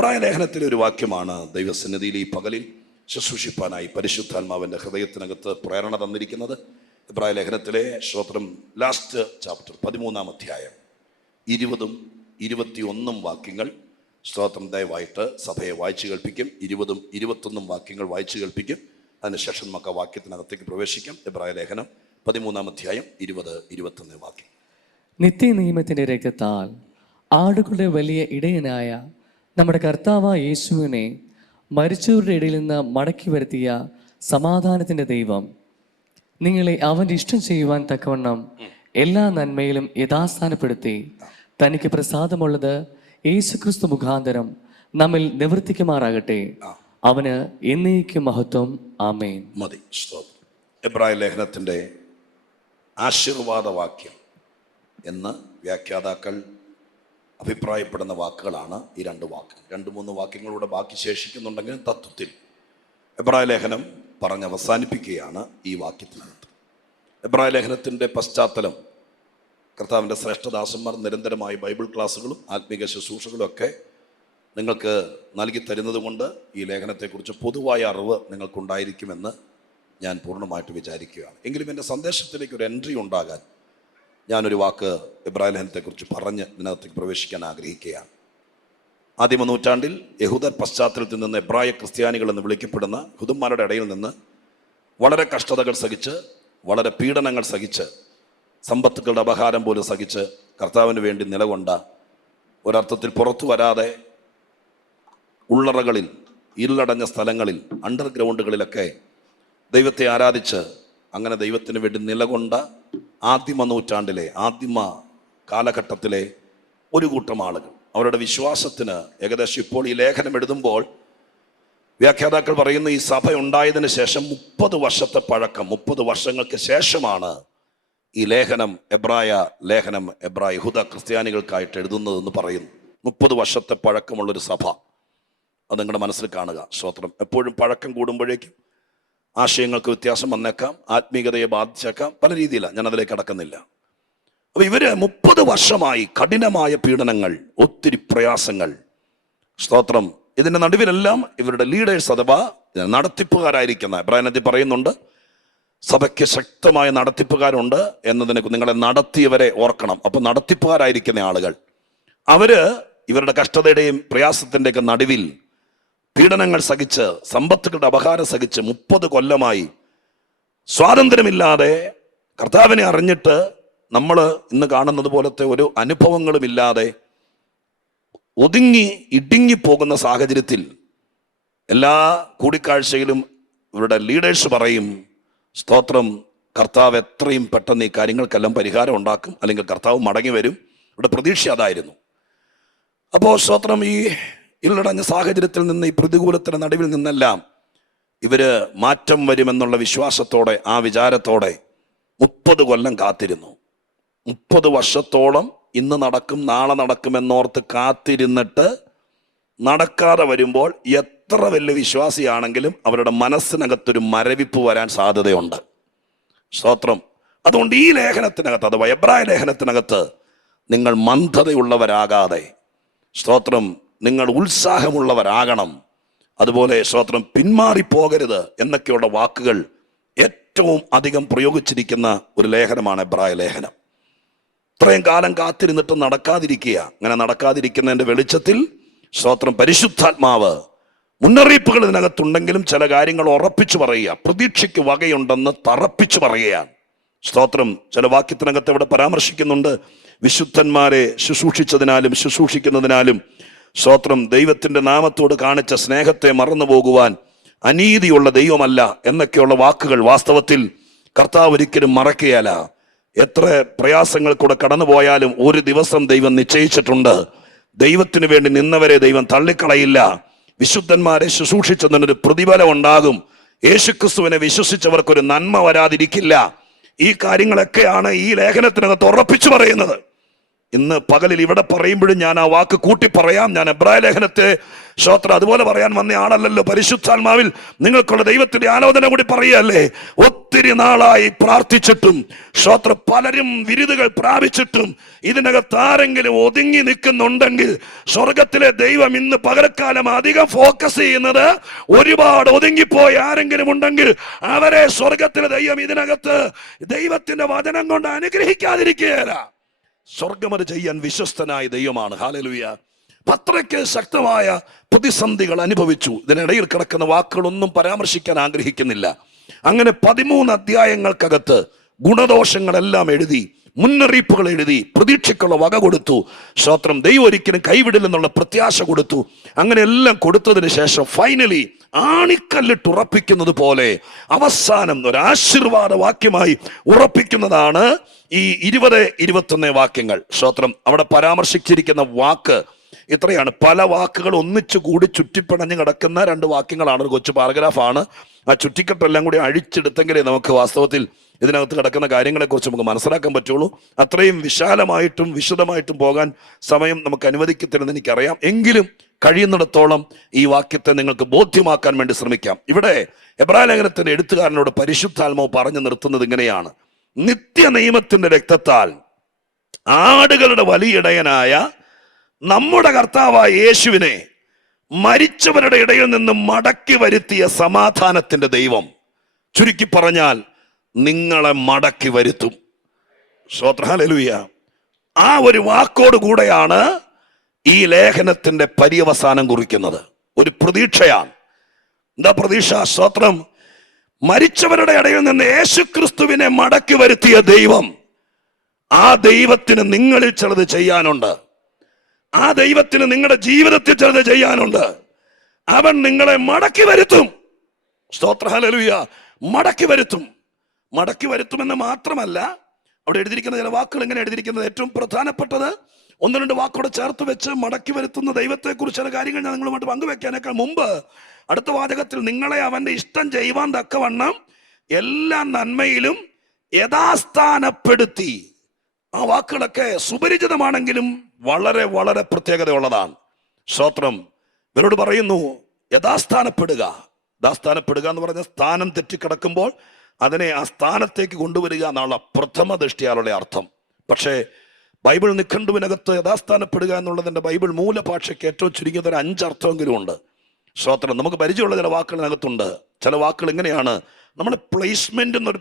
എബ്രായ ലേഖനത്തിലെ ഒരു വാക്യമാണ് ദൈവസന്നിധിയിൽ ഈ പകലിൽ ശുശ്രൂഷിപ്പാനായി പരിശുദ്ധാത്മാവിൻ്റെ ഹൃദയത്തിനകത്ത് പ്രേരണ തന്നിരിക്കുന്നത്. എബ്രായ ലേഖനത്തിലെ സ്തോത്രം ലാസ്റ്റ് ചാപ്റ്റർ 13-ാം അധ്യായം 20-ഉം 21-ഉം വാക്യങ്ങൾ സ്തോത്രം ദയവായിട്ട് സഭയെ വായിച്ചു കേൾപ്പിക്കും. 20-ഉം 21-ഉം വാക്യങ്ങൾ വായിച്ചു കേൾപ്പിക്കും. അതിനുശേഷം നമുക്ക് ആ വാക്യത്തിനകത്തേക്ക് പ്രവേശിക്കാം. എബ്രായ ലേഖനം 13-ാം അധ്യായം 20-21 വാക്യം. നിത്യനിയമത്തിൻ്റെ രക്തത്താൽ ആടുകളുടെ വലിയ ഇടയനായ നമ്മുടെ കർത്താവായ യേശുവിനെ മരിച്ചവരുടെ ഇടയിൽ നിന്ന് മടക്കി വരുത്തിയ സമാധാനത്തിൻ്റെ ദൈവം നിങ്ങളെ അവൻ്റെ ഇഷ്ടം ചെയ്യുവാൻ തക്കവണ്ണം എല്ലാ നന്മയിലും യഥാസ്ഥാനപ്പെടുത്തി തനിക്ക് പ്രസാദമുള്ളത് യേശുക്രിസ്തു മുഖാന്തരം നമ്മിൽ നിവർത്തിക്കുമാറാകട്ടെ. അവന് എന്നേക്കും മഹത്വം. ആമേൻ. മതി. എബ്രായ ലേഖനത്തിൻ്റെ ആശീർവാദവാക്യം എന്ന് വ്യാഖ്യാതാക്കൾ അഭിപ്രായപ്പെടുന്ന വാക്കുകളാണ് ഈ രണ്ട് വാക്കുകൾ. 2-3 വാക്യങ്ങളുടെ ബാക്കി ശേഷിക്കുന്നുണ്ടെങ്കിലും തത്വത്തിൽ എബ്രായ ലേഖനം പറഞ്ഞ് അവസാനിപ്പിക്കുകയാണ് ഈ വാക്യത്തിനകത്ത്. എബ്രായ ലേഖനത്തിൻ്റെ പശ്ചാത്തലം കർത്താവിൻ്റെ ശ്രേഷ്ഠദാസന്മാർ നിരന്തരമായി ബൈബിൾ ക്ലാസ്സുകളും ആത്മീക ശുശ്രൂഷകളും ഒക്കെ നിങ്ങൾക്ക് നൽകി തരുന്നത് കൊണ്ട് ഈ ലേഖനത്തെക്കുറിച്ച് പൊതുവായ അറിവ് നിങ്ങൾക്കുണ്ടായിരിക്കുമെന്ന് ഞാൻ പൂർണ്ണമായിട്ട് വിചാരിക്കുകയാണ്. എങ്കിലും എൻ്റെ സന്ദേശത്തിലേക്ക് ഒരു എൻട്രി ഉണ്ടാകാൻ ഞാനൊരു വാക്ക് എബ്രായ ലേഖനത്തെക്കുറിച്ച് പറഞ്ഞ് ഇതിനകത്തേക്ക് പ്രവേശിക്കാൻ ആഗ്രഹിക്കുകയാണ്. ആദിമ നൂറ്റാണ്ടിൽ യഹൂദ പശ്ചാത്തലത്തിൽ നിന്ന് എബ്രായ ക്രിസ്ത്യാനികൾ എന്ന് വിളിക്കപ്പെടുന്ന യഹൂദന്മാരുടെ ഇടയിൽ നിന്ന് വളരെ കഷ്ടതകൾ സഹിച്ച്, വളരെ പീഡനങ്ങൾ സഹിച്ച്, സമ്പത്തുക്കളുടെ അപഹാരം പോലും സഹിച്ച് കർത്താവിന് വേണ്ടി നിലകൊണ്ട, ഒരർത്ഥത്തിൽ പുറത്തു വരാതെ ഉള്ളറകളിൽ, ഇരുളടഞ്ഞ സ്ഥലങ്ങളിൽ, അണ്ടർഗ്രൗണ്ടുകളിലൊക്കെ ദൈവത്തെ ആരാധിച്ച് അങ്ങനെ ദൈവത്തിന് വേണ്ടി നിലകൊണ്ട ആദിമ നൂറ്റാണ്ടിലെ ആദിമ കാലഘട്ടത്തിലെ ഒരു കൂട്ടം ആളുകൾ, അവരുടെ വിശ്വാസത്തിന് ഏകദേശം ഇപ്പോൾ ഈ ലേഖനം എഴുതുമ്പോൾ വ്യാഖ്യാതാക്കൾ പറയുന്ന ഈ സഭ ഉണ്ടായതിനു ശേഷം 30 വർഷത്തെ പഴക്കം, 30 വർഷങ്ങൾക്ക് ശേഷമാണ് ഈ ലേഖനം എബ്രായ യഹൂദ ക്രിസ്ത്യാനികൾക്കായിട്ട് എഴുതുന്നതെന്ന് പറയുന്നു. 30 വർഷത്തെ പഴക്കമുള്ളൊരു സഭ. അത് നിങ്ങളുടെ മനസ്സിൽ കാണുക. സ്തോത്രം. എപ്പോഴും പഴക്കം കൂടുമ്പോഴേക്കും ആശയങ്ങൾക്ക് വ്യത്യാസം വന്നേക്കാം, ആത്മീയതയെ ബാധിച്ചേക്കാം, പല രീതിയിലാണ്. ഞാൻ അതിലേക്ക് കടക്കുന്നില്ല. അപ്പോൾ ഇവര് 30 വർഷമായി കഠിനമായ പീഡനങ്ങൾ, ഒത്തിരി പ്രയാസങ്ങൾ. സ്തോത്രം. ഇതിൻ്റെ നടുവിലെല്ലാം ഇവരുടെ ലീഡേഴ്സ് അഥവാ നടത്തിപ്പുകാരായിരിക്കുന്ന എബ്രായനത്തിൽ പറയുന്നുണ്ട്, സഭയ്ക്ക് ശക്തമായ നടത്തിപ്പുകാരുണ്ട് എന്നതിനെ നിങ്ങളെ നടത്തിയവരെ ഓർക്കണം. അപ്പോൾ നടത്തിപ്പുകാരായിരിക്കുന്ന ആളുകൾ അവര് ഇവരുടെ കഷ്ടതയുടെയും പ്രയാസത്തിൻ്റെയൊക്കെ നടുവിൽ പീഡനങ്ങൾ സഹിച്ച്, സമ്പത്തുകളുടെ അപഹാരം സഹിച്ച് 30 കൊല്ലമായി സ്വാതന്ത്ര്യമില്ലാതെ, കർത്താവിനെ അറിഞ്ഞിട്ട് നമ്മൾ ഇന്ന് കാണുന്നത് പോലത്തെ ഒരു അനുഭവങ്ങളുമില്ലാതെ ഇടുങ്ങിപ്പോകുന്ന സാഹചര്യത്തിൽ എല്ലാ കൂടിക്കാഴ്ചയിലും ഇവരുടെ ലീഡേഴ്സ് പറയും, സ്തോത്രം, കർത്താവ് എത്രയും പെട്ടെന്ന് ഈ കാര്യങ്ങൾക്കെല്ലാം പരിഹാരം ഉണ്ടാക്കും, അല്ലെങ്കിൽ കർത്താവ് മടങ്ങി വരും. ഇവിടെ പ്രതീക്ഷ അതായിരുന്നു. അപ്പോൾ സ്തോത്രം, ഈ ഇരുളടഞ്ഞ സാഹചര്യത്തിൽ നിന്ന്, ഈ പ്രതികൂലത്തിന് നടുവിൽ നിന്നെല്ലാം ഇവര് മാറ്റം വരുമെന്നുള്ള വിശ്വാസത്തോടെ, ആ വിചാരത്തോടെ 30 കൊല്ലം കാത്തിരുന്നു. 30 വർഷത്തോളം ഇന്ന് നടക്കും, നാളെ നടക്കുമെന്നോർത്ത് കാത്തിരുന്നിട്ട് നടക്കാതെ വരുമ്പോൾ എത്ര വലിയ വിശ്വാസിയാണെങ്കിലും അവരുടെ മനസ്സിനകത്തൊരു മരവിപ്പ് വരാൻ സാധ്യതയുണ്ട്. സ്തോത്രം. അതുകൊണ്ട് ഈ ലേഖനത്തിനകത്ത്, അഥവാ എബ്രായ ലേഖനത്തിനകത്ത് നിങ്ങൾ മന്ദതയുള്ളവരാകാതെ, സ്തോത്രം, നിങ്ങൾ ഉത്സാഹമുള്ളവരാകണം. അതുപോലെ സ്തോത്രം, പിന്മാറിപ്പോകരുത് എന്നൊക്കെയുള്ള വാക്കുകൾ ഏറ്റവും അധികം പ്രയോഗിച്ചിരിക്കുന്ന ഒരു ലേഖനമാണ് എബ്രായ ലേഖനം. ഇത്രയും കാലം കാത്തിരുന്നിട്ട് നടക്കാതിരിക്കുക. അങ്ങനെ നടക്കാതിരിക്കുന്നതിൻ്റെ വെളിച്ചത്തിൽ സ്തോത്രം, പരിശുദ്ധാത്മാവ് മുന്നറിയിപ്പുകൾ ഇതിനകത്തുണ്ടെങ്കിലും ചില കാര്യങ്ങൾ ഉറപ്പിച്ചു പറയുക, പ്രതീക്ഷയ്ക്ക് വകയുണ്ടെന്ന് തറപ്പിച്ചു പറയുകയാണ്. സ്തോത്രം. ചില വാക്യത്തിനകത്ത് ഇവിടെ പരാമർശിക്കുന്നുണ്ട്, വിശുദ്ധന്മാരെ ശുശ്രൂഷിച്ചതിനാലും ശുശ്രൂഷിക്കുന്നതിനാലും സ്തോത്രം, ദൈവത്തിൻ്റെ നാമത്തോട് കാണിച്ച സ്നേഹത്തെ മറന്നു പോകുവാൻ അനീതിയുള്ള ദൈവമല്ല എന്നൊക്കെയുള്ള വാക്കുകൾ വാസ്തവത്തിൽ കർത്താവ് ഒരിക്കലും മറക്കുകയല്ല. എത്ര പ്രയാസങ്ങൾ കൂടെ കടന്നുപോയാലും ഒരു ദിവസം ദൈവം നിശ്ചയിച്ചിട്ടുണ്ട്, ദൈവത്തിന് വേണ്ടി നിന്നവരെ ദൈവം തള്ളിക്കളയില്ല. വിശുദ്ധന്മാരെ ശുശ്രൂഷിച്ചതിനൊരു പ്രതിഫലം ഉണ്ടാകും. യേശുക്രിസ്തുവിനെ വിശ്വസിച്ചവർക്കൊരു നന്മ വരാതിരിക്കില്ല. ഈ കാര്യങ്ങളൊക്കെയാണ് ഈ ലേഖനത്തിനകത്ത് ഉറപ്പിച്ചു പറയുന്നത്. ഇന്ന് പകലിൽ ഇവിടെ പറയുമ്പോഴും ഞാൻ ആ വാക്ക് കൂട്ടി പറയാം. ഞാൻ എബ്രായ ലേഖനത്തെ ശ്രോത്ര അതുപോലെ പറയാൻ വന്ന ആളല്ലല്ലോ. പരിശുദ്ധാത്മാവിൽ നിങ്ങൾക്കുള്ള ദൈവത്തിന്റെ ആലോചന കൂടി പറയുകയല്ലേ. ഒത്തിരി നാളായി പ്രാർത്ഥിച്ചിട്ടും ശ്രോത്ര പലരും വിരുതുകൾ പ്രാപിച്ചിട്ടും ഇതിനകത്ത് ആരെങ്കിലും ഒതുങ്ങി നിൽക്കുന്നുണ്ടെങ്കിൽ സ്വർഗത്തിലെ ദൈവം ഇന്ന് പകൽക്കാലം അധികം ഫോക്കസ് ചെയ്യുന്നത് ഒരുപാട് ഒതുങ്ങിപ്പോയി ആരെങ്കിലും ഉണ്ടെങ്കിൽ അവരെ സ്വർഗത്തിലെ ദൈവം ഇതിനകത്ത് ദൈവത്തിന്റെ വചനം കൊണ്ട് അനുഗ്രഹിക്കാതിരിക്കുകയില്ല. സ്വർഗം അത് ചെയ്യാൻ വിശ്വസ്തനായ ദൈവമാണ്. ഹല്ലേലൂയ. പത്രയ്ക്ക് ശക്തമായ പ്രതിസന്ധികൾ അനുഭവിച്ചു. ഇതിനിടയിൽ കിടക്കുന്ന വാക്കുകളൊന്നും പരാമർശിക്കാൻ ആഗ്രഹിക്കുന്നില്ല. അങ്ങനെ 13 അധ്യായങ്ങൾക്കകത്ത് ഗുണദോഷങ്ങളെല്ലാം എഴുതി, മുന്നറിയിപ്പുകൾ എഴുതി, പ്രതീക്ഷയ്ക്കുള്ള വക കൊടുത്തു. സ്തോത്രം. ദൈവം ഒരിക്കലും കൈവിടില്ലെന്നുള്ള പ്രത്യാശ കൊടുത്തു. അങ്ങനെ എല്ലാം കൊടുത്തതിന് ശേഷം ഫൈനലി ആണിക്കല്ലിട്ട് ഉറപ്പിക്കുന്നത് പോലെ അവസാനം ഒരു ആശീർവാദ വാക്യമായി ഉറപ്പിക്കുന്നതാണ് ഈ 20-21 വാക്യങ്ങൾ. സ്തോത്രം. അവിടെ പരാമർശിച്ചിരിക്കുന്ന വാക്ക് ഇത്രയാണ്. പല വാക്കുകൾ ഒന്നിച്ചു കൂടി ചുറ്റിപ്പിണഞ്ഞ് കിടക്കുന്ന 2 വാക്യങ്ങളാണ്. ഒരു കൊച്ചു പാരഗ്രാഫാണ്. ആ ചുറ്റിക്കെട്ടെല്ലാം കൂടി അഴിച്ചെടുത്തെങ്കിലേ നമുക്ക് വാസ്തവത്തിൽ ഇതിനകത്ത് കിടക്കുന്ന കാര്യങ്ങളെക്കുറിച്ച് നമുക്ക് മനസ്സിലാക്കാൻ പറ്റുള്ളൂ. അത്രയും വിശാലമായിട്ടും വിശദമായിട്ടും പോകാൻ സമയം നമുക്ക് അനുവദിക്കത്തില്ലെന്ന് എനിക്കറിയാം. എങ്കിലും കഴിയുന്നിടത്തോളം ഈ വാക്യത്തെ നിങ്ങൾക്ക് ബോധ്യമാക്കാൻ വേണ്ടി ശ്രമിക്കാം. ഇവിടെ എബ്രായ ലേഖനത്തിന്റെ എഴുത്തുകാരനോട് പരിശുദ്ധാത്മാവ് പറഞ്ഞു നിർത്തുന്നത് ഇങ്ങനെയാണ്: നിത്യ നിയമത്തിന്റെ രക്തത്താൽ ആടുകളുടെ വലിയിടയനായ നമ്മുടെ കർത്താവായ യേശുവിനെ മരിച്ചവരുടെ ഇടയിൽ നിന്ന് മടക്കി വരുത്തിയ സമാധാനത്തിന്റെ ദൈവം, ചുരുക്കി പറഞ്ഞാൽ നിങ്ങളെ മടക്കി വരുത്തും. സ്തോത്രം. ഹല്ലേലൂയ. ആ ഒരു വാക്കോട് കൂടെയാണ് ഈ ലേഖനത്തിന്റെ പര്യവസാനം കുറിക്കുന്നത്. ഒരു പ്രതീക്ഷയാണ്. എന്താ പ്രതീക്ഷ? സ്തോത്രം. മരിച്ചവരുടെ ഇടയിൽ നിന്ന് യേശുക്രിസ്തുവിനെ മടക്കി വരുത്തിയ ദൈവം, ആ ദൈവത്തിന് നിങ്ങളിൽ ചിലത് ചെയ്യാനുണ്ട്. ആ ദൈവത്തിന് നിങ്ങളുടെ ജീവിതത്തിൽ ചിലത് ചെയ്യാനുണ്ട്. അവൻ നിങ്ങളെ മടക്കി വരുത്തും. സ്തോത്രം. ഹല്ലേലൂയ. മടക്കി വരുത്തും. മടക്കി വരുത്തുമെന്ന് മാത്രമല്ല, അവിടെ എഴുതിയിരിക്കുന്ന ചില വാക്കുകൾ ഇങ്ങനെ എഴുതിയിരിക്കുന്നത്, ഏറ്റവും പ്രധാനപ്പെട്ടത് 1-2 വാക്കോടെ ചേർത്ത് വെച്ച് മടക്കി വരുത്തുന്ന ദൈവത്തെക്കുറിച്ച് ചില കാര്യങ്ങൾ ഞാൻ നിങ്ങളുമായിട്ട് പങ്കുവെക്കാനേക്കാൾ മുമ്പ് അടുത്ത വാചകത്തിൽ നിങ്ങളെ അവന്റെ ഇഷ്ടം ചെയ്യുവാൻ തക്കവണ്ണം എല്ലാ നന്മയിലും യഥാസ്ഥാനപ്പെടുത്തി. ആ വാക്കുകളൊക്കെ സുപരിചിതമാണെങ്കിലും വളരെ വളരെ പ്രത്യേകതയുള്ളതാണ്. സ്തോത്രം. ഇവരോട് പറയുന്നു യഥാസ്ഥാനപ്പെടുക. യഥാസ്ഥാനപ്പെടുക എന്ന് പറഞ്ഞ സ്ഥാനം തെറ്റിക്കിടക്കുമ്പോൾ അതിനെ ആ സ്ഥാനത്തേക്ക് കൊണ്ടുവരിക എന്നുള്ള പ്രഥമ ദൃഷ്ടിയാലുള്ള അർത്ഥം. പക്ഷേ ബൈബിൾ നിഘണ്ടുവിനകത്ത് യഥാസ്ഥാനപ്പെടുക എന്നുള്ളതിൻ്റെ ബൈബിൾ മൂലഭാഷയ്ക്ക് ഏറ്റവും ചുരുങ്ങിയത് ഒരു 5 അർത്ഥമെങ്കിലും ഉണ്ട്. സ്തോത്രം. നമുക്ക് പരിചയമുള്ള ചില വാക്കുകളിനകത്തുണ്ട്. ചില വാക്കുകൾ ഇങ്ങനെയാണ്. നമ്മുടെ പ്ലേസ്മെന്റ് എന്നൊരു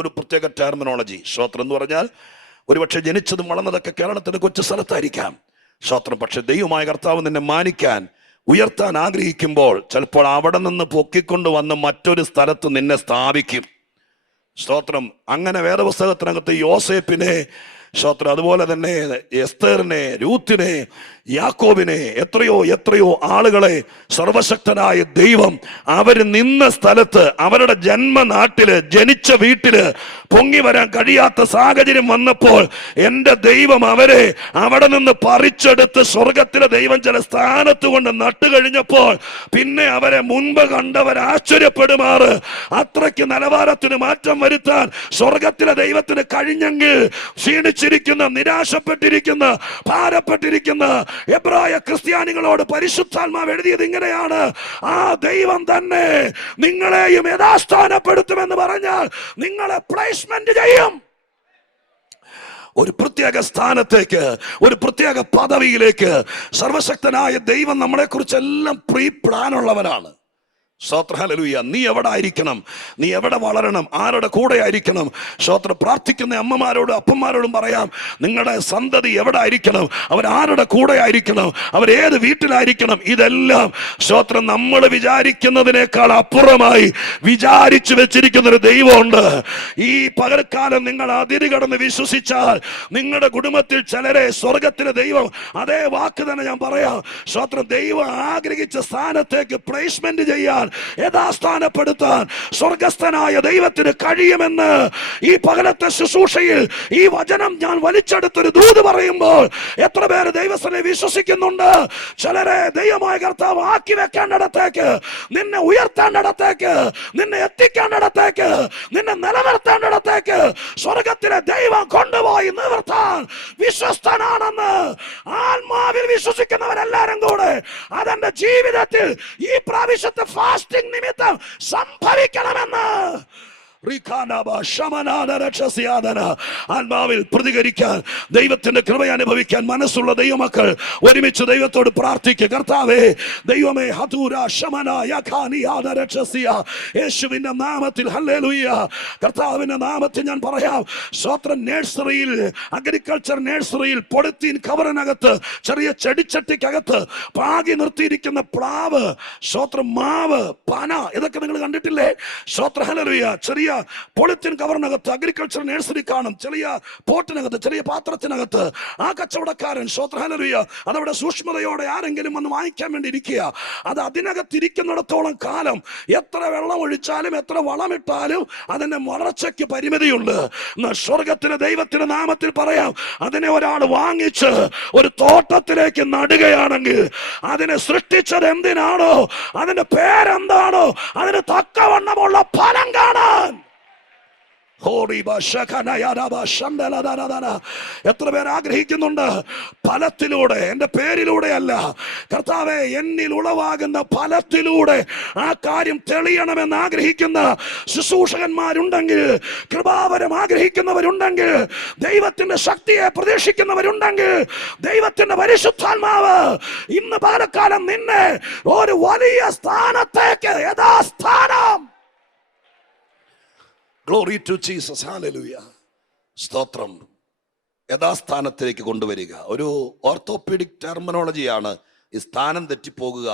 ഒരു പ്രത്യേക ടെർമിനോളജി. സ്തോത്രം എന്ന് പറഞ്ഞാൽ ഒരുപക്ഷെ ജനിച്ചതും വളർന്നതൊക്കെ കേരളത്തിന്റെ കൊച്ചു സ്ഥലത്തായിരിക്കാം. സ്തോത്രം. പക്ഷെ ദൈവമായ കർത്താവ് നിന്നെ മാനിക്കാൻ, ഉയർത്താൻ ആഗ്രഹിക്കുമ്പോൾ ചിലപ്പോൾ അവിടെ നിന്ന് പൊക്കിക്കൊണ്ട് വന്ന് മറ്റൊരു സ്ഥലത്ത് നിന്നെ സ്ഥാപിക്കും. സ്തോത്രം. അങ്ങനെ വേദപുസ്തകത്തിനകത്ത് യോസേപ്പിനെ, സ്തോത്രം, അതുപോലെ തന്നെ എസ്തേറിനെ, രൂത്തിനെ, യാക്കോബിനെ, എത്രയോ ആളുകളെ സർവശക്തനായ ദൈവം അവർ നിന്ന സ്ഥലത്ത്, അവരുടെ ജന്മനാട്ടില്, ജനിച്ച വീട്ടില് പൊങ്ങി വരാൻ കഴിയാത്ത സാഹചര്യം വന്നപ്പോൾ എൻ്റെ ദൈവം അവരെ അവിടെ നിന്ന് പറിച്ചെടുത്ത് സ്വർഗത്തിലെ ദൈവം ചില സ്ഥാനത്ത് കൊണ്ട് നട്ടുകഴിഞ്ഞപ്പോൾ പിന്നെ അവരെ മുൻപ് കണ്ടവർ ആശ്ചര്യപ്പെടുമാറ് അത്രയ്ക്ക് നിലവാരത്തിന് മാറ്റം വരുത്താൻ സ്വർഗത്തിലെ ദൈവത്തിന് കഴിഞ്ഞെങ്കിൽ ക്ഷീണിച്ചിരിക്കുന്ന, നിരാശപ്പെട്ടിരിക്കുന്ന, ഭാരപ്പെട്ടിരിക്കുന്ന എബ്രായ ക്രിസ്ത്യാനികളോട് പരിശുദ്ധാത്മാവ് എഴുതിയത് ഇങ്ങനെയാണ്: ആ ദൈവം തന്നെ നിങ്ങളെയും യഥാസ്ഥാനപ്പെടുത്തുമെന്ന് പറഞ്ഞാൽ നിങ്ങളെ പ്ലേസ്മെന്റ് ചെയ്യും. ഒരു പ്രത്യേക സ്ഥാനത്തേക്ക്, ഒരു പ്രത്യേക പദവിയിലേക്ക് സർവശക്തനായ ദൈവം നമ്മളെ കുറിച്ചെല്ലാം പ്രീ പ്ലാൻ ഉള്ളവനാണ്. സ്തോത്രം. ഹല്ലേലൂയ. നീ എവിടെ ആയിരിക്കണം, നീ എവിടെ വളരണം, ആരുടെ കൂടെ ആയിരിക്കണം. സ്തോത്രം. പ്രാർത്ഥിക്കുന്ന അമ്മമാരോടും അപ്പന്മാരോടും പറയാം, നിങ്ങളുടെ സന്തതി എവിടെ ആയിരിക്കണം, അവരാരുടെ കൂടെ ആയിരിക്കണം, അവരേത് വീട്ടിലായിരിക്കണം. ഇതെല്ലാം സ്തോത്രം നമ്മൾ വിചാരിക്കുന്നതിനേക്കാൾ അപ്പുറമായി വിചാരിച്ചു വെച്ചിരിക്കുന്ന ഒരു ദൈവമുണ്ട്. ഈ പകൽക്കാലം നിങ്ങൾ അതിര് കടന്ന് വിശ്വസിച്ചാൽ നിങ്ങളുടെ കുടുംബത്തിൽ ചിലരെ സ്വർഗത്തിലെ ദൈവം, അതേ വാക്ക് തന്നെ ഞാൻ പറയാം, സ്തോത്രം, ദൈവം ആഗ്രഹിച്ച സ്ഥാനത്തേക്ക് പ്ലേസ്മെന്റ് ചെയ്യാൻ യഥാസ്ഥാനപ്പെടുത്താൻ സ്വർഗസ്ഥനായ ദൈവത്തിന് കഴിയുമെന്ന് ഈ പകലത്തെ ശുശ്രൂഷയിൽ ഈ വചനം ഞാൻ വലിച്ചെടുത്തൊരു ദൂത് പറയുമ്പോൾ എത്ര പേര് ദൈവസ്ഥനെ വിശ്വസിക്കുന്നുണ്ട്? ചിലരെ ദൈവമായ കർത്താവ് ആക്കി വെക്കേണ്ടിടത്തേക്ക്, നിന്നെ ഉയർത്തേണ്ടിടത്തേക്ക്, നിന്നെ എത്തിക്കേണ്ടിടത്തേക്ക്, നിന്നെ നിലനിർത്തേണ്ടിടത്തേക്ക് സ്വർഗത്തിലെ ദൈവം കൊണ്ടുപോയി നിർത്താൻ വിശ്വസ്തനാണെന്ന് ആത്മാവിൽ വിശ്വസിക്കുന്നവരെല്ലാരും കൂടെ അതെന്റെ ജീവിതത്തിൽ ഈ പ്രാവശ്യത്തെ ഫാസ്റ്റിംഗ് നിമിത്തം സംഭവിക്കണമെന്ന് ആത്മാവിൽ പ്രതികരിക്കാൻ, ദൈവത്തിന്റെ കൃപ അനുഭവിക്കാൻ മനസ്സുള്ള ദൈവമക്കൾ ഒരുമിച്ച് ദൈവത്തോട് പ്രാർത്ഥിക്കുക. കർത്താവേ, ദൈവമേ, യേശുവിന്റെ നാമത്തിൽ ഹല്ലേലൂയ. കർത്താവിന്റെ നാമത്തിൽ ഞാൻ പറയാം, സ്വോത്രം നഴ്സറിയിൽ, അഗ്രികൾച്ചർ നഴ്സറിയിൽ പൊളിത്തീൻ കവറിനകത്ത്, ചെറിയ ചെടിച്ചട്ടിക്കകത്ത് പാകി നിർത്തിയിരിക്കുന്ന പ്ലാവ്, സ്വോത്രം മാവ്, പന, ഇതൊക്കെ നിങ്ങൾ കണ്ടിട്ടില്ലേ? സ്വോത്ര ഹല്ലേലൂയ. ചെറിയ പോളിത്തീൻ കവറിനകത്ത് അഗ്രികൾച്ചർ നഴ്സറി കാണും, ചെറിയ പോട്ടിനകത്ത്, ചെറിയ പാത്രത്തിനകത്ത്. ആ കച്ചവടക്കാരൻ ഹല്ലേലൂയ അതവിടെ സൂക്ഷ്മതയോടെ ആരെങ്കിലും വന്ന് വാങ്ങിക്കാൻ വേണ്ടി ഇരിക്കുക. അത് അതിനകത്തിരിക്കുന്നിടത്തോളം കാലം എത്ര വെള്ളം ഒഴിച്ചാലും എത്ര വളമിട്ടാലും അതിന്റെ വളർച്ചയ്ക്ക് പരിമിതിയുണ്ട്. സ്വർഗത്തിലെ ദൈവത്തിന്റെ നാമത്തിൽ പറയാം, അതിനെ ഒരാൾ വാങ്ങിച്ച് ഒരു തോട്ടത്തിലേക്ക് നടുകയാണെങ്കിൽ അതിനെ സൃഷ്ടിച്ചത് എന്തിനാണോ, അതിന്റെ പേരെന്താണോ, അതിന് തക്കവണ്ണമുള്ള ഫലം കാണാൻ. എത്ര പേർ ആഗ്രഹിക്കുന്നുണ്ട്? ഫലത്തിലൂടെ, എന്റെ പേരിലൂടെയല്ല, കർത്താവേ, എന്നിൽ ഉളവാകുന്ന ഫലത്തിലൂടെ ആ കാര്യം തെളിയണമെന്ന് ആഗ്രഹിക്കുന്ന ശുശ്രൂഷകന്മാരുണ്ടെങ്കിൽ, കൃപാവരം ആഗ്രഹിക്കുന്നവരുണ്ടെങ്കിൽ, ദൈവത്തിന്റെ ശക്തിയെ പ്രതീക്ഷിക്കുന്നവരുണ്ടെങ്കിൽ, ദൈവത്തിന്റെ പരിശുദ്ധാത്മാവ് ഇന്ന് പകൽക്കാലം നിന്നെ ഒരു വലിയ സ്ഥാനത്തേക്ക്, യഥാസ്ഥാനം. Glory to Jesus, hallelujah. സ്തോത്രം. യഥാസ്ഥാനത്തിലേക്ക് കൊണ്ടുവരിക. ഒരു ഓർത്തോപീഡിക് ടെർമിനോളജിയാണ് ഈ സ്ഥാനം തെറ്റിപ്പോകുക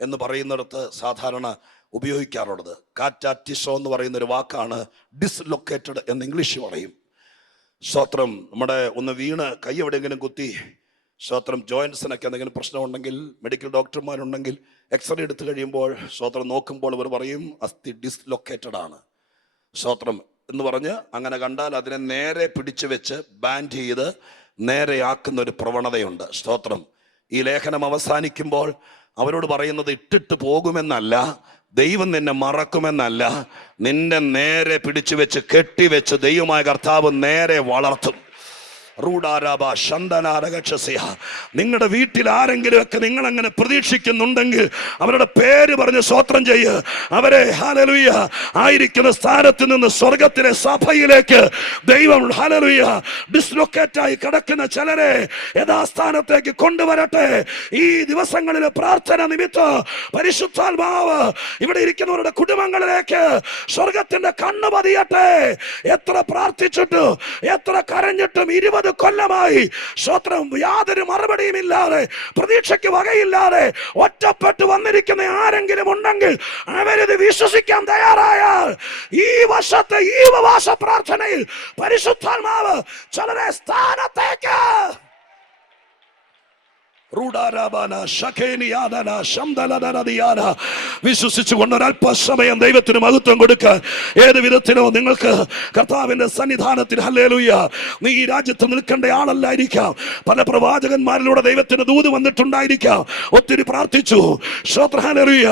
എന്ന് പറയുന്നിടത്ത് സാധാരണ ഉപയോഗിക്കാറുള്ളത്. കാറ്റാറ്റിസോ എന്ന് പറയുന്ന ഒരു വാക്കാണ് ഡിസ്ലൊക്കേറ്റഡ് എന്ന് ഇംഗ്ലീഷ് പറയും. സ്തോത്രം. നമ്മുടെ ഒന്ന് വീണ് കൈ എവിടെയെങ്കിലും കുത്തി, സ്തോത്രം, ജോയിൻസിനൊക്കെ എന്തെങ്കിലും പ്രശ്നമുണ്ടെങ്കിൽ, മെഡിക്കൽ ഡോക്ടർമാരുണ്ടെങ്കിൽ എക്സ്റേ എടുത്തു കഴിയുമ്പോൾ സ്തോത്രം നോക്കുമ്പോൾ അവർ പറയും അസ്ഥി ഡിസ്ലൊക്കേറ്റഡ് ആണ്. സ്തോത്രം എന്ന് പറഞ്ഞ് അങ്ങനെ കണ്ടാൽ അതിനെ നേരെ പിടിച്ചു വെച്ച് ബാൻഡ് ചെയ്ത് നേരെയാക്കുന്ന ഒരു പ്രവണതയുണ്ട്. സ്തോത്രം. ഈ ലേഖനം അവസാനിക്കുമ്പോൾ അവരോട് പറയുന്നത് ഇട്ടിട്ട് പോകുമെന്നല്ല, ദൈവം നിന്നെ മറക്കുമെന്നല്ല, നിന്നെ നേരെ പിടിച്ചു വെച്ച് കെട്ടിവെച്ച് ദൈവമായ കർത്താവ് നേരെ വളർത്തും. നിങ്ങളുടെ വീട്ടിൽ ആരെങ്കിലുമൊക്കെ നിങ്ങൾ അങ്ങനെ പ്രതീക്ഷിക്കുന്നുണ്ടെങ്കിൽ അവരുടെ പേര് പറഞ്ഞ് സ്തോത്രം ചെയ്യ്. അവരെ ഹല്ലേലൂയ ആയിരിക്കുന്ന സ്ഥാനത്ത് നിന്ന് സ്വർഗത്തിലെ സഭയിലേക്ക് ദൈവം ഹല്ലേലൂയ ഡിസ്ലൊക്കേറ്റായി കിടക്കുന്ന ചിലരെ യഥാസ്ഥാനത്തേക്ക് കൊണ്ടുവരട്ടെ. ഈ ദിവസങ്ങളിലെ പ്രാർത്ഥന നിമിത്തം പരിശുദ്ധാത്മാവ് ഇവിടെ ഇരിക്കുന്നവരുടെ കുടുംബങ്ങളിലേക്ക് സ്വർഗത്തിന്റെ കണ്ണ് പതിയട്ടെ. എത്ര പ്രാർത്ഥിച്ചിട്ടും എത്ര കരഞ്ഞിട്ടും 20 കൊല്ലമായി സ്തോത്രം യാതൊരു മറുപടിയും ഇല്ലാതെ, പ്രതീക്ഷയ്ക്ക് വകയില്ലാതെ ഒറ്റപ്പെട്ടു വന്നിരിക്കുന്ന ആരെങ്കിലും ഉണ്ടെങ്കിൽ അവരിത് വിശ്വസിക്കാൻ തയ്യാറായാൽ ഈ വർഷത്തെ ഈ ഉപവാസ പ്രാർത്ഥനയിൽ പരിശുദ്ധാത്മാവ് ചിലരെ സ്ഥാനത്തേക്ക് വിശ്വസിച്ചുകൊണ്ട് ഒരല്പസമയം ദൈവത്തിന് മഹത്വം കൊടുക്കാൻ ഏത് വിധത്തിലോ നിങ്ങൾക്ക് കർത്താവിന്റെ സന്നിധാനത്തിൽ ഹല്ലേലൂയ. നീ ഈ രാജ്യത്ത് നിൽക്കേണ്ട ആളല്ലായിരിക്കാം. പല പ്രവാചകന്മാരിലൂടെ ദൈവത്തിന് ദൂത് വന്നിട്ടുണ്ടായിരിക്കാം. ഒത്തിരി പ്രാർത്ഥിച്ചു, സ്തോത്ര ഹല്ലേലൂയ,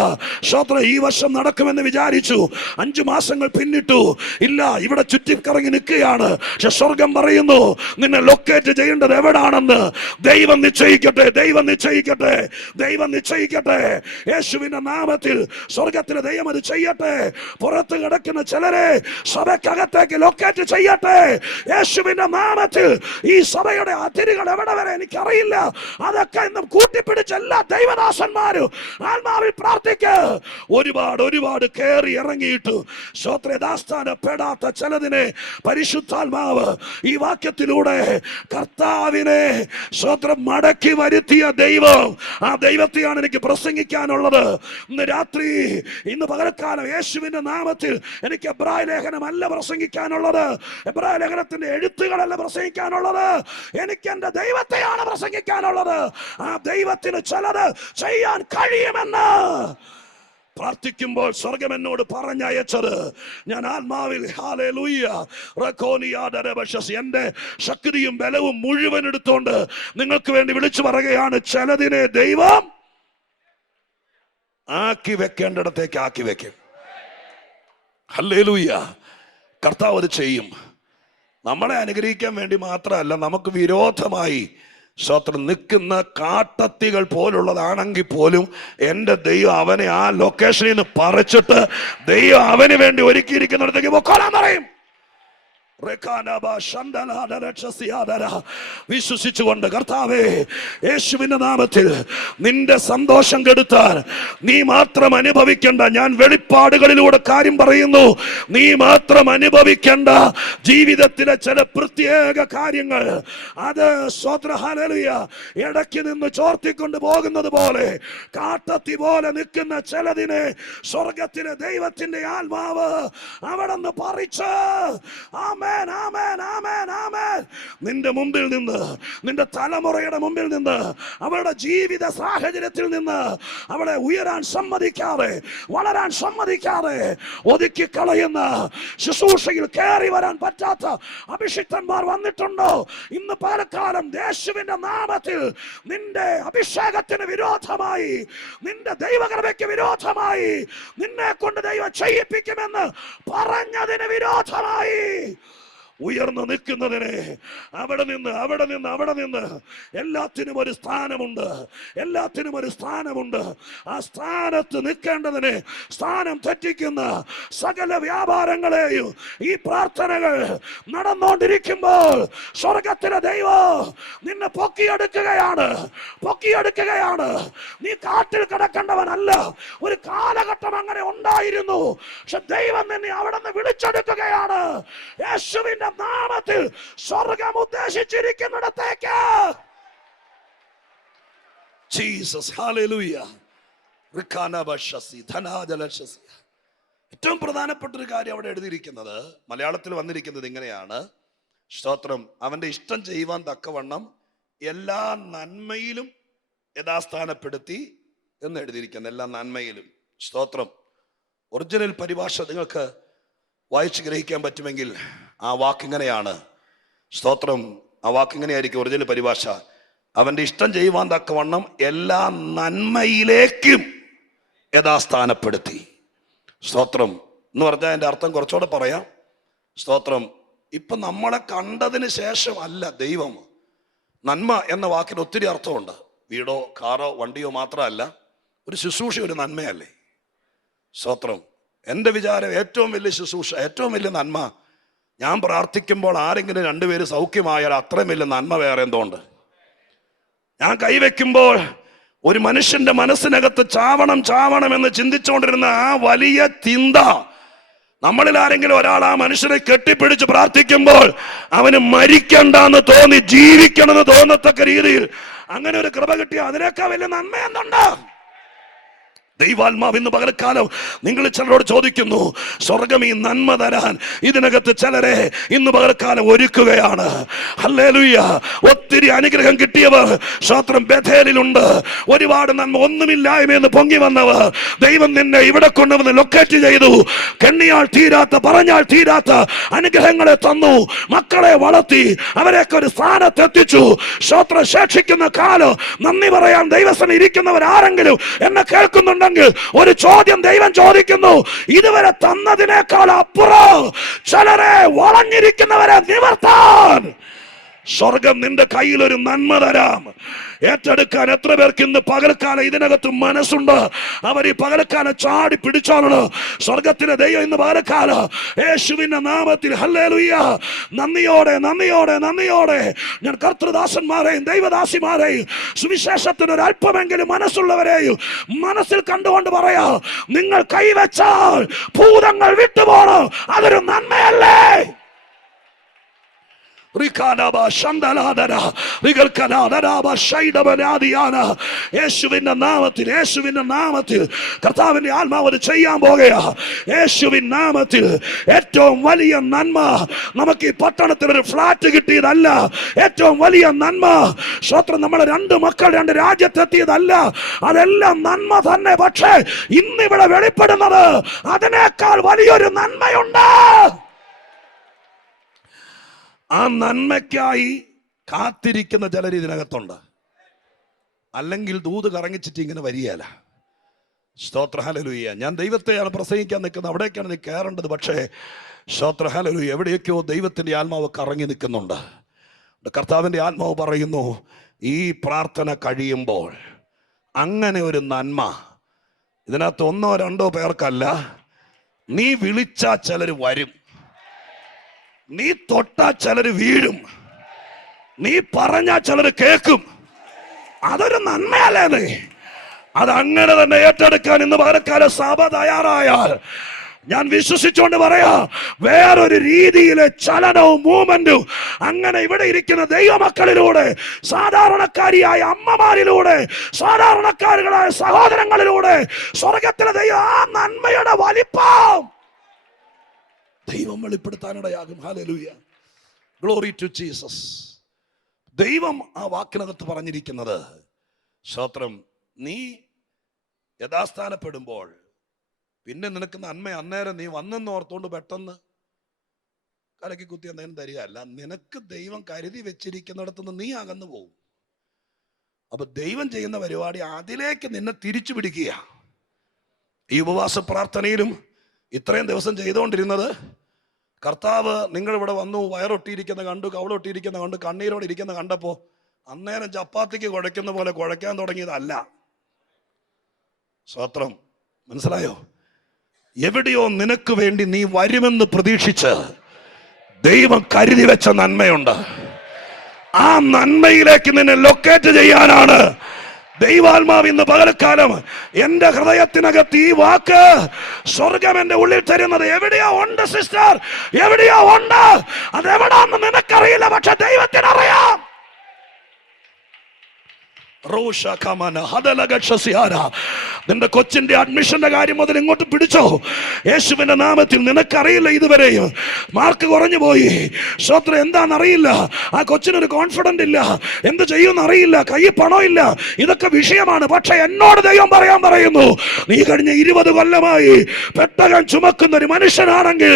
സ്തോത്ര, ഈ വർഷം നടക്കുമെന്ന് വിചാരിച്ചു. 5 മാസങ്ങൾ പിന്നിട്ടു, ഇല്ല, ഇവിടെ ചുറ്റിക്കറങ്ങി നിൽക്കുകയാണ്. പക്ഷെ സ്വർഗം പറയുന്നു നിന്നെ ലൊക്കേറ്റ് ചെയ്യേണ്ടത് എവിടാണെന്ന് ദൈവം നിശ്ചയിക്കട്ടെ. ദൈവം നിശ്ചയിക്കട്ടെ, ദൈവം നിശ്ചയിക്കട്ടെ. യേശുവിന്റെ നാമത്തിൽ സ്വർഗത്തിലെ ദൈവം അത് ചെയ്യട്ടെ. പുറത്ത് കിടക്കുന്ന ചിലരെ സഭയ്ക്കകത്തേക്ക് ലൊക്കേറ്റ് ചെയ്യട്ടെ. യേശുവിന്റെ നാമത്തിൽ ഈ സഭയുടെ അതിരുകൾ എവിടെ വരെ എനിക്കറിയില്ല, അതൊക്കെ ഇന്നും കൂട്ടിപ്പിടിച്ച എല്ലാ ദൈവദാസന്മാരും ആത്മാവിൽ പ്രാർത്ഥിക്ക്. ഒരുപാട് കയറി ഇറങ്ങിയിട്ട് ശ്രോത്രദാസ്ഥാനപ്പെടാത്ത ചിലതിനെ പരിശുദ്ധാത്മാവ് ഈ വാക്യത്തിലൂടെ കർത്താവിനെ സ്വത്രം മടക്കി വരുത്തിയ ദൈവം, ആ ദൈവത്തെയാണ് എനിക്ക് പ്രസംഗിക്കാനുള്ളത്. ഇന്ന് രാത്രി, ഇന്ന് പകൽക്കാലം യേശുവിന്റെ നാമത്തിൽ എനിക്ക് എബ്രായ ലേഖനമല്ല പ്രസംഗിക്കാനുള്ളത്, എബ്രായ ലേഖനത്തിന്റെ എഴുത്തുകളല്ല പ്രസംഗിക്കാനുള്ളത്, എനിക്ക് എന്റെ ദൈവത്തെയാണ് പ്രസംഗിക്കാനുള്ളത്. ആ ദൈവത്തിന് ചിലത് ചെയ്യാൻ കഴിയുമെന്ന് പ്രാർത്ഥിക്കുമ്പോൾ സ്വർഗം എന്നോട് പറഞ്ഞയച്ചത്, ഞാൻ ആത്മാവിൽ ഹല്ലേലൂയ എന്റെ ശക്തിയും ബലവും മുഴുവൻ എടുത്തോണ്ട് നിങ്ങൾക്ക് വേണ്ടി വിളിച്ചു പറയുകയാണ്, ചിലതിനെ ദൈവം ആക്കി വെക്കേണ്ടിടത്തേക്ക് ആക്കി വെക്കും. ഹല്ലേലൂയ. കർത്താവ് അത് ചെയ്യും. നമ്മളെ അനുഗ്രഹിക്കാൻ വേണ്ടി മാത്രമല്ല, നമുക്ക് വിരോധമായി സ്തോത്രം നിൽക്കുന്ന കാട്ടത്തികൾ പോലുള്ളതാണെങ്കിൽ പോലും എൻ്റെ ദൈവം അവനെ ആ ലൊക്കേഷനിൽ നിന്ന് പറിച്ചിട്ട് ദൈവം അവന് വേണ്ടി ഒരുക്കിയിരിക്കുന്നിടത്തേക്ക് പൊക്കോളാൻ പറയും. വിശ്വസിച്ചുകൊണ്ട്, കർത്താവേ, യേശുവിന്റെ നാമത്തിൽ നിന്റെ സന്തോഷം കെടുത്താൻ നീ മാത്രം അനുഭവിക്കേണ്ട, ഞാൻ വെളിപ്പാടുകളിലൂടെ കാര്യം പറയുന്നു, നീ മാത്രം അനുഭവിക്കേണ്ട ജീവിതത്തിലെ ചില പ്രത്യേക കാര്യങ്ങൾ, അത് സ്തോത്ര ഹല്ലേലൂയ ഇടയ്ക്ക് നിന്ന് ചോർത്തിക്കൊണ്ട് പോകുന്നത് പോലെ, കാട്ടത്തി പോലെ നിൽക്കുന്ന ചിലതിനെ സ്വർഗത്തിലെ ദൈവത്തിന്റെ ആത്മാവ് അവിടെ നിന്ന് പറിച്ച് നിന്റെ മുമ്പിൽ നിന്ന്, നിന്റെ തലമുറയുടെ മുമ്പിൽ നിന്ന്, അവരുടെ ജീവിത സാഹചര്യത്തിൽ നിന്ന് അവളെ ഉയരാൻ സമ്മതിക്കാതെ, വളരാൻ സമ്മതിക്കാതെ ഒതുക്കി കളയുന്ന, ശുശ്രൂഷയിൽ കയറി വരാൻ പറ്റാത്ത അഭിഷിക്തന്മാർ വന്നിട്ടുണ്ടോ? ഇന്ന് പലകാലം യേശുവിന്റെ നാമത്തിൽ നിന്റെ അഭിഷേകത്തിന് വിരോധമായി, നിന്റെ ദൈവകൃപയ്ക്ക് വിരോധമായി, നിന്നെ കൊണ്ട് ദൈവം ചെയ്യിപ്പിക്കുമെന്ന് പറഞ്ഞതിന് വിരോധമായി ഉയർന്നു നിൽക്കുന്നതിനെ അവിടെ നിന്ന് എല്ലാത്തിനും ഒരു സ്ഥാനമുണ്ട്, എല്ലാത്തിനും ഒരു സ്ഥാനമുണ്ട്. ആ സ്ഥാനത്ത് നിൽക്കേണ്ടതിനെ സ്ഥാനം തെറ്റിക്കുന്ന സകല വ്യാപാരങ്ങളെയും ഈ പ്രാർത്ഥനകൾ നടന്നുകൊണ്ടിരിക്കുമ്പോൾ സ്വർഗത്തിലെ ദൈവം നിന്നെ പൊക്കിയെടുക്കുകയാണ്. നീ കാട്ടിൽ കിടക്കേണ്ടവനല്ല. ഒരു കാലഘട്ടം അങ്ങനെ ഉണ്ടായിരുന്നു, പക്ഷെ ദൈവം നിന്നെ അവിടെ നിന്ന് വിളിച്ചെടുക്കുകയാണ്. യേശുവിന്റെ നാമത്തിൽ സ്വർഗം ഉദ്ദേശിച്ചിരിക്കുന്നിടത്തേക്ക്. Jesus, hallelujah. ഏറ്റവും പ്രധാനപ്പെട്ട ഒരു കാര്യം അവിടെ എഴുതിയിരിക്കുന്നത്, മലയാളത്തിൽ വന്നിരിക്കുന്നത് ഇങ്ങനെയാണ്: സ്തോത്രം, അവന്റെ ഇഷ്ടം ചെയ്യുവാൻ തക്കവണ്ണം എല്ലാ നന്മയിലും യഥാസ്ഥാനപ്പെടുത്തി എന്ന് എഴുതിയിരിക്കുന്നത്. എല്ലാ നന്മയിലും. സ്തോത്രം. ഒറിജിനൽ പരിഭാഷ നിങ്ങൾക്ക് വായിച്ച് ഗ്രഹിക്കാൻ പറ്റുമെങ്കിൽ ആ വാക്കിങ്ങനെയാണ്. സ്തോത്രം. ആ വാക്കിങ്ങനെയായിരിക്കും ഒറിജിനൽ പരിഭാഷ: അവന്റെ ഇഷ്ടം ചെയ്യുവാൻ തക്കവണ്ണം എല്ലാ നന്മയിലേക്കും യഥാസ്ഥാനപ്പെടുത്തി. സ്തോത്രം എന്ന് പറഞ്ഞാൽ എൻ്റെ അർത്ഥം കുറച്ചുകൂടെ പറയാം. സ്തോത്രം. ഇപ്പം നമ്മളെ കണ്ടതിന് ശേഷം അല്ല ദൈവം. നന്മ എന്ന വാക്കിന് ഒത്തിരി അർത്ഥമുണ്ട്. വീടോ കാറോ വണ്ടിയോ മാത്രമല്ല, ഒരു ശുശ്രൂഷ ഒരു നന്മയല്ലേ? സ്തോത്രം. എൻ്റെ വിചാരം ഏറ്റവും വലിയ ശുശ്രൂഷ, ഏറ്റവും വലിയ നന്മ, ഞാൻ പ്രാർത്ഥിക്കുമ്പോൾ ആരെങ്കിലും രണ്ടുപേര് സൗഖ്യമായാൽ അത്രയും വലിയ നന്മ വേറെ എന്തുകൊണ്ട്? ഞാൻ കൈവയ്ക്കുമ്പോൾ ഒരു മനുഷ്യന്റെ മനസ്സിനകത്ത് ചാവണം എന്ന് ചിന്തിച്ചുകൊണ്ടിരുന്ന ആ വലിയ ചിന്ത, നമ്മളിൽ ആരെങ്കിലും ഒരാൾ ആ മനുഷ്യനെ കെട്ടിപ്പിടിച്ച് പ്രാർത്ഥിക്കുമ്പോൾ അവന് മരിക്കണ്ടെന്ന് തോന്നി ജീവിക്കണമെന്ന് തോന്നത്തക്ക രീതിയിൽ അങ്ങനെ ഒരു കൃപ കിട്ടിയ അതിനേക്കാൾ വലിയ നന്മ എന്തുണ്ട്? ദൈവാത്മാവ് ഇന്ന് പകൽക്കാലം നിങ്ങൾ ചിലരോട് ചോദിക്കുന്നു, സ്വർഗം ഈ നന്മ തരാൻ ഇതിനകത്ത് ചിലരെ ഇന്ന് പകൽക്കാലം ഒരുക്കുകയാണ്. ഹല്ലേലൂയ. ഒത്തിരി അനുഗ്രഹം കിട്ടിയവർ സ്തോത്രം ബേഥേലിലുണ്ട്. ഒരുപാട് നന്മ ഒന്നുമില്ലായ്മയെന്ന് പൊങ്ങി വന്നവർ ദൈവം നിന്നെ ഇവിടെ കൊണ്ടുവന്ന് ലൊക്കേറ്റ് ചെയ്തു. കെണ്ണിയാൽ തീരാത്ത, പറഞ്ഞാൽ തീരാത്ത അനുഗ്രഹങ്ങളെ തന്നു. മക്കളെ വളർത്തി അവരെയൊക്കെ ഒരു സ്ഥാനത്തെത്തിച്ചു. സ്തോത്രം. ശേഷിക്കുന്ന കാലം നന്ദി പറയാൻ ദൈവസ്ഥനിൽ ഇരിക്കുന്നവർ ആരെങ്കിലും എന്നെ കേൾക്കുന്നുണ്ടെങ്കിൽ ഒരു ചോദ്യം ദൈവം ചോദിക്കുന്നു: ഇതുവരെ തന്നതിനേക്കാൾ അപ്പുറം ചിലരെ വളഞ്ഞിരിക്കുന്നവരെ നിവർത്താൻ സ്വർഗം നിന്റെ കയ്യിൽ ഒരു നന്മ തരാം. ഏറ്റെടുക്കാൻ എത്ര പേർക്ക് ഇന്ന് പകൽക്കാലം ഇതിനകത്ത് മനസ്സുണ്ട്? അവർ ഈ പകൽക്കാലം ചാടി പിടിച്ചോളണം. സ്വർഗത്തിലെ ദൈവം ഇന്ന് പകൽക്കാലം യേശുവിന്റെ നാമത്തിൽ ഹല്ലേലൂയ നന്ദിയോടെ ഞാൻ കർത്തൃദാസന്മാരെയും ദൈവദാസിമാരെയും സുവിശേഷത്തിന് ഒരു അല്പമെങ്കിലും മനസ്സുള്ളവരെയും മനസ്സിൽ കണ്ടുകൊണ്ട് പറയാ, നിങ്ങൾ കൈവച്ചാൽ ഭൂതങ്ങൾ വിട്ടുപോകണം. അതൊരു നന്മയല്ലേ? യേശുവിന്റെ നാമത്തിൽ കർത്താവിന്റെ ആത്മാവ് അത് ചെയ്യാൻ പോകുകയാ. യേശുവിൻ നാമത്തിൽ ഏറ്റവും വലിയ നന്മ നമുക്ക് ഈ പട്ടണത്തിൽ ഒരു ഫ്ലാറ്റ് കിട്ടിയതല്ല. ഏറ്റവും വലിയ നന്മ സ്വത്രം നമ്മളെ 2 മക്കൾ 2 രാജ്യത്തെത്തിയതല്ല. അതെല്ലാം നന്മ തന്നെ. പക്ഷേ ഇന്നിവിടെ വെളിപ്പെടുന്നത് അതിനേക്കാൾ വലിയൊരു നന്മയുണ്ട്. ആ നന്മയ്ക്കായി കാത്തിരിക്കുന്ന ചിലർ ഇതിനകത്തുണ്ട്. അല്ലെങ്കിൽ ദൂത് കറങ്ങിച്ചിട്ട് ഇങ്ങനെ വരികയല്ല. സ്തോത്ര ഹല്ലേലൂയ. ഞാൻ ദൈവത്തെയാണ് പ്രസംഗിക്കാൻ നിൽക്കുന്നത്, അവിടേക്കാണ് നീ കയറേണ്ടത്. പക്ഷേ സ്തോത്ര ഹല്ലേലൂയ, എവിടെയൊക്കെയോ ദൈവത്തിൻ്റെ ആത്മാവ് കറങ്ങി നിൽക്കുന്നുണ്ട്. കർത്താവിൻ്റെ ആത്മാവ് പറയുന്നു, ഈ പ്രാർത്ഥന കഴിയുമ്പോൾ അങ്ങനെ ഒരു നന്മ ഇതിനകത്ത് 1 or 2 പേർക്കല്ല, നീ വിളിച്ചാൽ ചിലർ വരും, നീ തൊട്ടാ ചിലർ വീഴും, നീ പറഞ്ഞാ ചിലർ കേൾക്കും. അതൊരു നന്മയല്ലേ? അതങ്ങനെ തന്നെ ഏറ്റെടുക്കാൻ ഇന്ന് പകരക്കാല സഭ തയ്യാറായാൽ ഞാൻ വിശ്വസിച്ചുകൊണ്ട് പറയാ, വേറൊരു രീതിയിലെ ചലനവും മൂവ്മെന്റും അങ്ങനെ ഇവിടെ ഇരിക്കുന്ന ദൈവമക്കളിലൂടെ, സാധാരണക്കാരിയായ അമ്മമാരിലൂടെ, സാധാരണക്കാരികളായ സഹോദരങ്ങളിലൂടെ സ്വർഗത്തിലെ ദൈവം ആ നന്മയുടെ വലിപ്പം ദൈവം വെളിപ്പെടുത്താനിടയാകും. ഹല്ലേലൂയ, ഗ്ലോറി ടു ജീസസ്. ദൈവം ആ വാക്കിനകത്ത് പറഞ്ഞിരിക്കുന്നത്, സ്തോത്രം, നീ യഥാസ്ഥാനപ്പെടുമ്പോൾ പിന്നെ നിനക്ക് നന്മ അന്നേരം നീ വന്നെന്ന് ഓർത്തുകൊണ്ട് പെട്ടെന്ന് കലക്കി കുത്തി എന്തെങ്കിലും തരികയല്ല. നിനക്ക് ദൈവം കരുതി വെച്ചിരിക്കുന്നിടത്തുനിന്ന് നീ അകന്നു പോകും. അപ്പൊ ദൈവം ചെയ്യുന്ന പരിപാടി അതിലേക്ക് നിന്നെ തിരിച്ചു പിടിക്കുക. ഈ ഉപവാസ പ്രാർത്ഥനയിലും ഇത്രയും ദിവസം ചെയ്തുകൊണ്ടിരുന്നത്, കർത്താവ് നിങ്ങളിവിടെ വന്നു, വയറൊട്ടിയിരിക്കുന്ന കണ്ടു, കവളൊട്ടിയിരിക്കുന്ന കണ്ടു, കണ്ണീരോടെ ഇരിക്കുന്ന കണ്ടപ്പോൾ അന്നേരം ചപ്പാത്തിക്ക് കുഴയ്ക്കുന്ന പോലെ കുഴയ്ക്കാൻ തുടങ്ങിയതല്ല. സ്തോത്രം, മനസ്സിലായോ? എവിടെയോ നിനക്ക് വേണ്ടി നീ വരുമെന്ന് പ്രതീക്ഷിച്ച് ദൈവം കരുതി വെച്ച നന്മയുണ്ട്. ആ നന്മയിലേക്ക് നിന്നെ ലൊക്കേറ്റ് ചെയ്യാനാണ് ദൈവാത്മാവ് ഇന്ന് പകൽക്കാലം എന്റെ ഹൃദയത്തിനകത്ത് ഈ വാക്ക് സ്വർഗം എന്റെ ഉള്ളിൽ തരുന്നത്. എവിടെയോ ഉണ്ട് സിസ്റ്റർ, എവിടെയോ ഉണ്ട്. അതെവിടാന്ന് നിനക്കറിയില്ല, പക്ഷെ ദൈവത്തിനറിയാം. നിന്റെ കൊച്ചിന്റെ അഡ്മിഷന്റെ കാര്യം മുതൽ ഇങ്ങോട്ട് പിടിച്ചോ. യേശുവിന്റെ നാമത്തിൽ. നിനക്കറിയില്ല ഇതുവരെയും മാർക്ക് കുറഞ്ഞു പോയി. സ്വത്രം എന്താണെന്നറിയില്ല, ആ കൊച്ചിനൊരു കോൺഫിഡന്റ് ഇല്ല, എന്ത് ചെയ്യുമെന്ന് അറിയില്ല, കയ്യിൽ പണമില്ല, ഇതൊക്കെ വിഷയമാണ്. പക്ഷെ എന്നോട് ദൈവം പറയുന്നു, നീ കഴിഞ്ഞ 20 കൊല്ലമായി പെട്ടകം ചുമക്കുന്ന ഒരു മനുഷ്യനാണെങ്കിൽ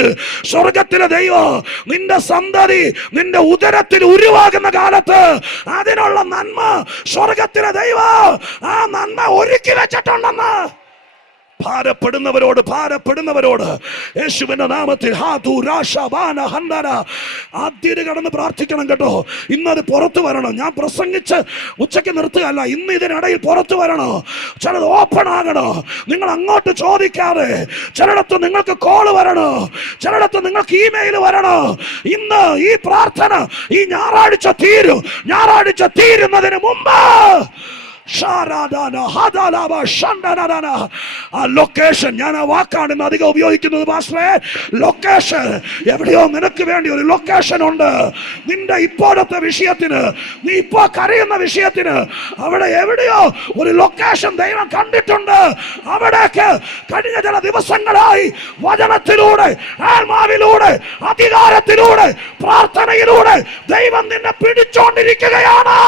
സ്വർഗത്തിലെ ദൈവം നിന്റെ സന്തതി നിന്റെ ഉദരത്തിൽ ഉരുവാകുന്ന കാലത്ത് അതിനുള്ള നന്മ സ്വർഗത്തിൽ ദൈവം ആ നന്മ ഒരുക്കി വെച്ചിട്ടുണ്ടെന്ന് ഭാരപ്പെടുന്നവരോട് യേശുവിന്റെ നാമത്തിൽ ആദ്യം കടന്ന് പ്രാർത്ഥിക്കണം കേട്ടോ. ഇന്നത് പുറത്തു വരണം. ഞാൻ പ്രസംഗിച്ച് ഉച്ചയ്ക്ക് നിർത്തുകയല്ല, ഇന്ന് ഇതിനിടയിൽ പുറത്തു വരണോ. ചിലത് ഓപ്പൺ ആകണോ. നിങ്ങൾ അങ്ങോട്ട് ചോദിക്കാതെ ചിലയിടത്ത് നിങ്ങൾക്ക് കോള് വരണോ, ചിലയിടത്ത് നിങ്ങൾക്ക് ഇമെയിൽ വരണോ. ഇന്ന് ഈ പ്രാർത്ഥന ഈ ഞായറാഴ്ച തീരുന്നതിന് മുമ്പ് ലൊക്കേഷൻ, ഞാൻ ആ വാക്കാണ് ഇന്ന് അധികം ഉപയോഗിക്കുന്നത് പാസ്റ്ററെ. ലൊക്കേഷൻ, എവിടെയോ നിനക്ക് വേണ്ടി ഒരു ലൊക്കേഷൻ ഉണ്ട്. നിന്റെ ഇപ്പോഴത്തെ വിഷയത്തിന്, നീ ഇപ്പോ കരയുന്ന വിഷയത്തിന് അവിടെ എവിടെയോ ഒരു ലൊക്കേഷൻ ദൈവം കണ്ടിട്ടുണ്ട്. അവിടേക്ക് കഴിഞ്ഞ ചില ദിവസങ്ങളായി വചനത്തിലൂടെ, ആത്മാവിലൂടെ, അധികാരത്തിലൂടെ, പ്രാർത്ഥനയിലൂടെ ദൈവം നിന്നെ പിടിച്ചോണ്ടിരിക്കുകയാണ്.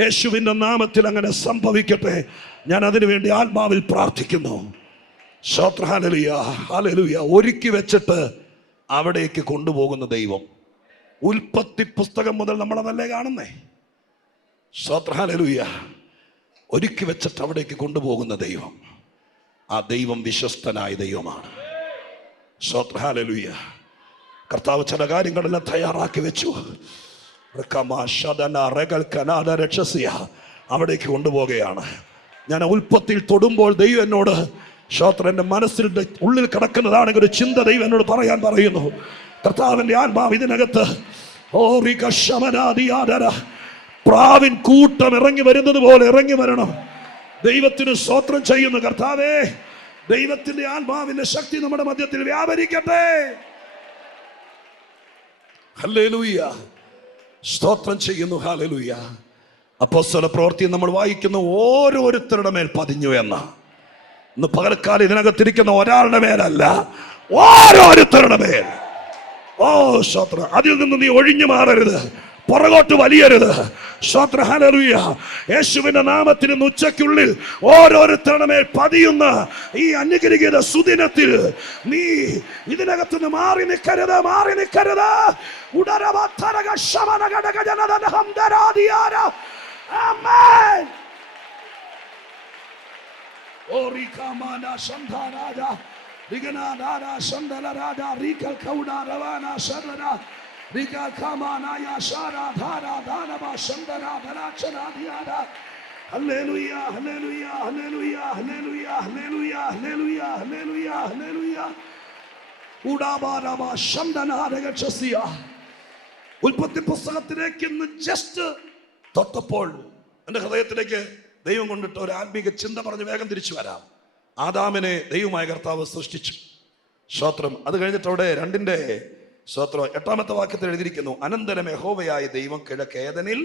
യേശുവിന്റെ നാമത്തിൽ അങ്ങനെ സംഭവിക്കട്ടെ. ഞാൻ അതിനു വേണ്ടി ആത്മാവിൽ പ്രാർത്ഥിക്കുന്നു. ഹല്ലേലൂയ. ഒരുക്കി വെച്ചിട്ട് അവിടേക്ക് കൊണ്ടുപോകുന്ന ദൈവം. ഉൽപ്പത്തി പുസ്തകം മുതൽ നമ്മളതല്ലേ കാണുന്നേ. ഹല്ലേലൂയ. ഒരുക്കി വെച്ചിട്ട് അവിടേക്ക് കൊണ്ടുപോകുന്ന ദൈവം, ആ ദൈവം വിശ്വസ്തനായ ദൈവമാണ്. ഹല്ലേലൂയ. കർത്താവ് ചില കാര്യങ്ങളെല്ലാം തയ്യാറാക്കി വെച്ചു. അവിടേക്ക് കൊണ്ടുപോവുകയാണ്. ഞാൻ ഉൽപ്പത്തിയിൽ തൊടുമ്പോൾ ദൈവം എന്നോട്, എൻ്റെ മനസ്സിൻ്റെ ഉള്ളിൽ കിടക്കുന്നതാണെങ്കിൽ ഒരു ചിന്ത ദൈവം എന്നോട് പറയുന്നു. കർത്താവിൻ്റെ ആത്മാവ് ഇതിനകത്ത് പ്രാവിൻ കൂട്ടം ഇറങ്ങി വരുന്നത് പോലെ ഇറങ്ങി വരണം. ദൈവത്തിന് സ്തോത്രം ചെയ്യുന്നു. കർത്താവേ, ദൈവത്തിന്റെ ആത്മാവിന്റെ ശക്തി നമ്മുടെ മധ്യത്തിൽ വ്യാപരിക്കട്ടെ. ഹല്ലേലൂയ, സ്തോത്രം ചെയ്യുന്നു. ഹല്ലേലൂയ. അപ്പോസ്തല പ്രവൃത്തി നമ്മൾ വായിക്കുന്ന ഓരോരുത്തരുടെ മേൽ പതിഞ്ഞു എന്ന. ഇന്ന് പകൽക്കാലം ഇതിനകത്തിരിക്കുന്ന ഒരാളുടെ മേലല്ല, ഓരോരുത്തരുടെ മേൽ. ഓ സ്തോത്രം. അതിൽ നിന്ന് നീ ഒഴിഞ്ഞു മാറരുത്, പുറകോട്ട് വലിയരുത്. സ്തോത്രം. ഹല്ലേലൂയ. യേശുവിന്റെ നാമത്തിൽ ഇന്ന് ഉച്ചയ്ക്കുള്ളിൽ ഓരോരുത്തരുടെ മേൽ പതിയുന്ന ഈ അനുഗ്രഹീത സുദിനത്തിൽ നീ ഇതിനകത്തുനിന്ന് മാറി നിൽക്കരുത്, മാറി നിൽക്കരുത്. ആമേൻ. ഓറികാമാന സന്ധാരാജ ദിഗനാദാര സന്ദലരാജ റികൽ കൗഡ രവാന ശരണ റിക കാമാനായ ശാരാ ധാരാ ദാനബ സന്ദന ദലാക്ഷനാദിയാദ. ഹല്ലേലൂയ, ഹല്ലേലൂയ, ഹല്ലേലൂയ, ഹല്ലേലൂയ, ഹല്ലേലൂയ, ഹല്ലേലൂയ, ഹല്ലേലൂയ, ഹല്ലേലൂയ. ഉഡാബാരബ സന്ദനാരഗച്ഛസിയ. ഉൽപ്പത്തി പുസ്തകത്തിലേക്ക് ഇന്ന് ജസ്റ്റ് തൊട്ടപ്പോൾ എൻ്റെ ഹൃദയത്തിലേക്ക് ദൈവം കൊണ്ടിട്ട് ഒരു ആത്മീക ചിന്ത പറഞ്ഞ് വേഗം തിരിച്ചു വരാം. ആദാമിനെ ദൈവമായ കർത്താവ് സൃഷ്ടിച്ചു. സ്തോത്രം. അത് കഴിഞ്ഞിട്ട് അവിടെ 2-ന്റെ സ്തോത്രം 8-ാമത്തെ വാക്യത്തിൽ എഴുതിയിരിക്കുന്നു, അനന്തരം യഹോവയായ ദൈവം കിഴക്കേദനിൽ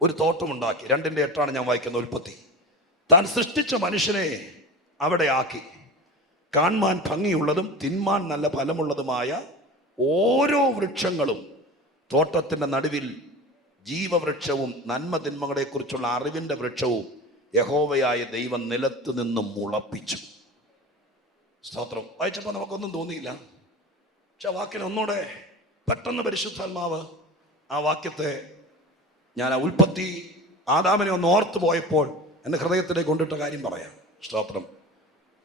ഒരു തോട്ടമുണ്ടാക്കി. 2-ന്റെ 8 ഞാൻ വായിക്കുന്ന ഉൽപ്പത്തി. താൻ സൃഷ്ടിച്ച മനുഷ്യനെ അവിടെ ആക്കി. കാൺമാൻ ഭംഗിയുള്ളതും തിന്മാൻ നല്ല ഫലമുള്ളതുമായ ഓരോ വൃക്ഷങ്ങളും തോട്ടത്തിൻ്റെ നടുവിൽ ജീവവൃക്ഷവും നന്മ തിന്മകളെക്കുറിച്ചുള്ള അറിവിൻ്റെ വൃക്ഷവും യഹോവയായ ദൈവം നിലത്ത് നിന്നും മുളപ്പിച്ചു. സ്തോത്രം. വായിച്ചപ്പോൾ നമുക്കൊന്നും തോന്നിയില്ല. പക്ഷെ ആ വാക്കിനെ ഒന്നുകൂടെ പെട്ടെന്ന് പരിശുദ്ധാത്മാവ് ആ വാക്യത്തെ, ഞാൻ ആ ഉൽപ്പത്തി ആദാമിനെ ഒന്ന് ഓർത്തു പോയപ്പോൾ എൻ്റെ ഹൃദയത്തിലേക്ക് കൊണ്ടിട്ട കാര്യം പറയാം. സ്തോത്രം.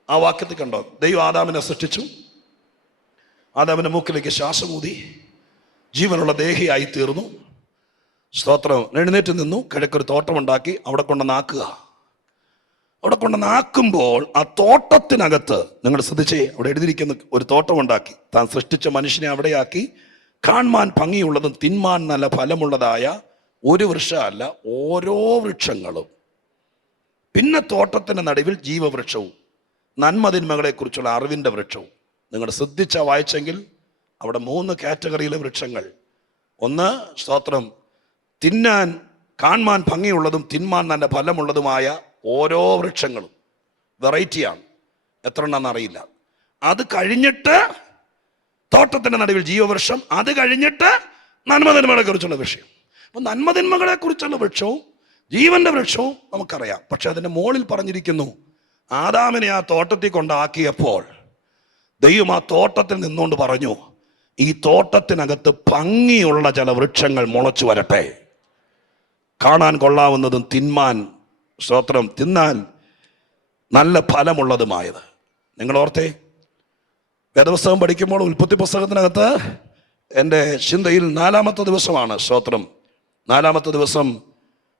ആ വാക്യത്തിൽ കണ്ടോ, ദൈവം ആദാമിനെ സൃഷ്ടിച്ചു. ആദാമിൻ്റെ മൂക്കിലേക്ക് ശ്വാസമൂതി ജീവനുള്ള ദേഹിയായി തീർന്നു. സ്തോത്രം. എഴുന്നേറ്റ് നിന്നു, കിഴക്കൊരു തോട്ടമുണ്ടാക്കി അവിടെ കൊണ്ടുവന്നാക്കുക. അവിടെ കൊണ്ടുവന്നാക്കുമ്പോൾ ആ തോട്ടത്തിനകത്ത് നിങ്ങൾ ശ്രദ്ധിച്ചേ, അവിടെ എഴുതിയിരിക്കുന്ന ഒരു തോട്ടമുണ്ടാക്കി. താൻ സൃഷ്ടിച്ച മനുഷ്യനെ അവിടെയാക്കി. കാൺമാൻ ഭംഗിയുള്ളതും തിന്മാൻ നല്ല ഫലമുള്ളതായ ഒരു വൃക്ഷമല്ല, ഓരോ വൃക്ഷങ്ങളും. പിന്നെ തോട്ടത്തിൻ്റെ നടുവിൽ ജീവവൃക്ഷവും നന്മതിന്മകളെക്കുറിച്ചുള്ള അറിവിൻ്റെ വൃക്ഷവും. നിങ്ങൾ ശ്രദ്ധിച്ച വായിച്ചെങ്കിൽ അവിടെ 3 കാറ്റഗറിയിലെ വൃക്ഷങ്ങൾ. ഒന്ന്, സ്തോത്രം, തിന്നാൻ കാൺമാൻ ഭംഗിയുള്ളതും തിന്മാൻ നല്ല ഫലമുള്ളതുമായ ഓരോ വൃക്ഷങ്ങളും. വെറൈറ്റിയാണ്, എത്ര എണ്ണമെന്ന് അറിയില്ല. അത് കഴിഞ്ഞിട്ട് തോട്ടത്തിൻ്റെ നടുവിൽ ജീവവൃക്ഷം, അത് കഴിഞ്ഞിട്ട് നന്മതിന്മകളെക്കുറിച്ചുള്ള വിഷയം. അപ്പം നന്മതിന്മകളെക്കുറിച്ചുള്ള വൃക്ഷവും ജീവന്റെ വൃക്ഷവും നമുക്കറിയാം. പക്ഷെ അതിൻ്റെ മുകളിൽ പറഞ്ഞിരിക്കുന്നു, ആദാമിനെ ആ തോട്ടത്തിൽ കൊണ്ടാക്കിയപ്പോൾ ദൈവം ആ തോട്ടത്തിൽ നിന്നുകൊണ്ട് പറഞ്ഞു, ഈ തോട്ടത്തിനകത്ത് ഭംഗിയുള്ള ചില വൃക്ഷങ്ങൾ മുളച്ചു വരട്ടെ, കാണാൻ കൊള്ളാവുന്നതും തിന്മാൻ, സ്തോത്രം, തിന്നാൻ നല്ല ഫലമുള്ളതുമായത്. നിങ്ങൾ ഓർത്തേ, വേദപുസ്തകം പഠിക്കുമ്പോൾ ഉൽപ്പത്തി പുസ്തകത്തിനകത്ത് എൻ്റെ ചിന്തയിൽ 4-ാമത്തെ ദിവസമാണ്. സ്തോത്രം. 4-ാമത്തെ ദിവസം,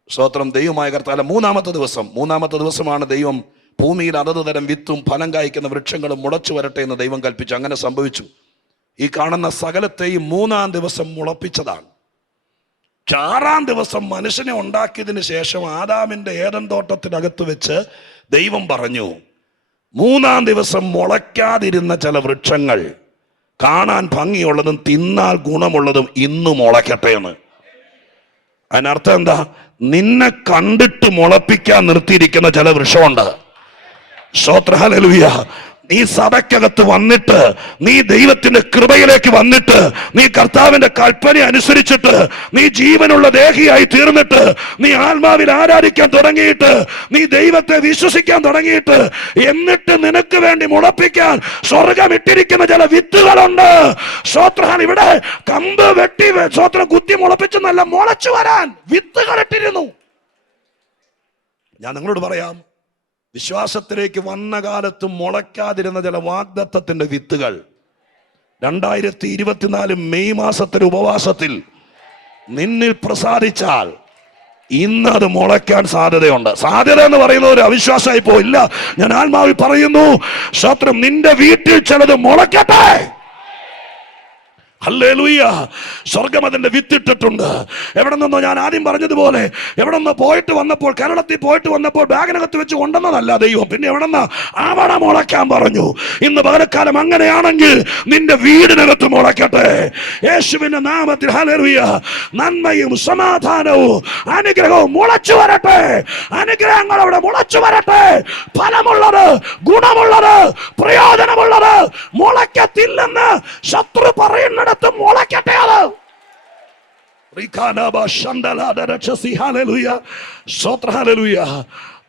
സ്തോത്രം, ദൈവമായ കർത്താവ് 3-ാമത്തെ ദിവസമാണ് ദൈവം ഭൂമിയിൽ അതത് തരം വിത്തും ഫലം കായ്ക്കുന്ന വൃക്ഷങ്ങളും മുളച്ചു വരട്ടെ എന്ന് ദൈവം കൽപ്പിച്ചു. അങ്ങനെ സംഭവിച്ചു. ഈ കാണുന്ന സകലത്തെയും 3-ാം ദിവസം മുളപ്പിച്ചതാണ്. 6-ാം ദിവസം മനുഷ്യനെ ഉണ്ടാക്കിയതിന് ശേഷം ആദാമിൻ്റെ ഏദൻ തോട്ടത്തിനകത്ത് വെച്ച് ദൈവം പറഞ്ഞു, 3-ാം ദിവസം മുളയ്ക്കാതിരുന്ന ചില വൃക്ഷങ്ങൾ, കാണാൻ ഭംഗിയുള്ളതും തിന്നാൽ ഗുണമുള്ളതും ഇന്ന് മുളയ്ക്കട്ടെ എന്ന്. അതിനർത്ഥം എന്താ? നിന്നെ കണ്ടിട്ട് മുളപ്പിക്കാൻ നിർത്തിയിരിക്കുന്ന ചില വൃക്ഷമുണ്ട്. സ്തോത്രം. ഹല്ലേലൂയ. നീ സഭയ്ക്കകത്ത് വന്നിട്ട്, നീ ദൈവത്തിന്റെ കൃപയിലേക്ക് വന്നിട്ട്, നീ കർത്താവിന്റെ കൽപ്പന അനുസരിച്ചിട്ട്, നീ ജീവനുള്ള ദേഹിയായി തീർന്നിട്ട്, നീ ആത്മാവിൽ ആരാധിക്കാൻ തുടങ്ങിയിട്ട്, നീ ദൈവത്തെ വിശ്വസിക്കാൻ തുടങ്ങിയിട്ട്, എന്നിട്ട് നിനക്ക് വേണ്ടി മുളപ്പിക്കാൻ സ്വർഗം ഇട്ടിരിക്കുന്ന ചില വിത്തുകളുണ്ട്. സ്തോത്രം. ഇവിടെ കമ്പ് വെട്ടി സ്തോത്രം കുത്തി മുളപ്പിച്ച് നല്ല മുളച്ചു വരാൻ വിത്തുകൾ ഇട്ടിരുന്നു. ഞാൻ നിങ്ങളോട് പറയാം, വിശ്വാസത്തിലേക്ക് വന്ന കാലത്ത് മുളയ്ക്കാതിരുന്ന ചില വാഗ്ദത്തത്തിന്റെ വിത്തുകൾ 2024 മെയ് മാസത്തിലെ ഉപവാസത്തിൽ നിന്നിൽ പ്രസാദിച്ചാൽ ഇന്നത് മുളയ്ക്കാൻ സാധ്യതയുണ്ട്. സാധ്യത എന്ന് പറയുന്നത് ഒരു അവിശ്വാസമായി പോയില്ല. ഞാൻ ആത്മാവിൽ പറയുന്നു, സ്തോത്രം, നിന്റെ വീട്ടിൽ ചിലത് മുളയ്ക്കട്ടെ. ഹല്ലേലൂയ. സ്വർഗം അതിന്റെ വിത്തിട്ടിട്ടുണ്ട്. എവിടെ നിന്നോ, ഞാൻ ആദ്യം പറഞ്ഞതുപോലെ, എവിടെ നിന്നോ പോയിട്ട് വന്നപ്പോൾ, കേരളത്തിൽ പോയിട്ട് വന്നപ്പോൾ ബാഗിനകത്ത് വെച്ച് കൊണ്ടുവന്നതല്ല ദൈവം. പിന്നെ എവിടെ നിന്നാ? അവിടെ മുളയ്ക്കാൻ പറഞ്ഞു. ഇന്ന് പകരക്കാലം അങ്ങനെയാണെങ്കിൽ നിന്റെ വീടിനകത്ത് മുളയ്ക്കട്ടെ യേശുവിന്റെ നാമത്തിൽ. ഹല്ലേലൂയ. നന്മയും സമാധാനവും അനുഗ്രഹവും മുളച്ചു വരട്ടെ. അനുഗ്രഹങ്ങൾ അവിടെ മുളച്ചു വരട്ടെ. ഫലമുള്ളത്, ഗുണമുള്ളത്, പ്രയോജനമുള്ളത് മുളയ്ക്കത്തില്ലെന്ന് ശത്രു പറയുന്ന മുളയ്ക്കട്ടെ. അത്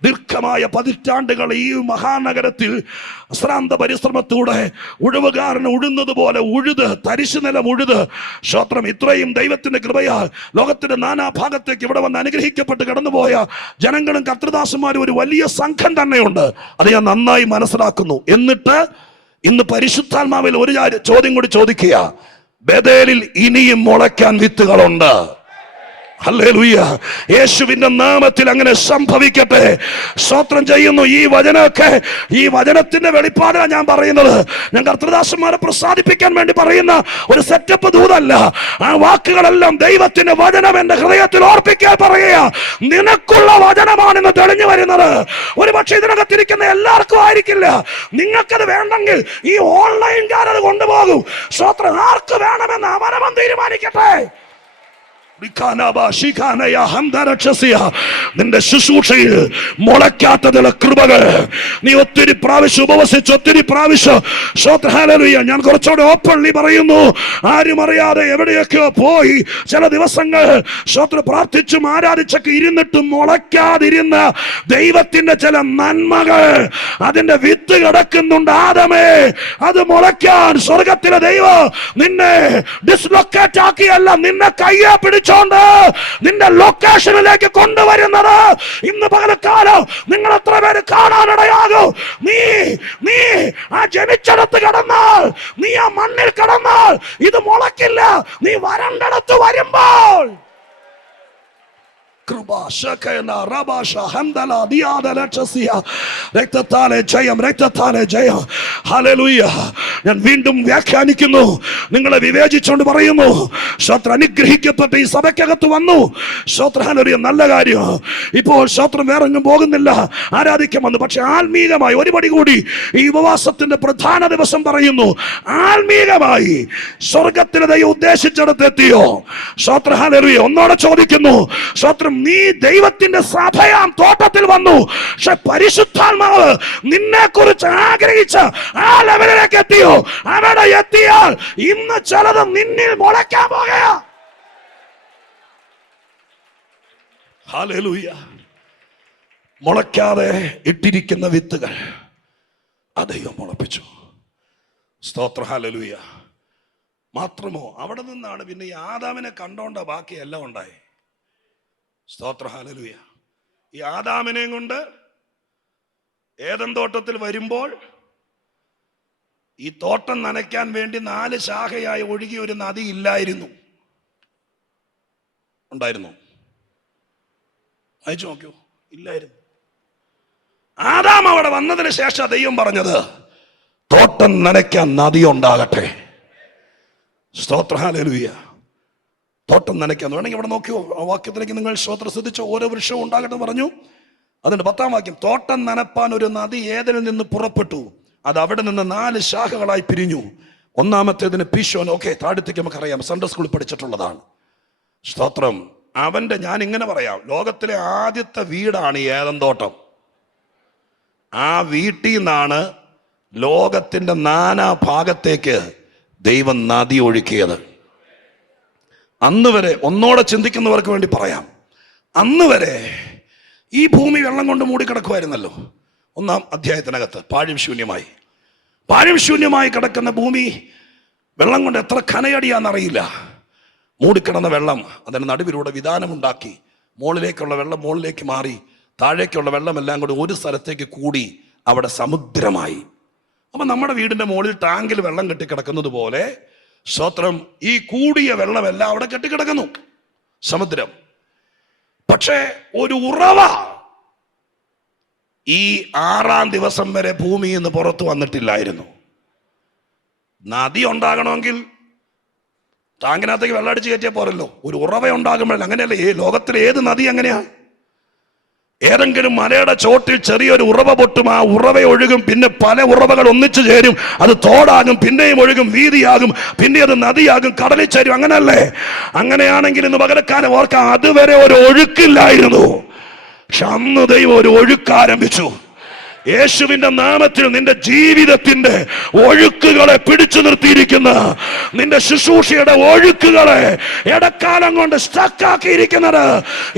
ദീർഘമായ പതിറ്റാണ്ടുകൾ ഈ മഹാനഗരത്തിൽ അശ്രാന്ത പരിശ്രമത്തോടെ ഉഴവുകാരന് ഉഴുന്നത് പോലെ ഉഴുത്, തരിശു നിലം ഉഴുത്, സ്തോത്രം, ഇത്രയും ദൈവത്തിന്റെ കൃപയാൽ ലോകത്തിന്റെ നാനാഭാഗത്തേക്ക് ഇവിടെ വന്ന് അനുഗ്രഹിക്കപ്പെട്ട് കടന്നുപോയ ജനങ്ങളും കർത്തൃദാസന്മാരും ഒരു വലിയ സംഘം തന്നെയുണ്ട്. അത് ഞാൻ നന്നായി മനസ്സിലാക്കുന്നു. എന്നിട്ട് ഇന്ന് പരിശുദ്ധാത്മാവിൽ ഒരു ചോദ്യം കൂടി ചോദിക്കുക. ബേഥേലിൽ ഇനിയും മുളയ്ക്കാൻ വിത്തുകളുണ്ട്. ഹല്ലേലൂയ. യേശുവിന്റെ നാമത്തിൽ അങ്ങനെ സംഭവിക്കട്ടെ. സ്തോത്രം ചെയ്യുന്നു. ഈ വചനമൊക്കെ, ഈ വചനത്തിന്റെ വെളിപ്പാടാണ് ഞാൻ പറയുന്നത്. ഞാൻ കർത്തൃദാസന്മാരെ പ്രസാദിപ്പിക്കാൻ വേണ്ടി പറയുന്ന ഒരു സെറ്റപ്പ് ദൂതല്ല. ആ വാക്കുകളെല്ലാം ദൈവത്തിന്റെ വചനം എന്റെ ഹൃദയത്തിൽ ഓർപ്പിക്കാൻ പറയുക. നിനക്കുള്ള വചനമാണെന്ന് തെളിഞ്ഞു വരുന്നത്. ഒരു പക്ഷേ ഇതിനകത്തിരിക്കുന്ന എല്ലാവർക്കും ആയിരിക്കില്ല. നിങ്ങൾക്കത് വേണ്ടെങ്കിൽ ഈ ഓൺലൈൻകാരത് കൊണ്ടുപോകും. സ്തോത്രം, ആർക്ക് വേണമെന്ന് അവനവൻ തീരുമാനിക്കട്ടെ. നിന്റെ ശുശ്രൂഷയിൽ മുളയ്ക്കാത്തതിലെ കൃപകൾ നീ ഒത്തിരി പ്രാവശ്യം ഉപവസിച്ച്, ഒത്തിരി പ്രാവശ്യം, ഞാൻ കുറച്ചുകൂടെ ഓപ്പൺലി പറയുന്നു, ആരും അറിയാതെ എവിടെയൊക്കെയോ പോയി ചില ദിവസങ്ങൾ പ്രാർത്ഥിച്ചും ആരാധിച്ചൊക്കെ ഇരുന്നിട്ടും മുളയ്ക്കാതിരുന്ന ദൈവത്തിന്റെ ചില നന്മകൾ, അതിന്റെ വിത്ത് കിടക്കുന്നുണ്ട്. ആദമേ, അത് മുളയ്ക്കാൻ സ്വർഗത്തിലെ ദൈവം നിന്നെ ഡിസ്ലൊക്കേറ്റ് ആക്കിയല്ല, നിന്നെ കയ്യെ പിടിച്ചു നിന്റെ ലൊക്കേഷനിലേക്ക് കൊണ്ടുവരുന്നത്. ഇന്ന് പകൽക്കാലം നിങ്ങൾ എത്ര പേര് കാണാനിടയാകും? നീ ആ ജനിച്ചിടത്ത് കിടന്നാൽ, നീ ആ മണ്ണിൽ കിടന്നാൽ ഇത് മുളയ്ക്കില്ല. നീ വരണ്ടിടത്ത് വരുമ്പോൾ രക്തത്താലെ ജയം, രക്തത്താലെ ജയം. ഹല്ലേലൂയ. ഞാൻ വീണ്ടും വ്യാഖ്യാനിക്കുന്നു, നിങ്ങളെ വിവേചിച്ചുകൊണ്ട് പറയുന്നു. സ്തോത്രം, അനുഗ്രഹിക്കപ്പെട്ട ഈ സഭയ്ക്കകത്ത് വന്നു. സ്തോത്രം, ഹല്ലേലൂയ, നല്ല കാര്യം. ഇപ്പോൾ സ്തോത്രം വേറെങ്ങും പോകുന്നില്ല, ആരാധിക്കാൻ വന്നു. പക്ഷെ ആത്മീകമായി ഒരു പടി കൂടി ഈ ഉപവാസത്തിന്റെ പ്രധാന ദിവസം പറയുന്നു. ആത്മീകമായി സ്വർഗത്തിലെ ദൈവം ഉദ്ദേശിച്ചിടത്തെത്തിയോ? സ്തോത്രം, ഹല്ലേലൂയ. ഒന്നോടെ ചോദിക്കുന്നു. സ്തോത്രം, നീ ദൈവത്തിന്റെ സഭയാം തോട്ടത്തിൽ വന്നു. പക്ഷെ പരിശുദ്ധാത്മാവ് നിന്നെ കുറിച്ച് ആഗ്രഹിച്ച ആ ലെവലിലേക്ക് എത്തിയോ? അവിടെ എത്തിയാൽ ഇന്ന് ചിലത് നിന്നിൽ മുളയ്ക്കാൻ പോകുക. ഹല്ലേലൂയ. മുളയ്ക്കാതെ ഇട്ടിരിക്കുന്ന വിത്തുകൾ ദൈവം മുളപ്പിച്ചു. സ്തോത്രം, ഹല്ലേലൂയ. മാത്രമോ, അവിടെ നിന്നാണ് പിന്നെ ഈ ആദാമിനെ കണ്ടോണ്ട ബാക്കിയെല്ലാം ഉണ്ടായി. സ്തോത്രം, ഹല്ലേലൂയ. ഈ ആദാമിനെയും കൊണ്ട് ഏദൻ തോട്ടത്തിൽ വരുമ്പോൾ ഈ തോട്ടം നനയ്ക്കാൻ വേണ്ടി 4 ശാഖയായി ഒഴുകിയ ഒരു നദി ഇല്ലായിരുന്നു. ഉണ്ടായിരുന്നു? അയച്ചു നോക്കിയോ? ഇല്ലായിരുന്നു. ആദാം അവിടെ വന്നതിന് ശേഷം ദൈവം പറഞ്ഞത്, തോട്ടം നനയ്ക്കാൻ നദി ഉണ്ടാകട്ടെ. സ്തോത്രം, ഹല്ലേലൂയ. തോട്ടം നനയ്ക്കാൻ വേണമെങ്കിൽ ഇവിടെ നോക്കിയോ, ആ വാക്യത്തിലേക്ക് നിങ്ങൾ സ്തോത്രം ശ്രദ്ധിച്ചോ. ഓരോ വൃക്ഷവും ഉണ്ടാകട്ടെ പറഞ്ഞു. അതുകൊണ്ട് 10-ാം വാക്യം, തോട്ടം നനപ്പാൻ ഒരു നദി ഏദനിൽ നിന്ന് പുറപ്പെട്ടു. അത് അവിടെ നിന്ന് 4 ശാഖകളായി പിരിഞ്ഞു. ഒന്നാമത്തേതിന് പീശോൻ. ഓക്കെ, താഴത്തേക്ക് നമുക്കറിയാം, സൺഡേ സ്കൂളിൽ പഠിച്ചിട്ടുള്ളതാണ്. സ്തോത്രം. അവന്റെ, ഞാൻ ഇങ്ങനെ പറയാം, ലോകത്തിലെ ആദ്യത്തെ വീടാണ് ഈ ഏദൻ തോട്ടം. ആ വീട്ടിൽ നിന്നാണ് ലോകത്തിന്റെ നാനാ ഭാഗത്തേക്ക് ദൈവം നദി ഒഴുക്കിയത്. അന്ന് വരെ, ഒന്നോടെ ചിന്തിക്കുന്നവർക്ക് വേണ്ടി പറയാം, അന്ന് വരെ ഈ ഭൂമി വെള്ളം കൊണ്ട് മൂടിക്കിടക്കുമായിരുന്നല്ലോ. 1-ാം അധ്യായത്തിനകത്ത് പാഴും ശൂന്യമായി കിടക്കുന്ന ഭൂമി വെള്ളം കൊണ്ട് എത്ര ഖനയടിയാന്നറിയില്ല. മൂടിക്കിടന്ന വെള്ളം, അതിന് നടുവിലൂടെ വിധാനമുണ്ടാക്കി മുകളിലേക്കുള്ള വെള്ളം മുകളിലേക്ക് മാറി, താഴേക്കുള്ള വെള്ളമെല്ലാം കൂടി ഒരു സ്ഥലത്തേക്ക് കൂടി അവിടെ സമുദ്രമായി. അപ്പം നമ്മുടെ വീടിൻ്റെ മുകളിൽ ടാങ്കിൽ വെള്ളം കെട്ടിക്കിടക്കുന്നത് പോലെ സ്തോത്രം, ഈ കൂടിയ വെള്ളമെല്ലാം അവിടെ കെട്ടിക്കിടക്കുന്നു, സമുദ്രം. പക്ഷേ ഒരു ഉറവ ഈ 6-ാം ദിവസം വരെ ഭൂമിയിൽ നിന്ന് പുറത്തു വന്നിട്ടില്ലായിരുന്നു. നദി ഉണ്ടാകണമെങ്കിൽ ടാങ്കിനകത്തേക്ക് വെള്ളം അടിച്ച് കയറ്റിയാൽ പോരല്ലോ, ഒരു ഉറവ ഉണ്ടാകുമ്പോഴല്ല. അങ്ങനെയല്ല, ലോകത്തിലെ ഏത് നദി അങ്ങനെയാ? ഏതെങ്കിലും മലയുടെ ചോട്ടിൽ ചെറിയൊരു ഉറവ പൊട്ടും, ആ ഉറവ ഒഴുകും, പിന്നെ പല ഉറവകൾ ഒന്നിച്ചു ചേരും, അത് തോടാകും, പിന്നെയും ഒഴുകും, വീതിയാകും, പിന്നെ അത് നദിയാകും, കടലിൽ ചേരും. അങ്ങനല്ലേ? അങ്ങനെയാണെങ്കിൽ ഇന്ന് പകരക്കാലം ഓർക്കാം, അതുവരെ ഒരു ഒഴുക്കില്ലായിരുന്നു. പക്ഷെ അന്ന് ദൈവം ഒരു ഒഴുക്ക് ആരംഭിച്ചു. യേശുവിന്റെ നാമത്തിൽ നിന്റെ ജീവിതത്തിന്റെ ഒഴുക്കുകളെ പിടിച്ചു നിർത്തിയിരിക്കുന്ന, നിന്റെ ശുശ്രൂഷയുടെ ഒഴുക്കുകളെ ഇടക്കാലം കൊണ്ട് സ്റ്റക്കാക്കിയിരിക്കുന്നത്,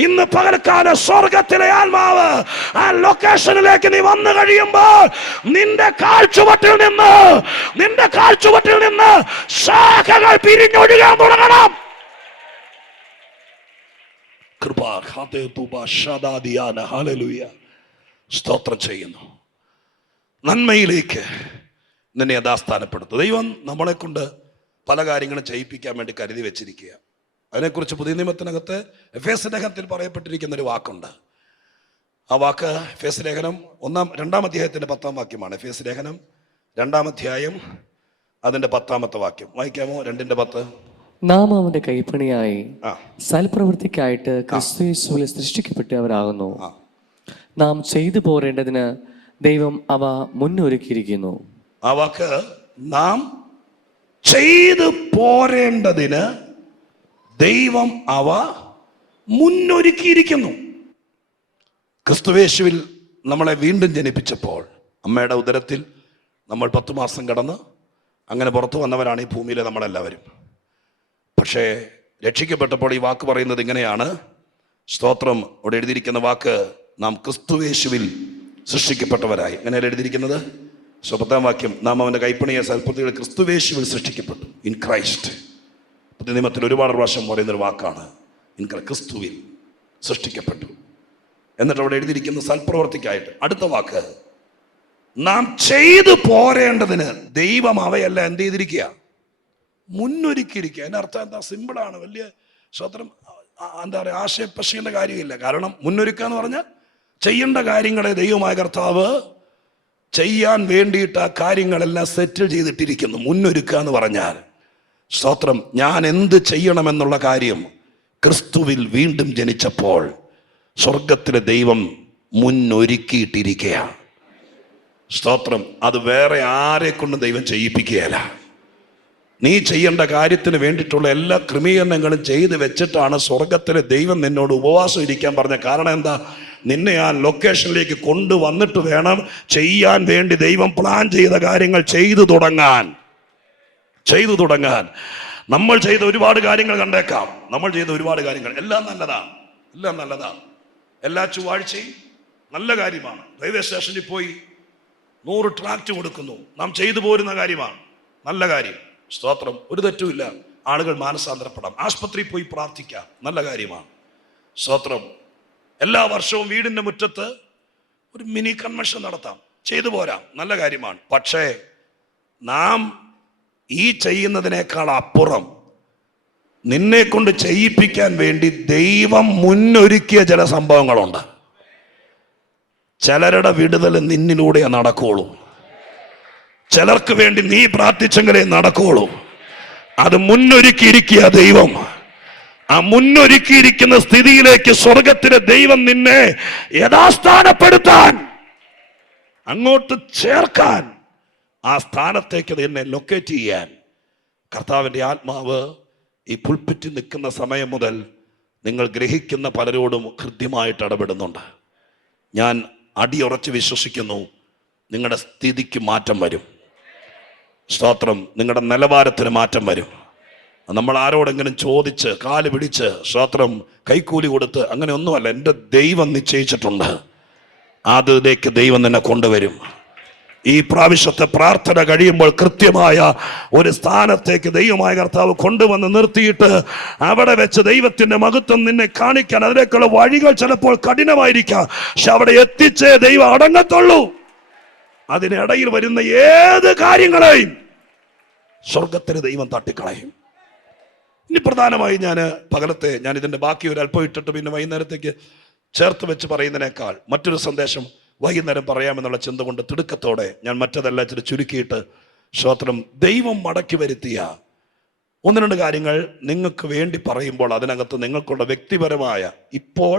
ഇന്ന് പകൽക്കാലം സ്വർഗത്തിലെ ആത്മാവ് ആ ലൊക്കേഷനിലേക്ക് നീ വന്നു കഴിയുമ്പോൾ നിന്റെ കാഴ്ചവട്ടിൽ നിന്ന് ശാഖകൾ പിരിഞ്ഞൊഴുകാൻ തുടങ്ങണം. സ്തോത്രം ചെയ്യുന്നു. നന്മയിലേക്ക് നിന്നെ യഥാസ്ഥാനപ്പെടുത്തും. ദൈവം നമ്മളെ കൊണ്ട് പല കാര്യങ്ങളും ചെയ്യിപ്പിക്കാൻ വേണ്ടി കരുതി വെച്ചിരിക്കുക. അതിനെക്കുറിച്ച് പുതിയ നിയമത്തിനകത്ത് എഫേസ്യ ലേഖനത്തിൽ പറയപ്പെട്ടിരിക്കുന്ന ഒരു വാക്കുണ്ട്. ആ വാക്ക് എഫേസ്യ ലേഖനം 2-ാം അധ്യായത്തിന്റെ 10-ാം വാക്യമാണ്. എഫേസ്യ ലേഖനം 2-ാം അധ്യായം അതിന്റെ 10-ാമത്തെ വാക്യം വായിക്കാമോ? 2:10. നാം അവന്റെ കൈപ്പണിയായി സൽപ്രവൃത്തിക്കായിട്ട് ക്രിസ്തു യേശുവിൽ സൃഷ്ടിക്കപ്പെട്ടവരാകുന്നു. നാം ചെയ്തു പോരേണ്ടതിന് ദൈവം അവ മുന്നൊരുക്കിയിരിക്കുന്നു. ആ വാക്ക് നാം ചെയ്തു പോരേണ്ടതിന് ദൈവം അവ മുന്നൊരുക്കിയിരിക്കുന്നു. ക്രിസ്തുവേശുവിൽ നമ്മളെ വീണ്ടും ജനിപ്പിച്ചപ്പോൾ അമ്മയുടെ ഉദരത്തിൽ നമ്മൾ 10 മാസം കടന്ന് അങ്ങനെ പുറത്തു വന്നവരാണ് ഈ ഭൂമിയിലെ നമ്മളെല്ലാവരും. പക്ഷേ രക്ഷിക്കപ്പെട്ടപ്പോൾ ഈ വാക്ക് പറയുന്നത് ഇങ്ങനെയാണ്. സ്തോത്രം. ഇവിടെ എഴുതിയിരിക്കുന്ന വാക്ക് നാം ക്രിസ്തുവേശുവിൽ സൃഷ്ടിക്കപ്പെട്ടവരായി. എങ്ങനെയാണ് എഴുതിയിരിക്കുന്നത്? 10-ാം വാക്യം, നാം അവൻ്റെ കൈപ്പണിയെ സൽപ്രവൃത്തികൾ ക്രിസ്തുവേശുവിൽ സൃഷ്ടിക്കപ്പെട്ടു. In Christ. പുതിയ നിയമത്തിൽ ഒരുപാട് പ്രാവശ്യം പറയുന്നൊരു വാക്കാണ് ക്രിസ്തുവിൽ സൃഷ്ടിക്കപ്പെട്ടു. എന്നിട്ട് അവിടെ എഴുതിയിരിക്കുന്ന സൽപ്രവർത്തിക്കായിട്ട്. അടുത്ത വാക്ക്, നാം ചെയ്തു പോരേണ്ടതിന് ദൈവം അവയെല്ലാം എന്ത് ചെയ്തിരിക്കുക? മുന്നൊരുക്കിയിരിക്കുക. അതിൻ്റെ അർത്ഥം എന്താ? സിമ്പിളാണ്. വലിയ സ്വത്രം എന്താ പറയുക, ആശയപ്പശീന്റെ കാര്യമില്ല. കാരണം മുന്നൊരുക്കുക എന്ന് പറഞ്ഞാൽ ചെയ്യേണ്ട കാര്യങ്ങളെ ദൈവമായ കർത്താവ് ചെയ്യാൻ വേണ്ടിയിട്ട് ആ കാര്യങ്ങളെല്ലാം സെറ്റിൽ ചെയ്തിട്ടിരിക്കുന്നു. മുന്നൊരുക്കുക എന്ന് പറഞ്ഞാൽ സ്തോത്രം, ഞാൻ എന്ത് ചെയ്യണമെന്നുള്ള കാര്യം ക്രിസ്തുവിൽ വീണ്ടും ജനിച്ചപ്പോൾ സ്വർഗത്തിലെ ദൈവം മുന്നൊരുക്കിയിട്ടിരിക്കുകയാണ്. സ്തോത്രം. അത് വേറെ ആരെ കൊണ്ടും ദൈവം ചെയ്യിപ്പിക്കുകയല്ല. നീ ചെയ്യേണ്ട കാര്യത്തിന് വേണ്ടിയിട്ടുള്ള എല്ലാ ക്രമീകരണങ്ങളും ചെയ്ത് വെച്ചിട്ടാണ് സ്വർഗത്തിലെ ദൈവം നിന്നോട് ഉപവാസം ഇരിക്കാൻ പറഞ്ഞ. കാരണം എന്താ? നിന്നെ ആ ലൊക്കേഷനിലേക്ക് കൊണ്ടുവന്നിട്ട് വേണം ചെയ്യാൻ വേണ്ടി ദൈവം പ്ലാൻ ചെയ്ത കാര്യങ്ങൾ ചെയ്തു തുടങ്ങാൻ. നമ്മൾ ചെയ്ത ഒരുപാട് കാര്യങ്ങൾ കണ്ടേക്കാം. നമ്മൾ ചെയ്ത ഒരുപാട് കാര്യങ്ങൾ എല്ലാം നല്ലതാണ്. എല്ലാ ചൊവ്വാഴ്ചയും നല്ല കാര്യമാണ്. റെയിൽവേ സ്റ്റേഷനിൽ പോയി 100 ട്രാക്റ്റ് കൊടുക്കുന്നു. നാം ചെയ്തു പോരുന്ന കാര്യമാണ്. നല്ല കാര്യം. സ്തോത്രം. ഒരു തെറ്റുമില്ല. ആളുകൾ മാനസാന്തരപ്പെടാം. ആശുപത്രിയിൽ പോയി പ്രാർത്ഥിക്കാം. നല്ല കാര്യമാണ്. സ്തോത്രം. എല്ലാ വർഷവും വീടിൻ്റെ മുറ്റത്ത് ഒരു മിനി കൺവെൻഷൻ നടത്താം. ചെയ്തു പോരാം. നല്ല കാര്യമാണ്. പക്ഷേ നാം ഈ ചെയ്യുന്നതിനേക്കാൾ അപ്പുറം നിന്നെ കൊണ്ട് ചെയ്യിപ്പിക്കാൻ വേണ്ടി ദൈവം മുന്നൊരുക്കിയ ചില സംഭവങ്ങളുണ്ട്. ചിലരുടെ വിടുതൽ നിന്നിലൂടെ നടക്കുകയുള്ളൂ. ചിലർക്ക് വേണ്ടി നീ പ്രാർത്ഥിച്ചെങ്കിലേ നടക്കുകയുള്ളൂ. അത് മുന്നൊരുക്കിയിരിക്കുക ദൈവം. ആ മുന്നൊരുക്കിയിരിക്കുന്ന സ്ഥിതിയിലേക്ക് സ്വർഗത്തിലെ ദൈവം നിന്നെ യഥാസ്ഥാനപ്പെടുത്താൻ, അങ്ങോട്ട് ചേർക്കാൻ, ആ സ്ഥാനത്തേക്ക് നിന്നെ ലൊക്കേറ്റ് ചെയ്യാൻ കർത്താവിൻ്റെ ആത്മാവ് ഈ പുൽപ്പിറ്റിൽ നിൽക്കുന്ന സമയം മുതൽ നിങ്ങൾ ഗ്രഹിക്കുന്ന പലരോടും കൃത്യമായിട്ട് ഇടപെടുന്നുണ്ട്. ഞാൻ അടിയുറച്ച് വിശ്വസിക്കുന്നു, നിങ്ങളുടെ സ്ഥിതിക്ക് മാറ്റം വരും. സ്തോത്രം. നിങ്ങളുടെ നിലവാരത്തിന് മാറ്റം വരും. നമ്മൾ ആരോടെങ്കിലും ചോദിച്ച് കാല് പിടിച്ച് സ്തോത്രം കൈക്കൂലി കൊടുത്ത് അങ്ങനെ ഒന്നുമല്ല. എൻ്റെ ദൈവം നിശ്ചയിച്ചിട്ടുണ്ട്. അതിലേക്ക് ദൈവം നിന്നെ കൊണ്ടുവരും. ഈ പ്രാവശ്യത്തെ പ്രാർത്ഥന കഴിയുമ്പോൾ കൃത്യമായ ഒരു സ്ഥാനത്തേക്ക് ദൈവമായ കർത്താവ് കൊണ്ടുവന്ന് നിർത്തിയിട്ട് അവിടെ വെച്ച് ദൈവത്തിന്റെ മഹത്വം നിന്നെ കാണിക്കാൻ, അതിലേക്കുള്ള വഴികൾ ചിലപ്പോൾ കഠിനമായിരിക്കാം, പക്ഷെ അവിടെ എത്തിച്ചേ ദൈവം അടങ്ങത്തുള്ളൂ. അതിനിടയിൽ വരുന്ന ഏത് കാര്യങ്ങളെയും സ്വർഗത്തിന് ദൈവം തട്ടിക്കളയും. ഇനി പ്രധാനമായി ഞാൻ ഇതിന്റെ ബാക്കി ഒരു അല്പം ഇട്ടിട്ട് പിന്നെ വൈകുന്നേരത്തേക്ക് ചേർത്ത് വെച്ച് പറയുന്നതിനേക്കാൾ മറ്റൊരു സന്ദേശം വൈകുന്നേരം പറയാമെന്നുള്ള ചിന്ത കൊണ്ട് തിടുക്കത്തോടെ ഞാൻ മറ്റതെല്ലാം ഇച്ചിരി ചുരുക്കിയിട്ട് സ്തോത്രം ദൈവം മടക്കി വരുത്തിയ ഒന്ന് രണ്ട് കാര്യങ്ങൾ നിങ്ങൾക്ക് വേണ്ടി പറയുമ്പോൾ അതിനകത്ത് നിങ്ങൾക്കുള്ള വ്യക്തിപരമായ, ഇപ്പോൾ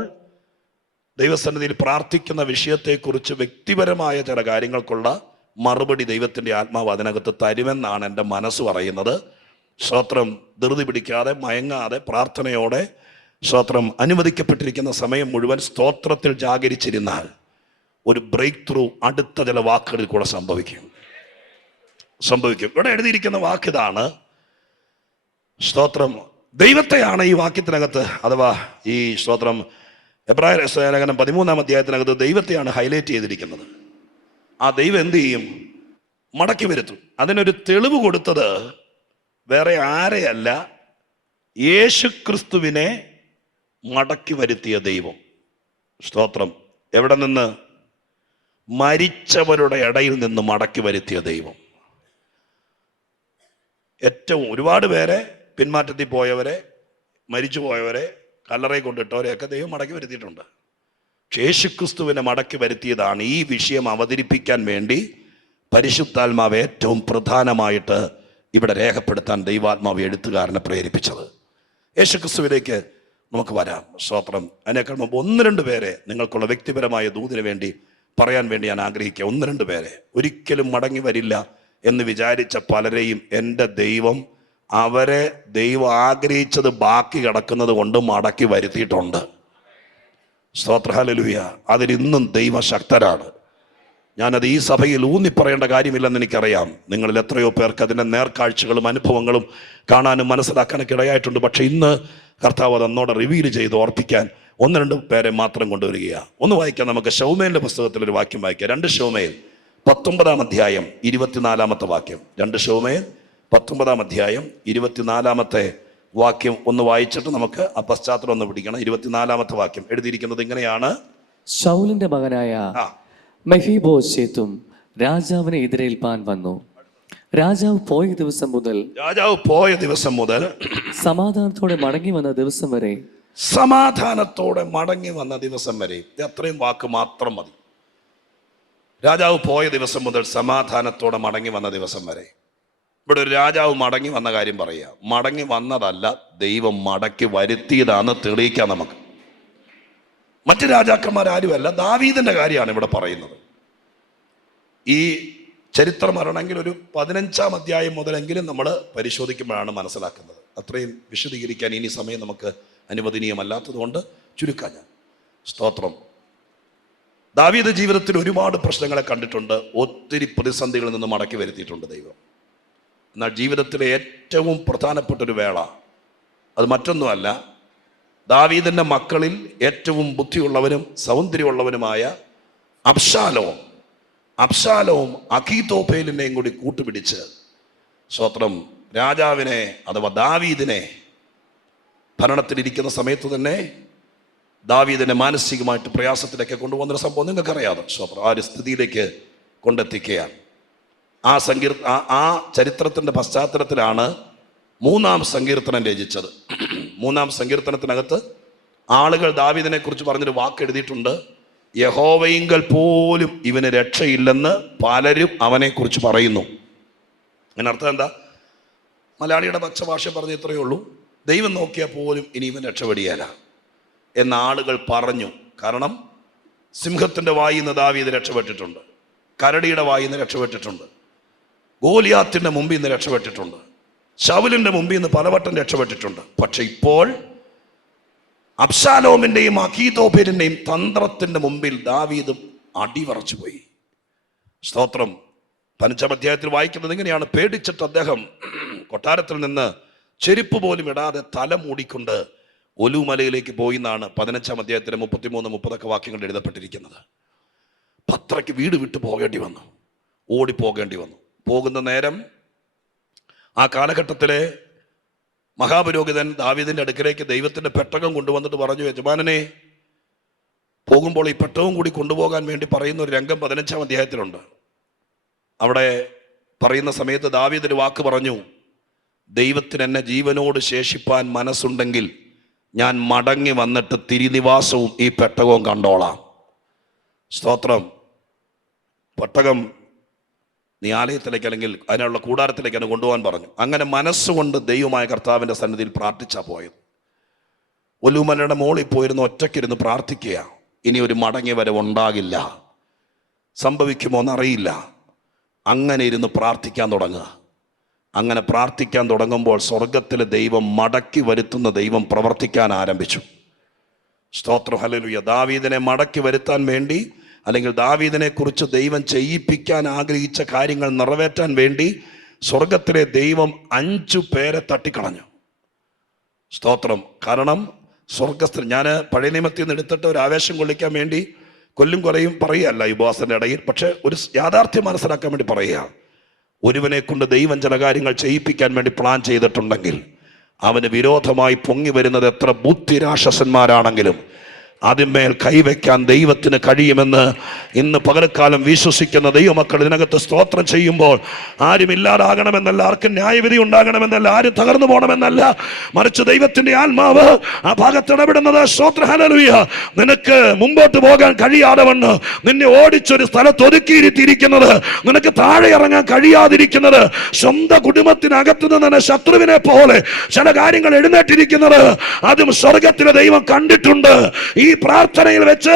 ദൈവസന്നിധിയിൽ പ്രാർത്ഥിക്കുന്ന വിഷയത്തെക്കുറിച്ച് വ്യക്തിപരമായ ചില കാര്യങ്ങൾക്കുള്ള മറുപടി ദൈവത്തിൻ്റെ ആത്മാവ് അതിനകത്ത് തരുമെന്നാണ് എൻ്റെ മനസ്സ് പറയുന്നത്. സ്തോത്രം. ധൃതി പിടിക്കാതെ, മയങ്ങാതെ, പ്രാർത്ഥനയോടെ, സ്തോത്രം, അനുവദിക്കപ്പെട്ടിരിക്കുന്ന സമയം മുഴുവൻ സ്തോത്രത്തിൽ ജാഗരിച്ചിരുന്നാൽ ഒരു ബ്രേക്ക് ത്രൂ അടുത്ത ചില വാക്കുകളിൽ കൂടെ സംഭവിക്കും. ഇവിടെ എഴുതിയിരിക്കുന്ന വാക്കിതാണ്. സ്തോത്രം. ദൈവത്തെയാണ് ഈ വാക്യത്തിനകത്ത്, അഥവാ ഈ സ്തോത്രം എബ്രായർ ലേഖനം 13-ാം അധ്യായത്തിനകത്ത് ദൈവത്തെയാണ് ഹൈലൈറ്റ് ചെയ്തിരിക്കുന്നത്. ആ ദൈവം എന്ത് ചെയ്യും? മടക്കി വരുത്തും. അതിനൊരു തെളിവ് കൊടുത്തത് വേറെ ആരെയല്ല, യേശുക്രിസ്തുവിനെ മടക്കി വരുത്തിയ ദൈവം. സ്തോത്രം. എവിടെ നിന്ന്? മരിച്ചവരുടെ ഇടയിൽ നിന്ന് മടക്കി വരുത്തിയ ദൈവം. ഏറ്റവും ഒരുപാട് പേരെ, പിന്മാറ്റത്തിൽ പോയവരെ, മരിച്ചു പോയവരെ, കല്ലറയിൽ കൊണ്ടിട്ടവരെയൊക്കെ ദൈവം മടക്കി വരുത്തിയിട്ടുണ്ട്. യേശുക്രിസ്തുവിനെ മടക്കി വരുത്തിയതാണ് ഈ വിഷയം അവതരിപ്പിക്കാൻ വേണ്ടി പരിശുദ്ധാത്മാവ് ഏറ്റവും പ്രധാനമായിട്ട് ഇവിടെ രേഖപ്പെടുത്താൻ ദൈവാത്മാവ് എഴുത്തുകാരനെ പ്രേരിപ്പിച്ചത്. യേശുക്രിസ്തുവിലേക്ക് നമുക്ക് വരാം. സ്തോത്രം. അതിനേക്കാൾ മുമ്പ് ഒന്ന് രണ്ട് പേരെ നിങ്ങൾക്കുള്ള വ്യക്തിപരമായ ദൂതിന് വേണ്ടി പറയാൻ വേണ്ടി ഞാൻ ആഗ്രഹിക്കുക. ഒന്ന് രണ്ട് പേരെ, ഒരിക്കലും മടങ്ങി വരില്ല എന്ന് വിചാരിച്ച പലരെയും എൻ്റെ ദൈവം, അവരെ ദൈവം ആഗ്രഹിച്ചത് ബാക്കി കിടക്കുന്നത് കൊണ്ട് മടക്കി വരുത്തിയിട്ടുണ്ട്. സ്തോത്ര. ഹല്ലേലൂയ. അതിലിന്നും ദൈവശക്തരാണ്. ഞാനത് ഈ സഭയിൽ ഊന്നിപ്പറയേണ്ട കാര്യമില്ലെന്ന് എനിക്കറിയാം. നിങ്ങളിൽ എത്രയോ പേർക്ക് അതിൻ്റെ നേർക്കാഴ്ചകളും അനുഭവങ്ങളും കാണാനും മനസ്സിലാക്കാനൊക്കെ ഇടയായിട്ടുണ്ട്. പക്ഷെ ഇന്ന് കർത്താവ് അത് എന്നോട് റിവീൽ ചെയ്ത് ഓർപ്പിക്കാൻ ഒന്ന് രണ്ട് പേരെ മാത്രം കൊണ്ടുവരികയാണ്. ഒന്ന് വായിക്കാം നമുക്ക്. ശൗമേലിൻ്റെ പുസ്തകത്തിലൊരു വാക്യം വായിക്കാം. 2 ശൗമേൽ 19-ാം അധ്യായം 24-ാമത്തെ വാക്യം. 2 ശൗമേൽ 19-ാം അധ്യായം 24-ാമത്തെ വാക്യം ഒന്ന് വായിച്ചിട്ട് നമുക്ക് ആ പശ്ചാത്തലം ഒന്ന് പിടിക്കണം. 24-ാമത്തെ വാക്യം എഴുതിയിരിക്കുന്നത് ഇങ്ങനെയാണ്. ശൗലിന്റെ മകനായ മെഫീബോശേത്തും രാജാവിനെ എതിരേൽപ്പാൻ വന്നു. രാജാവ് പോയ ദിവസം മുതൽ സമാധാനത്തോടെ മടങ്ങി വന്ന ദിവസം വരെ അത്രയും വാക്ക് മാത്രം മതി. രാജാവ് പോയ ദിവസം മുതൽ സമാധാനത്തോടെ മടങ്ങി വന്ന ദിവസം വരെ. ഇവിടെ ഒരു രാജാവ് മടങ്ങി വന്ന കാര്യം പറയുക. മടങ്ങി വന്നതല്ല, ദൈവം മടക്കി വരുത്തിയതാണെന്ന് തെളിയിക്കാം നമുക്ക്. മറ്റ് രാജാക്കന്മാരാരുമല്ല, ദാവീദിന്റെ കാര്യമാണ് ഇവിടെ പറയുന്നത്. ഈ ചരിത്രം അറിയണമെങ്കിൽ ഒരു 15-ാം അധ്യായം മുതലെങ്കിലും നമ്മൾ പരിശോധിക്കുമ്പോഴാണ് മനസ്സിലാക്കുന്നത്. അത്രയും വിശദീകരിക്കാൻ ഇനി സമയം നമുക്ക് അനുവദനീയമല്ലാത്തത് കൊണ്ട് ചുരുക്കാൻ ഞാൻ. സ്തോത്രം. ദാവീദ് ജീവിതത്തിൽ ഒരുപാട് പ്രശ്നങ്ങളെ കണ്ടിട്ടുണ്ട്. ഒത്തിരി പ്രതിസന്ധികളിൽ നിന്ന് മടക്കി വരുത്തിയിട്ടുണ്ട് ദൈവം. എന്നാൽ ജീവിതത്തിലെ ഏറ്റവും പ്രധാനപ്പെട്ടൊരു വേള അത് മറ്റൊന്നുമല്ല, ദാവീദിൻ്റെ മക്കളിൽ ഏറ്റവും ബുദ്ധിയുള്ളവനും സൗന്ദര്യമുള്ളവനുമായ അബ്ശാലോം അഖീതോഫേലിനെയും കൂടി കൂട്ടുപിടിച്ച് സ്തോത്രം രാജാവിനെ അഥവാ ദാവീദിനെ ഭരണത്തിലിരിക്കുന്ന സമയത്ത് തന്നെ ദാവീദിനെ മാനസികമായിട്ട് പ്രയാസത്തിലേക്ക് കൊണ്ടുപോകുന്നൊരു സംഭവം നിങ്ങൾക്കറിയാതെ. സ്തോത്രം. ആ ഒരു സ്ഥിതിയിലേക്ക് കൊണ്ടെത്തിക്കുകയാണ്. ആ ചരിത്രത്തിൻ്റെ പശ്ചാത്തലത്തിലാണ് 3-ാം സങ്കീർത്തനം രചിച്ചത്. 3-ാം സങ്കീർത്തനത്തിനകത്ത് ആളുകൾ ദാവീദിനെ കുറിച്ച് പറഞ്ഞൊരു വാക്ക് എഴുതിയിട്ടുണ്ട്. യഹോവയിങ്കൽ പോലും ഇവന് രക്ഷയില്ലെന്ന് പലരും അവനെക്കുറിച്ച് പറയുന്നു. അതിനർത്ഥം എന്താ? മലയാളിയുടെ പച്ചഭാഷ പറഞ്ഞ ഇത്രയേ ഉള്ളൂ. ദൈവം നോക്കിയാൽ പോലും ഇനി ഇവൻ രക്ഷപ്പെടിയല്ല എന്ന ആളുകൾ പറഞ്ഞു. കാരണം സിംഹത്തിൻ്റെ വായിൽ നിന്ന് ദാവീദ് രക്ഷപ്പെട്ടിട്ടുണ്ട്, കരടിയുടെ വായിൽ നിന്ന് രക്ഷപ്പെട്ടിട്ടുണ്ട്, ഗോലിയാത്തിൻ്റെ മുമ്പിൽ നിന്ന് രക്ഷപ്പെട്ടിട്ടുണ്ട്, ശൗലിൻ്റെ മുമ്പിൽ നിന്ന് പലവട്ടം രക്ഷപ്പെട്ടിട്ടുണ്ട്. പക്ഷെ ഇപ്പോൾ അബ്ശാലോമിൻ്റെയും അഖീതോഫേലിൻ്റെയും തന്ത്രത്തിൻ്റെ മുമ്പിൽ ദാവീദ് അടിവറച്ചു പോയി. സ്തോത്രം. 5-ാം അധ്യായത്തിൽ വായിക്കുന്നത് ഇങ്ങനെയാണ്. പേടിച്ചിട്ട് അദ്ദേഹം കൊട്ടാരത്തിൽ നിന്ന് ചെരുപ്പ് പോലും ഇടാതെ തല മൂടിക്കൊണ്ട് ഒലുമലയിലേക്ക് പോയി എന്നാണ് 15-ാം അധ്യായത്തിലെ 33-30 വാക്യങ്ങൾ എഴുതപ്പെട്ടിരിക്കുന്നത്. പത്രയ്ക്ക് വീട് വിട്ടു പോകേണ്ടി വന്നു, ഓടിപ്പോകേണ്ടി വന്നു. പോകുന്ന നേരം ആ കാലഘട്ടത്തിലെ മഹാപുരോഹിതൻ ദാവീദിന്റെ അടുക്കലേക്ക് ദൈവത്തിന്റെ പെട്ടകം കൊണ്ടുവന്നിട്ട് പറഞ്ഞു, യജമാനനെ, പോകുമ്പോൾ ഈ പെട്ടകവും കൂടി കൊണ്ടുപോകാൻ വേണ്ടി പറയുന്ന ഒരു രംഗം 15-ാം അധ്യായത്തിലുണ്ട്. അവിടെ പറയുന്ന സമയത്ത് ദാവീദ് ഒരു വാക്ക് പറഞ്ഞു, ദൈവത്തിന് എന്നെ ജീവനോട് ശേഷിപ്പാൻ മനസ്സുണ്ടെങ്കിൽ ഞാൻ മടങ്ങി വന്നിട്ട് തിരുനിവാസവും ഈ പെട്ടകവും കണ്ടോളാം. സ്തോത്രം. പെട്ടകം നീ ആലയത്തിലേക്ക് അല്ലെങ്കിൽ അതിനുള്ള കൂടാരത്തിലേക്ക് എന്നെ കൊണ്ടുപോകാൻ പറഞ്ഞു. അങ്ങനെ മനസ്സുകൊണ്ട് ദൈവമായ കർത്താവിൻ്റെ സന്നിധിയിൽ പ്രാർത്ഥിച്ചാ പോയത്. ഒലുമലയുടെ മോളിൽ പോയിരുന്ന് ഒറ്റയ്ക്കിരുന്ന് പ്രാർത്ഥിക്കുക. ഇനി ഒരു മടങ്ങി വരവ് ഉണ്ടാകില്ല, സംഭവിക്കുമോ എന്നറിയില്ല. അങ്ങനെ ഇരുന്ന് പ്രാർത്ഥിക്കാൻ തുടങ്ങുക. അങ്ങനെ പ്രാർത്ഥിക്കാൻ തുടങ്ങുമ്പോൾ സ്വർഗത്തിലെ ദൈവം മടക്കി വരുത്തുന്ന ദൈവം പ്രവർത്തിക്കാൻ ആരംഭിച്ചു. സ്തോത്രം, ഹല്ലേലൂയ. ദാവീദിനെ മടക്കി വരുത്താൻ വേണ്ടി, അല്ലെങ്കിൽ ദാവീദിനെ കുറിച്ച് ദൈവം ചെയ്യിപ്പിക്കാൻ ആഗ്രഹിച്ച കാര്യങ്ങൾ നിറവേറ്റാൻ വേണ്ടി സ്വർഗത്തിലെ ദൈവം 5 പേരെ തട്ടിക്കളഞ്ഞു. സ്തോത്രം. കാരണം സ്വർഗസ്ഥ, ഞാൻ പഴയ നിയമത്തിൽ നിന്ന് എടുത്തിട്ട് ഒരു ആവേശം കൊള്ളിക്കാൻ വേണ്ടി കൊല്ലും കൊലയും പറയുകയല്ല ഈ ഉപവാസത്തിൻ്റെ ഇടയിൽ, പക്ഷെ ഒരു യാഥാർത്ഥ്യം മനസ്സിലാക്കാൻ വേണ്ടി പറയുക. ഒരുവനെ കൊണ്ട് ദൈവം ചില കാര്യങ്ങൾ ചെയ്യിപ്പിക്കാൻ വേണ്ടി പ്ലാൻ ചെയ്തിട്ടുണ്ടെങ്കിൽ അവന് വിരോധമായി പൊങ്ങി വരുന്നത് എത്ര ബുദ്ധിരാക്ഷസന്മാരാണെങ്കിലും അതിന്മേൽ കൈവയ്ക്കാൻ ദൈവത്തിന് കഴിയുമെന്ന് ഇന്ന് പകൽക്കാലം വിശ്വസിക്കുന്ന ദൈവമക്കൾ ഇതിനകത്ത് സ്തോത്രം ചെയ്യുമ്പോൾ ആരും ഇല്ലാതാകണമെന്നല്ല, ആർക്കും ന്യായവിധി ഉണ്ടാകണമെന്നല്ല, ആരും തകർന്നു പോകണമെന്നല്ല, മറിച്ച് ദൈവത്തിന്റെ ആത്മാവ് ആ ഭാഗത്ത് ഇടപെടുന്നത്. സ്തോത്രം, ഹല്ലേലൂയ. നിനക്ക് മുമ്പോട്ട് പോകാൻ കഴിയാതെ വണ്ണ് നിന്നെ ഓടിച്ചൊരു സ്ഥലത്ത് ഒതുക്കിയിരുത്തിയിരിക്കുന്നത്, നിനക്ക് താഴെ ഇറങ്ങാൻ കഴിയാതിരിക്കുന്നത്, സ്വന്തം കുടുംബത്തിനകത്ത് നിന്ന് ശത്രുവിനെ പോലെ ചില കാര്യങ്ങൾ എഴുന്നേറ്റിരിക്കുന്നത്, അതും സ്വർഗത്തിലെ ദൈവം കണ്ടിട്ടുണ്ട്. ഈ പ്രാർത്ഥനയിൽ വെച്ച്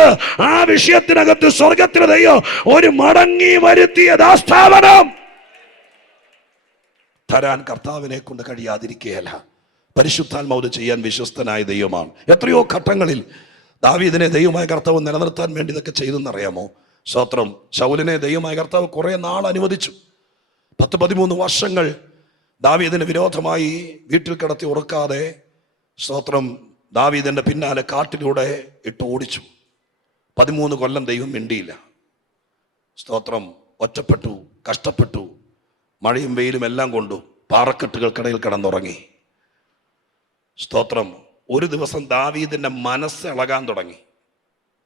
ആ വിഷയത്തിനകത്ത് സ്വർഗത്തിലെ ദൈവം ഒരു മടങ്ങി വരുത്തിയ ദാസ്ഥാപനം തരാൻ കർത്താവിനെ കൊണ്ട് കഴിയാതിരിക്കുകയല്ല. പരിശുദ്ധാത്മാവ് ചെയ്യാൻ വിശ്വസ്തനായ ദൈവമാണ്. എത്രയോ ഘട്ടങ്ങളിൽ ദാവീദിനെ ദൈവമായ കർത്താവ് നിലനിർത്താൻ വേണ്ടി ഇതൊക്കെ ചെയ്തെന്നറിയാമോ? സ്തോത്രം. ശൗലിനെ ദൈവമായ കർത്താവ് കുറെ നാൾ അനുവദിച്ചു. 10-13 വർഷങ്ങൾ ദാവീദിന് വിരോധമായി വീട്ടിൽ കിടത്തി ഉറക്കാതെ, സ്തോത്രം, ദാവീദിന്റെ പിന്നാലെ കാട്ടിലൂടെ ഇട്ട് ഓടിച്ചു. 13 കൊല്ലം ദൈവം മിണ്ടിയില്ല. സ്തോത്രം. ഒറ്റപ്പെട്ടു, കഷ്ടപ്പെട്ടു, മഴയും വെയിലും എല്ലാം കൊണ്ടു പാറക്കെട്ടുകൾക്കിടയിൽ കിടന്നുറങ്ങി. സ്തോത്രം. ഒരു ദിവസം ദാവീദിന്റെ മനസ്സ് ഇളകാൻ തുടങ്ങി.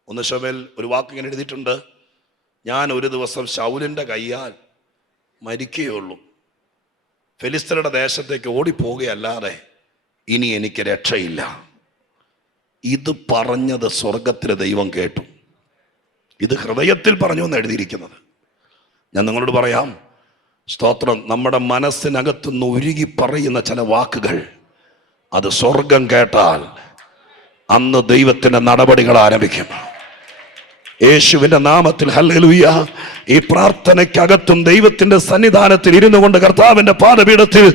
1 ശമൂവേൽ ഒരു വാക്ക് ഇങ്ങനെ എഴുതിയിട്ടുണ്ട്, ഞാൻ ഒരു ദിവസം ശൗലിന്റെ കയ്യാൽ മരിക്കുകയുള്ളൂ, ഫെലിസ്ത്യരുടെ ദേശത്തേക്ക് ഓടിപ്പോവുകയല്ലാതെ ഇനി എനിക്ക് രക്ഷയില്ല. ഇത് പറഞ്ഞത് സ്വർഗത്തിലെ ദൈവം കേട്ടു. ഇത് ഹൃദയത്തിൽ പറഞ്ഞു എന്ന് എഴുതിയിരിക്കുന്നത്. ഞാൻ നിങ്ങളോട് പറയാം, സ്തോത്രം, നമ്മുടെ മനസ്സിനകത്തുനിന്ന് ഉരുകി പറയുന്ന ചില വാക്കുകൾ അത് സ്വർഗം കേട്ടാൽ അന്ന് ദൈവത്തിന്റെ നടപടികൾ ആരംഭിക്കും. യേശുവിന്റെ നാമത്തിൽ ഹല്ലേലൂയ. ഈ പ്രാർത്ഥനയ്ക്കകത്തും ദൈവത്തിന്റെ സന്നിധാനത്തിൽ ഇരുന്നു കൊണ്ട് കർത്താവിന്റെ പാദപീഠത്തിൽ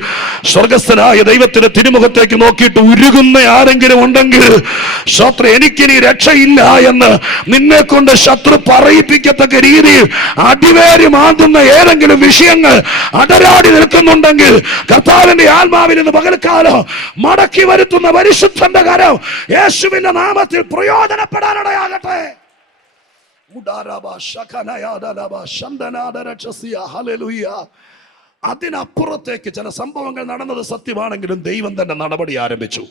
സ്വർഗസ്ഥനായ ദൈവത്തിന്റെ തിരുമുഖത്തേക്ക് നോക്കിയിട്ട് ഉരുകുന്ന ആരെങ്കിലും ഉണ്ടെങ്കിൽ, ശത്രു എനിക്കിനി രക്ഷയില്ല എന്ന് നിന്നെ കൊണ്ട് ശത്രു പറയിപ്പിക്കത്തക്ക രീതിയിൽ അടിവേരി മാന്തുന്ന ഏതെങ്കിലും വിഷയങ്ങൾ അടരാടി നിൽക്കുന്നുണ്ടെങ്കിൽ, കർത്താവിന്റെ ആത്മാവിൽ നിന്ന് പകൽക്കാലം മടക്കി വരുത്തുന്ന പരിശുദ്ധന്റെ കരം യേശുവിന്റെ നാമത്തിൽ പ്രയോജനപ്പെടാനിടയാകട്ടെ. അതിനപ്പുറത്തേക്ക് ചില സംഭവങ്ങൾ നടന്നത് സത്യമാണെങ്കിലും ദൈവം തന്നെ നടപടി ആരംഭിച്ചു.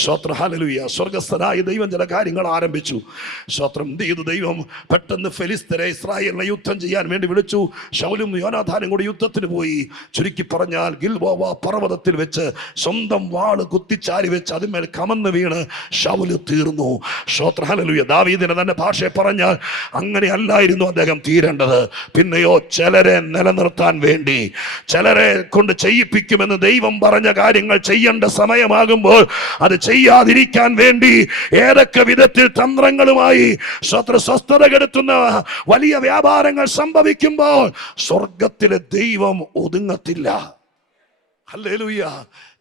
സ്തോത്രം, ഹല്ലേലൂയ. സ്വർഗസ്ഥനായ ദൈവം ചില കാര്യങ്ങൾ ആരംഭിച്ചു. സ്തോത്രം. എന്ത് ചെയ്തു ദൈവം? പെട്ടെന്ന് ഫെലിസ്ത്യരെ ഇസ്രായേലിനെ യുദ്ധം ചെയ്യാൻ വേണ്ടി വിളിച്ചു. ശൗലും യോനാഥാനും കൂടി യുദ്ധത്തിന് പോയി. ചുരുക്കി പറഞ്ഞാൽ ഗിൽബോവ പർവ്വതത്തിൽ വെച്ച് സ്വന്തം വാള് കുത്തിച്ചാരി വെച്ച് അതിന്മേൽ കമന്ന് വീണ് ശൗല് തീർന്നു. സ്തോത്രം, ഹല്ലേലൂയ. ദാവീദിനെ തന്നെ ഭാഷയെ പറഞ്ഞാൽ അങ്ങനെ അല്ലായിരുന്നു അദ്ദേഹം തീരേണ്ടത്. പിന്നെയോ ചിലരെ നിലനിർത്താൻ വേണ്ടി, ചിലരെ കൊണ്ട് ചെയ്യിപ്പിക്കുമെന്ന് ദൈവം പറഞ്ഞ കാര്യങ്ങൾ ചെയ്യേണ്ട സമയമാകുമ്പോൾ അത് ചെയ്യാതിരിക്കാൻ വേണ്ടി ഏതൊക്കെ വിധത്തിൽ തന്ത്രങ്ങളുമായി സ്വസ്ഥത കെടുത്തുന്ന വലിയ വ്യാപാരങ്ങൾ സംഭവിക്കുമ്പോൾ സ്വർഗത്തിലെ ദൈവം ഒതുങ്ങത്തില്ല. ഹല്ലേലൂയ.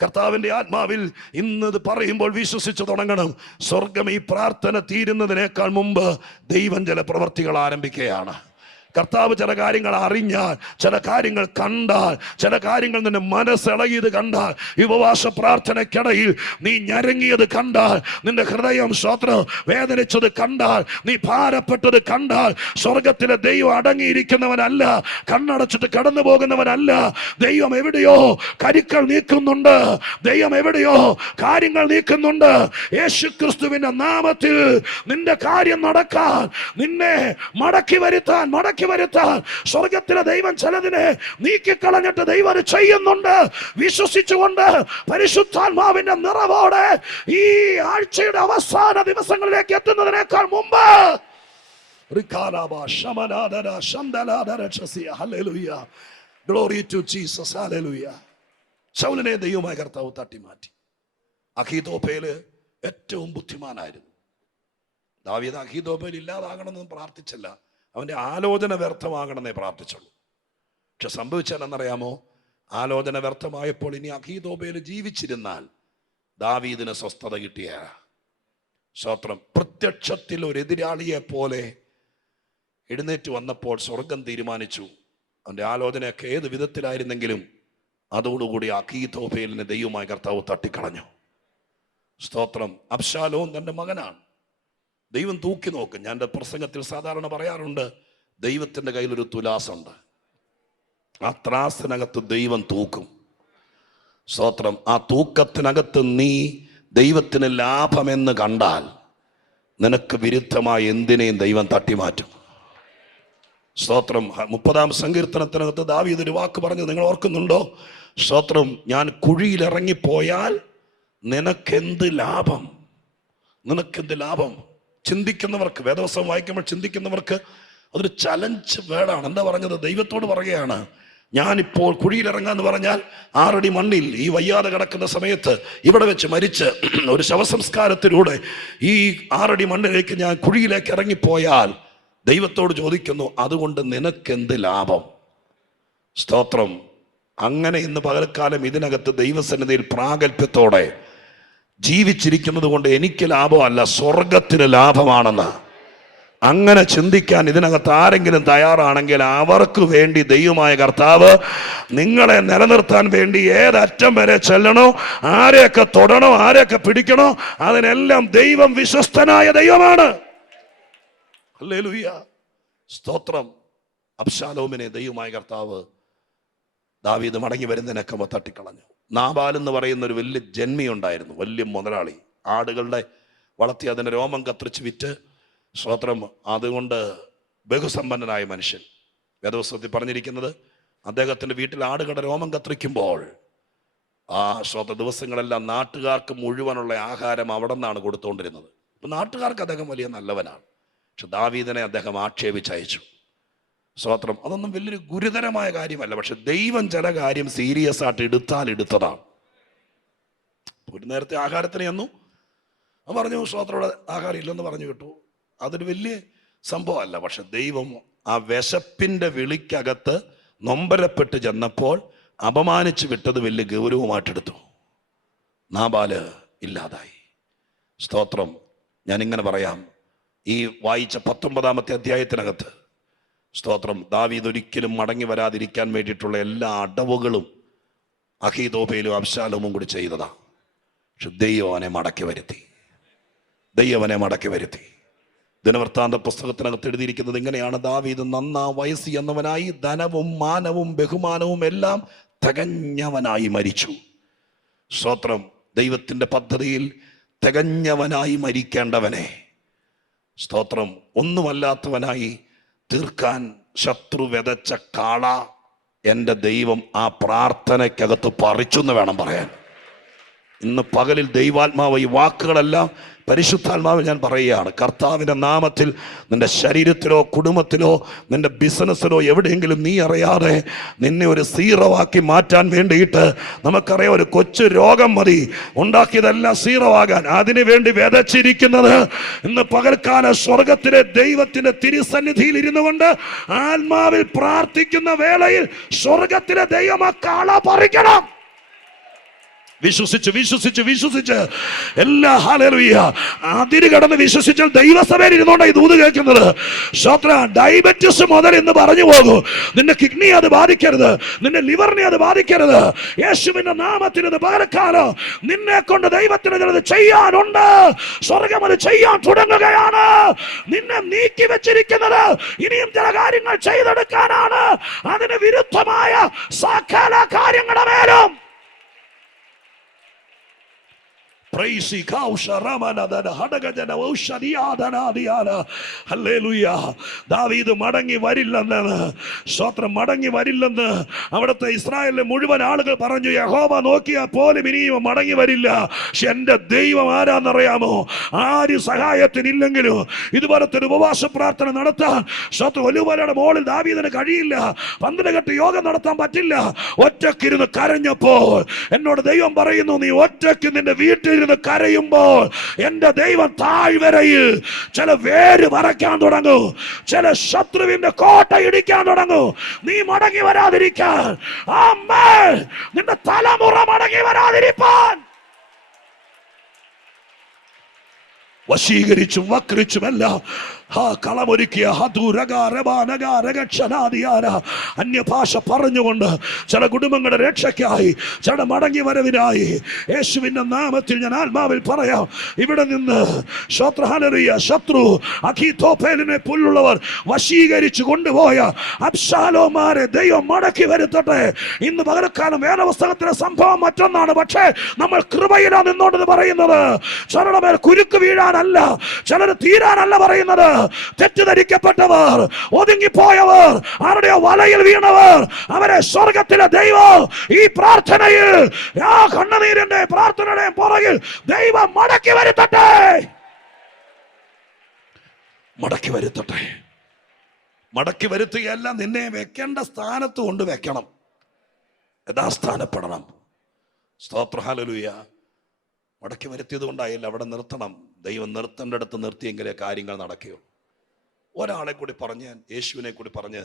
കർത്താവിന്റെ ആത്മാവിൽ ഇന്നത് പറയുമ്പോൾ വിശ്വസിച്ചു തുടങ്ങണം. സ്വർഗം ഈ പ്രാർത്ഥന തീരുന്നതിനേക്കാൾ മുമ്പ് ദൈവം ചില പ്രവർത്തികൾ ആരംഭിക്കുകയാണ്. കർത്താവ് ചില കാര്യങ്ങൾ അറിഞ്ഞാൽ, ചില കാര്യങ്ങൾ കണ്ടാൽ, ചില കാര്യങ്ങൾ നിന്റെ മനസ്സിളകിയത് കണ്ടാൽ, ഈ ഉപവാസ പ്രാർത്ഥനയ്ക്കിടയിൽ നീ ഞരങ്ങിയത് കണ്ടാൽ, നിന്റെ ഹൃദയം സ്തോത്രം വേദനിച്ചത് കണ്ടാൽ, നീ ഭാരപ്പെട്ടത് കണ്ടാൽ, സ്വർഗത്തിലെ ദൈവം അടങ്ങിയിരിക്കുന്നവനല്ല, കണ്ണടച്ചിട്ട് കടന്നു പോകുന്നവനല്ല. ദൈവം എവിടെയോ കരുക്കൾ നീക്കുന്നുണ്ട്, ദൈവം എവിടെയോ കാര്യങ്ങൾ നീക്കുന്നുണ്ട്. യേശുക്രിസ്തുവിന്റെ നാമത്തിൽ നിന്റെ കാര്യം നടക്കാൻ, നിന്നെ മടക്കി വരുത്താൻ സ്വർഗത്തിലെ ദൈവം ചിലതിനെ നീക്കിക്കളഞ്ഞിട്ട് ദൈവം ചെയ്യുന്നുണ്ട്. വിശ്വസിച്ചുകൊണ്ട് പരിശുദ്ധാത്മാവിന്റെ നിറവോടെ ഈ ആഴ്ചയുടെ അവസാന ദിവസങ്ങളിലേക്ക് എത്തുന്നതിനേക്കാൾ മുമ്പ് ഗ്ലോറി ടു ജീസസ്, ഹല്ലേലൂയ. ശൗലിനെ ദൈവമായ കർത്താവ് തട്ടിമാറ്റി. അഹീതോഫേല് ഏറ്റവും ബുദ്ധിമാനായിരുന്നു. ദാവീദ് അഹീതോഫേൽ ഇല്ലാതാകണമെന്ന് പ്രാർത്ഥിച്ചില്ല, അവൻ്റെ ആലോചന വ്യർത്ഥമാകണമെന്നേ പ്രാർത്ഥിച്ചുള്ളൂ. പക്ഷെ സംഭവിച്ചാൽ എന്നറിയാമോ? ആലോചന വ്യർത്ഥമായപ്പോൾ ഇനി അഹീതോഫേൽ ജീവിച്ചിരുന്നാൽ ദാവീദിന് സ്വസ്ഥത കിട്ടിയ സ്തോത്രം. പ്രത്യക്ഷത്തിൽ ഒരു എതിരാളിയെ പോലെ എഴുന്നേറ്റ് വന്നപ്പോൾ സ്വർഗം തീരുമാനിച്ചു, അവൻ്റെ ആലോചനയൊക്കെ ഏത് വിധത്തിലായിരുന്നെങ്കിലും അതോടുകൂടി അഹീതോഫേലിനെ ദൈവമായ കർത്താവ് തട്ടിക്കളഞ്ഞു. സ്തോത്രം. അബ്ശാലോം തൻ്റെ മകനാണ്. ദൈവം തൂക്കി നോക്കും. ഞാൻ എൻ്റെ പ്രസംഗത്തിൽ സാധാരണ പറയാറുണ്ട്, ദൈവത്തിൻ്റെ കയ്യിലൊരു തുലാസുണ്ട്, ആ ത്രാസിനകത്ത് ദൈവം തൂക്കും. സ്തോത്രം. ആ തൂക്കത്തിനകത്ത് നീ ദൈവത്തിന് ലാഭമെന്ന് കണ്ടാൽ നിനക്ക് വിരുദ്ധമായ എന്തിനേയും ദൈവം തട്ടിമാറ്റും. സ്തോത്രം. 30-ാം സങ്കീർത്തനത്തിനകത്ത് ദാവീദ് ഒരു വാക്ക് പറഞ്ഞു, നിങ്ങൾ ഓർക്കുന്നുണ്ടോ? സ്തോത്രം. ഞാൻ കുഴിയിലിറങ്ങിപ്പോയാൽ നിനക്കെന്ത് ലാഭം, നിനക്കെന്ത് ലാഭം. ചിന്തിക്കുന്നവർക്ക്, വേദവസ്തം വായിക്കുമ്പോൾ ചിന്തിക്കുന്നവർക്ക് അതൊരു ചലഞ്ച് വേർഡാണ്. എന്താ പറഞ്ഞത്? ദൈവത്തോട് പറയുകയാണ്, ഞാനിപ്പോൾ കുഴിയിലിറങ്ങാന്ന് പറഞ്ഞാൽ 6 അടി മണ്ണിൽ ഈ വയ്യാതെ കിടക്കുന്ന സമയത്ത് ഇവിടെ വെച്ച് മരിച്ച് ഒരു ശവസംസ്കാരത്തിലൂടെ ഈ 6 അടി മണ്ണിലേക്ക് ഞാൻ കുഴിയിലേക്ക് ഇറങ്ങിപ്പോയാൽ ദൈവത്തോട് ചോദിക്കുന്നു, അതുകൊണ്ട് നിനക്കെന്ത് ലാഭം. സ്തോത്രം. അങ്ങനെ ഇന്ന് പകൽക്കാലം ഇതിനകത്ത് ദൈവസന്നിധിയിൽ പ്രാഗൽഭ്യത്തോടെ ജീവിച്ചിരിക്കുന്നത് കൊണ്ട് എനിക്ക് ലാഭമല്ല, സ്വർഗത്തിന് ലാഭമാണെന്ന് അങ്ങനെ ചിന്തിക്കാൻ ഇതിനകത്ത് ആരെങ്കിലും തയ്യാറാണെങ്കിൽ അവർക്ക് വേണ്ടി ദൈവമായ കർത്താവ് നിങ്ങളെ നിലനിർത്താൻ വേണ്ടി ഏതറ്റം വരെ ചെല്ലണോ, ആരെയൊക്കെ തൊടണോ, ആരെയൊക്കെ പിടിക്കണോ, അതിനെല്ലാം ദൈവം വിശ്വസ്തനായ ദൈവമാണ്. ഹല്ലേലൂയ. സ്തോത്രം. അബ്ശാലോമിനെ ദൈവമായ കർത്താവ് ദാവീദ് മടങ്ങി വരുന്നതിനൊക്കെ തട്ടിക്കളഞ്ഞു. നാബാൽ എന്ന് പറയുന്ന ഒരു വലിയ ജന്മി ഉണ്ടായിരുന്നു, വലിയ മുതലാളി. ആടുകളുടെ വളർത്തി അതിൻ്റെ രോമം കത്തിരിച്ച് വിറ്റ്, സ്തോത്രം, അതുകൊണ്ട് ബഹുസമ്പന്നനായ മനുഷ്യൻ. വേദപുസ്തകത്തിൽ പറഞ്ഞിരിക്കുന്നത്, അദ്ദേഹത്തിൻ്റെ വീട്ടിൽ ആടുകളുടെ രോമം കത്തിരിക്കുമ്പോൾ ആ സ്തോത്ര ദിവസങ്ങളെല്ലാം നാട്ടുകാർക്ക് മുഴുവനുള്ള ആഹാരം അവിടെ നിന്നാണ് കൊടുത്തുകൊണ്ടിരുന്നത്. അപ്പം നാട്ടുകാർക്ക് അദ്ദേഹം വലിയ നല്ലവനാണ്. പക്ഷെ ദാവീദിനെ അദ്ദേഹം ആക്ഷേപിച്ചയച്ചു. സ്തോത്രം. അതൊന്നും വലിയൊരു ഗുരുതരമായ കാര്യമല്ല, പക്ഷെ ദൈവം ചില കാര്യം സീരിയസ് ആയിട്ട് എടുത്തതാണ്. ഒരു നേരത്തെ ആഹാരത്തിന് ചെന്നു, പറഞ്ഞു സ്തോത്രയുടെ ആഹാരം ഇല്ലെന്ന് പറഞ്ഞു കിട്ടു, അതൊരു വലിയ സംഭവമല്ല. പക്ഷെ ദൈവം ആ വിശപ്പിൻ്റെ വിളിക്കകത്ത് നൊമ്പരപ്പെട്ട് ചെന്നപ്പോൾ അപമാനിച്ച് വിട്ടത് വലിയ ഗൗരവമായിട്ടെടുത്തു. നാബാല് ഇല്ലാതായി. സ്തോത്രം. ഞാനിങ്ങനെ പറയാം, ഈ വായിച്ച 19-ാമത്തെ അധ്യായത്തിനകത്ത് സ്തോത്രം, ദാവീദ് ഒരിക്കലും മടങ്ങി വരാതിരിക്കാൻ വേണ്ടിയിട്ടുള്ള എല്ലാ അടവുകളും അഹീതോഫേലും അബ്ശാലോമും കൂടി ചെയ്തതാണ്. പക്ഷെ ദൈവം അവനെ മടക്കി വരുത്തി. ദിനവൃത്താന്ത പുസ്തകത്തിനകത്ത് എഴുതിയിരിക്കുന്നത് ഇങ്ങനെയാണ്, ദാവീദ് നന്നാ വയസ്സ് എന്നവനായി, ധനവും മാനവും ബഹുമാനവും എല്ലാം തികഞ്ഞവനായി മരിച്ചു. സ്തോത്രം. ദൈവത്തിൻ്റെ പദ്ധതിയിൽ തികഞ്ഞവനായി മരിക്കേണ്ടവനെ സ്തോത്രം ഒന്നുമല്ലാത്തവനായി തീർക്കാൻ ശത്രു വിതച്ച കാള എൻ്റെ ദൈവം ആ പ്രാർത്ഥനയ്ക്കകത്ത് പറിച്ചു എന്ന് വേണം പറയാൻ. ഇന്ന് പകലിൽ ദൈവാത്മാവ് ഈ വാക്കുകളെല്ലാം പരിശുദ്ധാത്മാവിൽ ഞാൻ പറയുകയാണ്. കർത്താവിൻ്റെ നാമത്തിൽ നിൻ്റെ ശരീരത്തിലോ കുടുംബത്തിലോ നിൻ്റെ ബിസിനസ്സിലോ എവിടെയെങ്കിലും നീ അറിയാതെ നിന്നെ ഒരു സീറോവാക്കി മാറ്റാൻ വേണ്ടിയിട്ട്, നമുക്കറിയാം ഒരു കൊച്ചു രോഗം മതി ഉണ്ടാക്കിയതെല്ലാം സീറോവാകാൻ. അതിനു വേണ്ടി വിതച്ചിരിക്കുന്നത് ഇന്ന് പകൽക്കാല സ്വർഗത്തിലെ ദൈവത്തിൻ്റെ തിരുസന്നിധിയിൽ ഇരുന്നു കൊണ്ട് ആത്മാവിൽ പ്രാർത്ഥിക്കുന്ന വേളയിൽ സ്വർഗത്തിലെ ദൈവം ആ കാള പറിക്കണം. വിശ്വസിച്ച് എല്ലാ ഹല്ലേലൂയ അതിര് കടന്ന് വിശ്വസിച്ചാൽ ദൈവസഭയിൽ ഇരുന്നോണ്ടാ ഈ ദൂത് കേൾക്കുന്നത്. ശ്രോത്ര, ഡയബറ്റിസ് മുതൽ എന്ന് പറഞ്ഞു പോകൂ. നിന്റെ കിഡ്നി അത് ബാധിക്കരുത്, നിന്റെ ലിവറിനെ അത് ബാധിക്കരുത്. യേശുവിന്റെ നാമത്തിൽ ഇത് പകരക്കാലം നിന്നെ കൊണ്ട് ദൈവത്തിന് ചിലത് ചെയ്യാനുണ്ട്. സ്വർഗം അത് ചെയ്യാൻ തുടങ്ങുകയാണ്. നിന്നെ നീക്കി വെച്ചിരിക്കുന്നത് ഇനിയും ചില കാര്യങ്ങൾ ചെയ്തെടുക്കാനാണ്. അതിന് വിരുദ്ധമായ സകല കാര്യങ്ങളുടെ മേലും ദാവീദ് മടങ്ങി വരില്ലെന്ന്, സ്തോത്രം, മടങ്ങി വരില്ലെന്ന് അവിടുത്തെ ഇസ്രായേലിലെ മുഴുവൻ ആളുകൾ പറഞ്ഞു. യഹോവ നോക്കിയാൽ പോലും ഇനിയും മടങ്ങി വരില്ല. പക്ഷെ എൻ്റെ ദൈവം ആരാന്നറിയാമോ? ആര് സഹായത്തിനില്ലെങ്കിലും ഇതുപോലത്തെ ഒരു ഉപവാസ പ്രാർത്ഥന നടത്താൻ ഒലുമലയുടെ മോളിൽ ദാവീദിന് കഴിയില്ല. 12 കെട്ട് യോഗം നടത്താൻ പറ്റില്ല. ഒറ്റക്കിരുന്ന് കരഞ്ഞപ്പോൾ എന്നോട് ദൈവം പറയുന്നു, നീ ഒറ്റയ്ക്ക് നിന്റെ വീട്ടിലിരുന്ന് കരയുമ്പോൾ എൻ്റെ ദൈവം താഴ്വരയിൽ ചില വേര് വരയ്ക്കാൻ തുടങ്ങും, ചില ശത്രുവിന്റെ കോട്ട ഇടിക്കാൻ തുടങ്ങും. നീ മടങ്ങി വരാതിരിക്കാൻ, ആമേൻ, നിന്റെ തലമുറ മടങ്ങി വരാതിരിക്കാൻ വശീകരിച്ചും വക്രിച്ചുമെല്ലാം കളമൊരുക്കിയ അന്യഭാഷ പറഞ്ഞുകൊണ്ട് ചില കുടുംബങ്ങളുടെ രക്ഷയ്ക്കായി, ചില മടങ്ങി വരവിനായി യേശുവിന്റെ നാമത്തിൽ ഞാൻ ആത്മാവിൽ പറയാം, ഇവിടെ നിന്ന് ശത്രു അഖീതോഫേലിനെ പോലുള്ളവർ വശീകരിച്ചു കൊണ്ടുപോയ അബ്ശാലോമാരെ ദൈവം മടക്കി വരുത്തട്ടെ. ഇന്ന് പകരക്കാലം വേദപുസ്തകത്തിലെ സംഭവം മറ്റൊന്നാണ്, പക്ഷേ നമ്മൾ കൃപയിലാണ് നിന്നോണ്ട് പറയുന്നത്. ചിലരുടെ മേൽ കുരുക്ക് വീഴാനല്ല, ചിലർ തീരാനല്ല പറയുന്നത്. തെറ്റിദ്ധരിക്കപ്പെട്ടവർ, ഒതുങ്ങിപ്പോയവർ, ആരുടെയോ വലയിൽ വീണവർ, അവരെ സ്വർഗത്തിലെ ദൈവം ഈ പ്രാർത്ഥനയിൽ, ആ കണ്ണുനീരിന്റെ പ്രാർത്ഥനയുടെ പുറകിൽ ദൈവം മടക്കി വരുത്തട്ടെ, മടക്കി വരുത്തട്ടെ. മടക്കി വരുത്തുകയല്ല, നിന്നെ വെക്കേണ്ട സ്ഥാനത്ത് കൊണ്ട് വെക്കണം, യഥാസ്ഥാനപ്പെടണം. സ്തോത്രം, ഹല്ലേലൂയ. മടക്കി വരുത്തിയത് കൊണ്ടായില്ല, അവിടെ നിർത്തണം. ദൈവം നിർത്തേണ്ടടുത്ത് നിർത്തിയെങ്കിലേ കാര്യങ്ങൾ നടക്കുകയുള്ളൂ. ഒരാളെ കൂടി പറഞ്ഞ്, യേശുവിനെ കൂടി പറഞ്ഞ്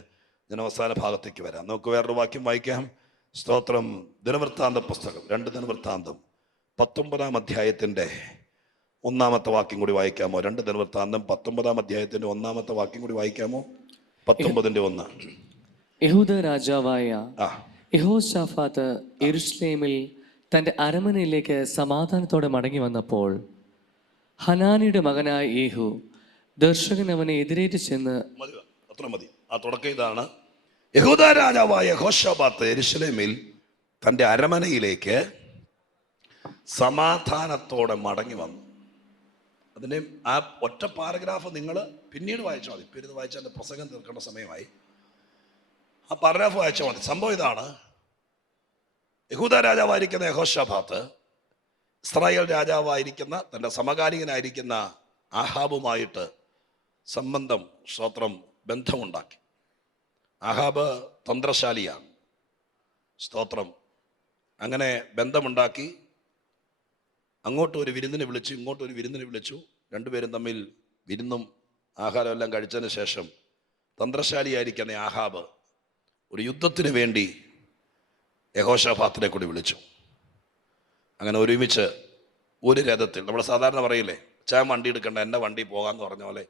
ഞാൻ അവസാന ഭാഗത്തേക്ക് വരാം. നമുക്ക് വേറൊരു വാക്യം വായിക്കാം. സ്തോത്രം, ദിനവൃത്താന്ത പുസ്തകം, 2 ദിനവൃത്താന്തം 19-ാം അധ്യായത്തിൻ്റെ 1-ാമത്തെ വാക്യം കൂടി വായിക്കാമോ? 2 ദിനവൃത്താന്തം 19-ാം അധ്യായത്തിൻ്റെ 1-ാമത്തെ വാക്യം കൂടി വായിക്കാമോ? 19-ന്റെ 1. യഹൂദ രാജാവായ യഹോശാഫാത്ത് യെരൂശലേമിൽ തൻ്റെ അരമനയിലേക്ക് സമാധാനത്തോടെ മടങ്ങി വന്നപ്പോൾ ഹനാനിയുടെ മകനായ യേഹു ദർശകൻ അവനെ എതിരേറ്റ് ചെന്ന്, അത്ര മതി, ആ തുടക്കം ഇതാണ്. യഹൂദ രാജാവായ യഹോശാഫാത്ത് യെരൂശലേമിൽ തൻ്റെ അരമനയിലേക്ക് സമാധാനത്തോടെ മടങ്ങി വന്നു. അതിൻ്റെ ആ ഒറ്റ പാരഗ്രാഫ് നിങ്ങൾ പിന്നീട് വായിച്ചാൽ മതി. പിന്നീട് വായിച്ചാൽ എൻ്റെ പ്രസംഗം തീർക്കേണ്ട സമയമായി. ആ പാരഗ്രാഫ് വായിച്ചാൽ മതി. സംഭവം ഇതാണ്. യഹൂദ രാജാവായിരിക്കുന്ന യഹോശാഫാത്ത് ഇസ്രായേൽ രാജാവായിരിക്കുന്ന തൻ്റെ സമകാലികനായിരിക്കുന്ന ആഹാബുമായിട്ട് സംബന്ധം, സ്തോത്രം, ബന്ധമുണ്ടാക്കി. ആഹാബ് തന്ത്രശാലിയാണ്, സ്തോത്രം. അങ്ങനെ ബന്ധമുണ്ടാക്കി അങ്ങോട്ടും ഒരു വിരുന്നിനെ വിളിച്ചു, ഇങ്ങോട്ടും ഒരു വിരുന്നിനെ വിളിച്ചു. രണ്ടുപേരും തമ്മിൽ വിരുന്നും ആഹാരം എല്ലാം കഴിച്ചതിന് ശേഷം തന്ത്രശാലിയായിരിക്കുന്ന ആഹാബ് ഒരു യുദ്ധത്തിന് വേണ്ടി യഹോശാഫാത്തിനെ കൂടി വിളിച്ചു. അങ്ങനെ ഒരുമിച്ച് ഒരു രഥത്തിൽ, നമ്മൾ സാധാരണ പറയില്ലേ, ചാൻ വണ്ടി എടുക്കണ്ട, എൻ്റെ വണ്ടി പോകാമെന്ന് പറഞ്ഞ പോലെ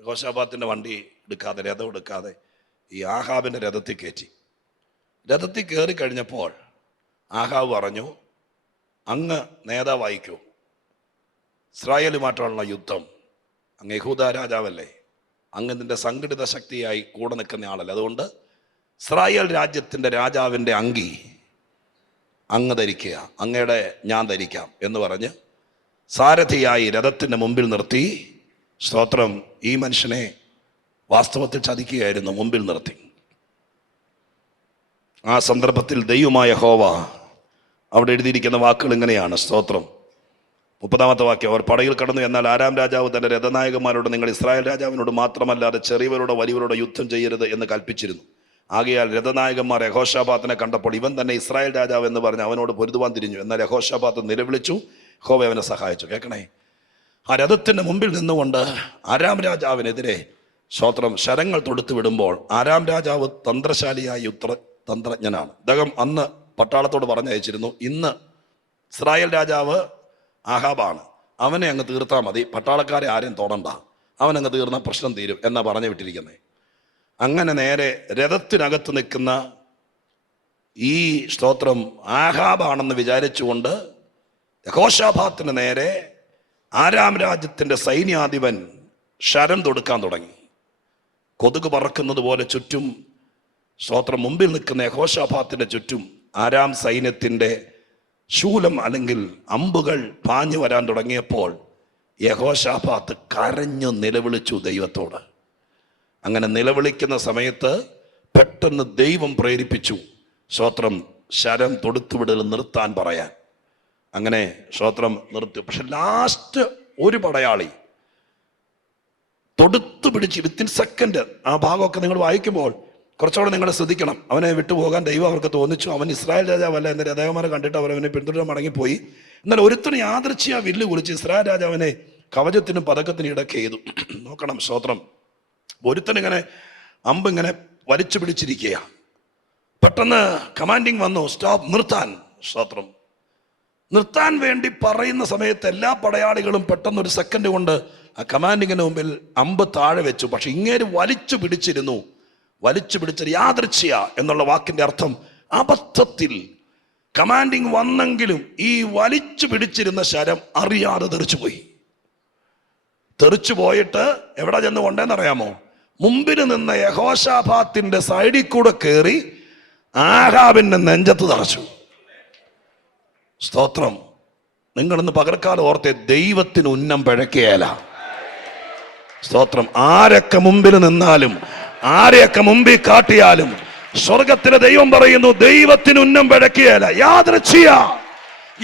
യഹോശാഫാത്തിൻ്റെ വണ്ടി എടുക്കാതെ, രഥം എടുക്കാതെ ഈ ആഹാബിൻ്റെ രഥത്തിൽ കയറ്റി. രഥത്തിൽ കയറി കഴിഞ്ഞപ്പോൾ ആഹാബ് പറഞ്ഞു, അങ്ങ് നേതാവായിക്കോ, ഇസ്രായേലുമായിട്ടുള്ള യുദ്ധം, അങ്ങ് യഹൂദ രാജാവല്ലേ, അങ്ങ് നിൻ്റെ സംഘടിത ശക്തിയായി കൂടെ നിൽക്കുന്ന ആളല്ലേ, അതുകൊണ്ട് ഇസ്രായേൽ രാജ്യത്തിൻ്റെ രാജാവിൻ്റെ അങ്കി അങ്ങ് ധരിക്കുക, അങ്ങയുടെ ഞാൻ ധരിക്കാം എന്ന് പറഞ്ഞ് സാരഥിയായി രഥത്തിൻ്റെ മുമ്പിൽ നിർത്തി. സ്തോത്രം, ഈ മനുഷ്യനെ വാസ്തവത്തിൽ ചതിക്കുകയായിരുന്നു, മുമ്പിൽ നിർത്തി. ആ സന്ദർഭത്തിൽ ദൈവമായ യഹോവ, അവിടെ എഴുതിയിരിക്കുന്ന വാക്കുകൾ ഇങ്ങനെയാണ്. സ്തോത്രം, 30-ാമത്തെ വാക്യം. അവർ പടയിൽ കടന്നു, എന്നാൽ ആരാം രാജാവ് തൻ്റെ രഥനായകന്മാരോട്, നിങ്ങൾ ഇസ്രായേൽ രാജാവിനോട് മാത്രമല്ലാതെ ചെറിയവരോടോ വലിയവരോടോ യുദ്ധം ചെയ്യരുത് എന്ന് കൽപ്പിച്ചിരുന്നു. ആകയാൽ രഥനായകന്മാർ യഹോശാഫാത്തിനെ കണ്ടപ്പോൾ ഇവൻ തന്നെ ഇസ്രായേൽ രാജാവ് എന്ന് പറഞ്ഞ് അവനോട് പൊരുതുവാൻ തിരിഞ്ഞു. എന്നാൽ യഹോശാഫാത്ത് നിലവിളിച്ചു, യഹോവ അവനെ സഹായിച്ചു. കേൾക്കണേ, ആ രഥത്തിൻ്റെ മുമ്പിൽ നിന്നുകൊണ്ട് ആരാം രാജാവിനെതിരെ സ്തോത്രം ശരങ്ങൾ തൊടുത്തു വിടുമ്പോൾ, ആരാം രാജാവ് തന്ത്രശാലിയായ തന്ത്രജ്ഞനാണ്. അദ്ദേഹം അന്ന് പട്ടാളത്തോട് പറഞ്ഞയച്ചിരുന്നു, ഇന്ന് ഇസ്രായേൽ രാജാവ് ആഹാബാണ്, അവനെ അങ്ങ് തീർത്താൽ മതി, പട്ടാളക്കാരെ ആരെയും തൊടണ്ട, അവനങ്ങ് തീർന്ന പ്രശ്നം തീരും എന്നാ പറഞ്ഞു വിട്ടിരിക്കുന്നത്. അങ്ങനെ നേരെ രഥത്തിനകത്ത് നിൽക്കുന്ന ഈ സ്തോത്രം ആഹാബാണെന്ന് വിചാരിച്ചുകൊണ്ട് യഹോശാഫാത്തിന് നേരെ ആരാം രാജ്യത്തിൻ്റെ സൈന്യാധിപൻ ശരം തൊടുക്കാൻ തുടങ്ങി. കൊതുക് പറക്കുന്നത് പോലെ ചുറ്റും സ്തോത്രം മുമ്പിൽ നിൽക്കുന്ന യഹോശാഫാത്തിൻ്റെ ചുറ്റും ആരാം സൈന്യത്തിൻ്റെ ശൂലം അല്ലെങ്കിൽ അമ്പുകൾ പാഞ്ഞു വരാൻ തുടങ്ങിയപ്പോൾ യഹോശാഫാത്ത് കരഞ്ഞു നിലവിളിച്ചു ദൈവത്തോട്. അങ്ങനെ നിലവിളിക്കുന്ന സമയത്ത് പെട്ടെന്ന് ദൈവം പ്രേരിപ്പിച്ചു സ്തോത്രം ശരം തൊടുത്തുവിടൽ നിർത്താൻ പറയാൻ. അങ്ങനെ സ്തോത്രം നിർത്തി. പക്ഷെ ലാസ്റ്റ് ഒരു പടയാളി തൊടുത്തു പിടിച്ച് വിത്തിൻ സെക്കൻഡ്, ആ ഭാഗമൊക്കെ നിങ്ങൾ വായിക്കുമ്പോൾ കുറച്ചുകൂടെ നിങ്ങൾ ശ്രദ്ധിക്കണം. അവനെ വിട്ടുപോകാൻ ദൈവം അവർക്ക് തോന്നിച്ചു. അവൻ ഇസ്രായേൽ രാജാവല്ല എന്ന് രാജാക്കന്മാരെ കണ്ടിട്ട് അവനെ പിന്തുടരാൻ മടങ്ങിപ്പോയി. എന്നാൽ ഒരുത്തന് യാദൃച്ഛിയാ വില്ല് കുളിച്ച് ഇസ്രായേൽ രാജാവിനെ കവചത്തിനും പതക്കത്തിനും ഇടയ്ക്ക് ചെയ്തു. നോക്കണം സ്തോത്രം. ഒരുത്തനിങ്ങനെ അമ്പിങ്ങനെ വലിച്ചു പിടിച്ചിരിക്കുക. പെട്ടെന്ന് കമാൻഡിങ് വന്നു, സ്റ്റോപ്പ്, നിർത്താൻ. സ്തോത്രം. നിർത്താൻ വേണ്ടി പറയുന്ന സമയത്ത് എല്ലാ പടയാളികളും പെട്ടെന്ന് ഒരു സെക്കൻഡ് കൊണ്ട് ആ കമാൻഡിങ്ങിന് മുമ്പിൽ അമ്പ് താഴെ വെച്ചു. പക്ഷെ ഇങ്ങേര് വലിച്ചു പിടിച്ചിരുന്നു. വലിച്ചു പിടിച്ചത് യാദൃച്ഛിയ എന്നുള്ള വാക്കിന്റെ അർത്ഥം അബദ്ധത്തിൽ കമാൻഡിങ് വന്നെങ്കിലും ഈ വലിച്ചു പിടിച്ചിരുന്ന ശരം അറിയാതെ തെറിച്ചുപോയി. തെറിച്ചു പോയിട്ട് എവിടെ ചെന്ന് കൊണ്ടേന്നറിയാമോ? മുമ്പിൽ നിന്ന യഹോശാഫാത്തിന്റെ സൈഡിൽ കൂടെ കയറി ആഹാബിന്റെ നെഞ്ചത്ത് തറച്ചു. സ്തോത്രം. നിങ്ങളിന്ന് പകർക്കാലം ഓർത്തെ, ദൈവത്തിന് ഉന്നം പിഴക്കുകയല്ല. സ്തോത്രം. ആരൊക്കെ മുമ്പിൽ നിന്നാലും ആരെയൊക്കെ മുമ്പിൽ കാട്ടിയാലും സ്വർഗത്തിലെ ദൈവം പറയുന്നു ദൈവത്തിന് ഉന്നം പിഴക്കുകയല്ല.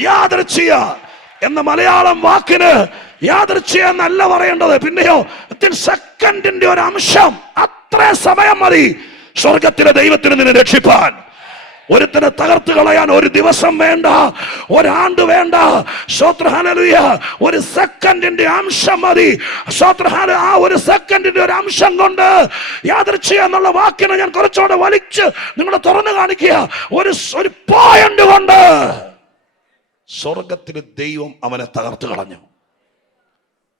യാദൃച്ഛിയ എന്ന മലയാളം വാക്കിന് യാദൃച്ഛിയ എന്നല്ല പറയേണ്ടത്. പിന്നെയോ സെക്കൻഡിന്റെ ഒരു അംശം, അത്ര സമയം മതി സ്വർഗത്തിലെ ദൈവത്തിന് നിന്നെ രക്ഷിപ്പാൻ. ഒരുത്തനെ തകർത്ത് കളയാൻ ഒരു ദിവസം വേണ്ട, ഒരാണ്ട് വേണ്ട. ഹല്ലേലൂയ. ഒരു സെക്കൻഡിന്റെ അംശം മതി. ആ ഒരു സെക്കൻഡിന്റെ ഒരു അംശം കൊണ്ട്, യാദൃച്ഛിക എന്നുള്ള വാക്കിനെ ഞാൻ കുറച്ചുകൂടെ വലിച്ച് നിങ്ങളെ തുറന്നു കാണിക്കുക. ഒരു പോയിന്റ് കൊണ്ട് സ്വർഗത്തിലെ ദൈവം അവനെ തകർത്ത് കളഞ്ഞു.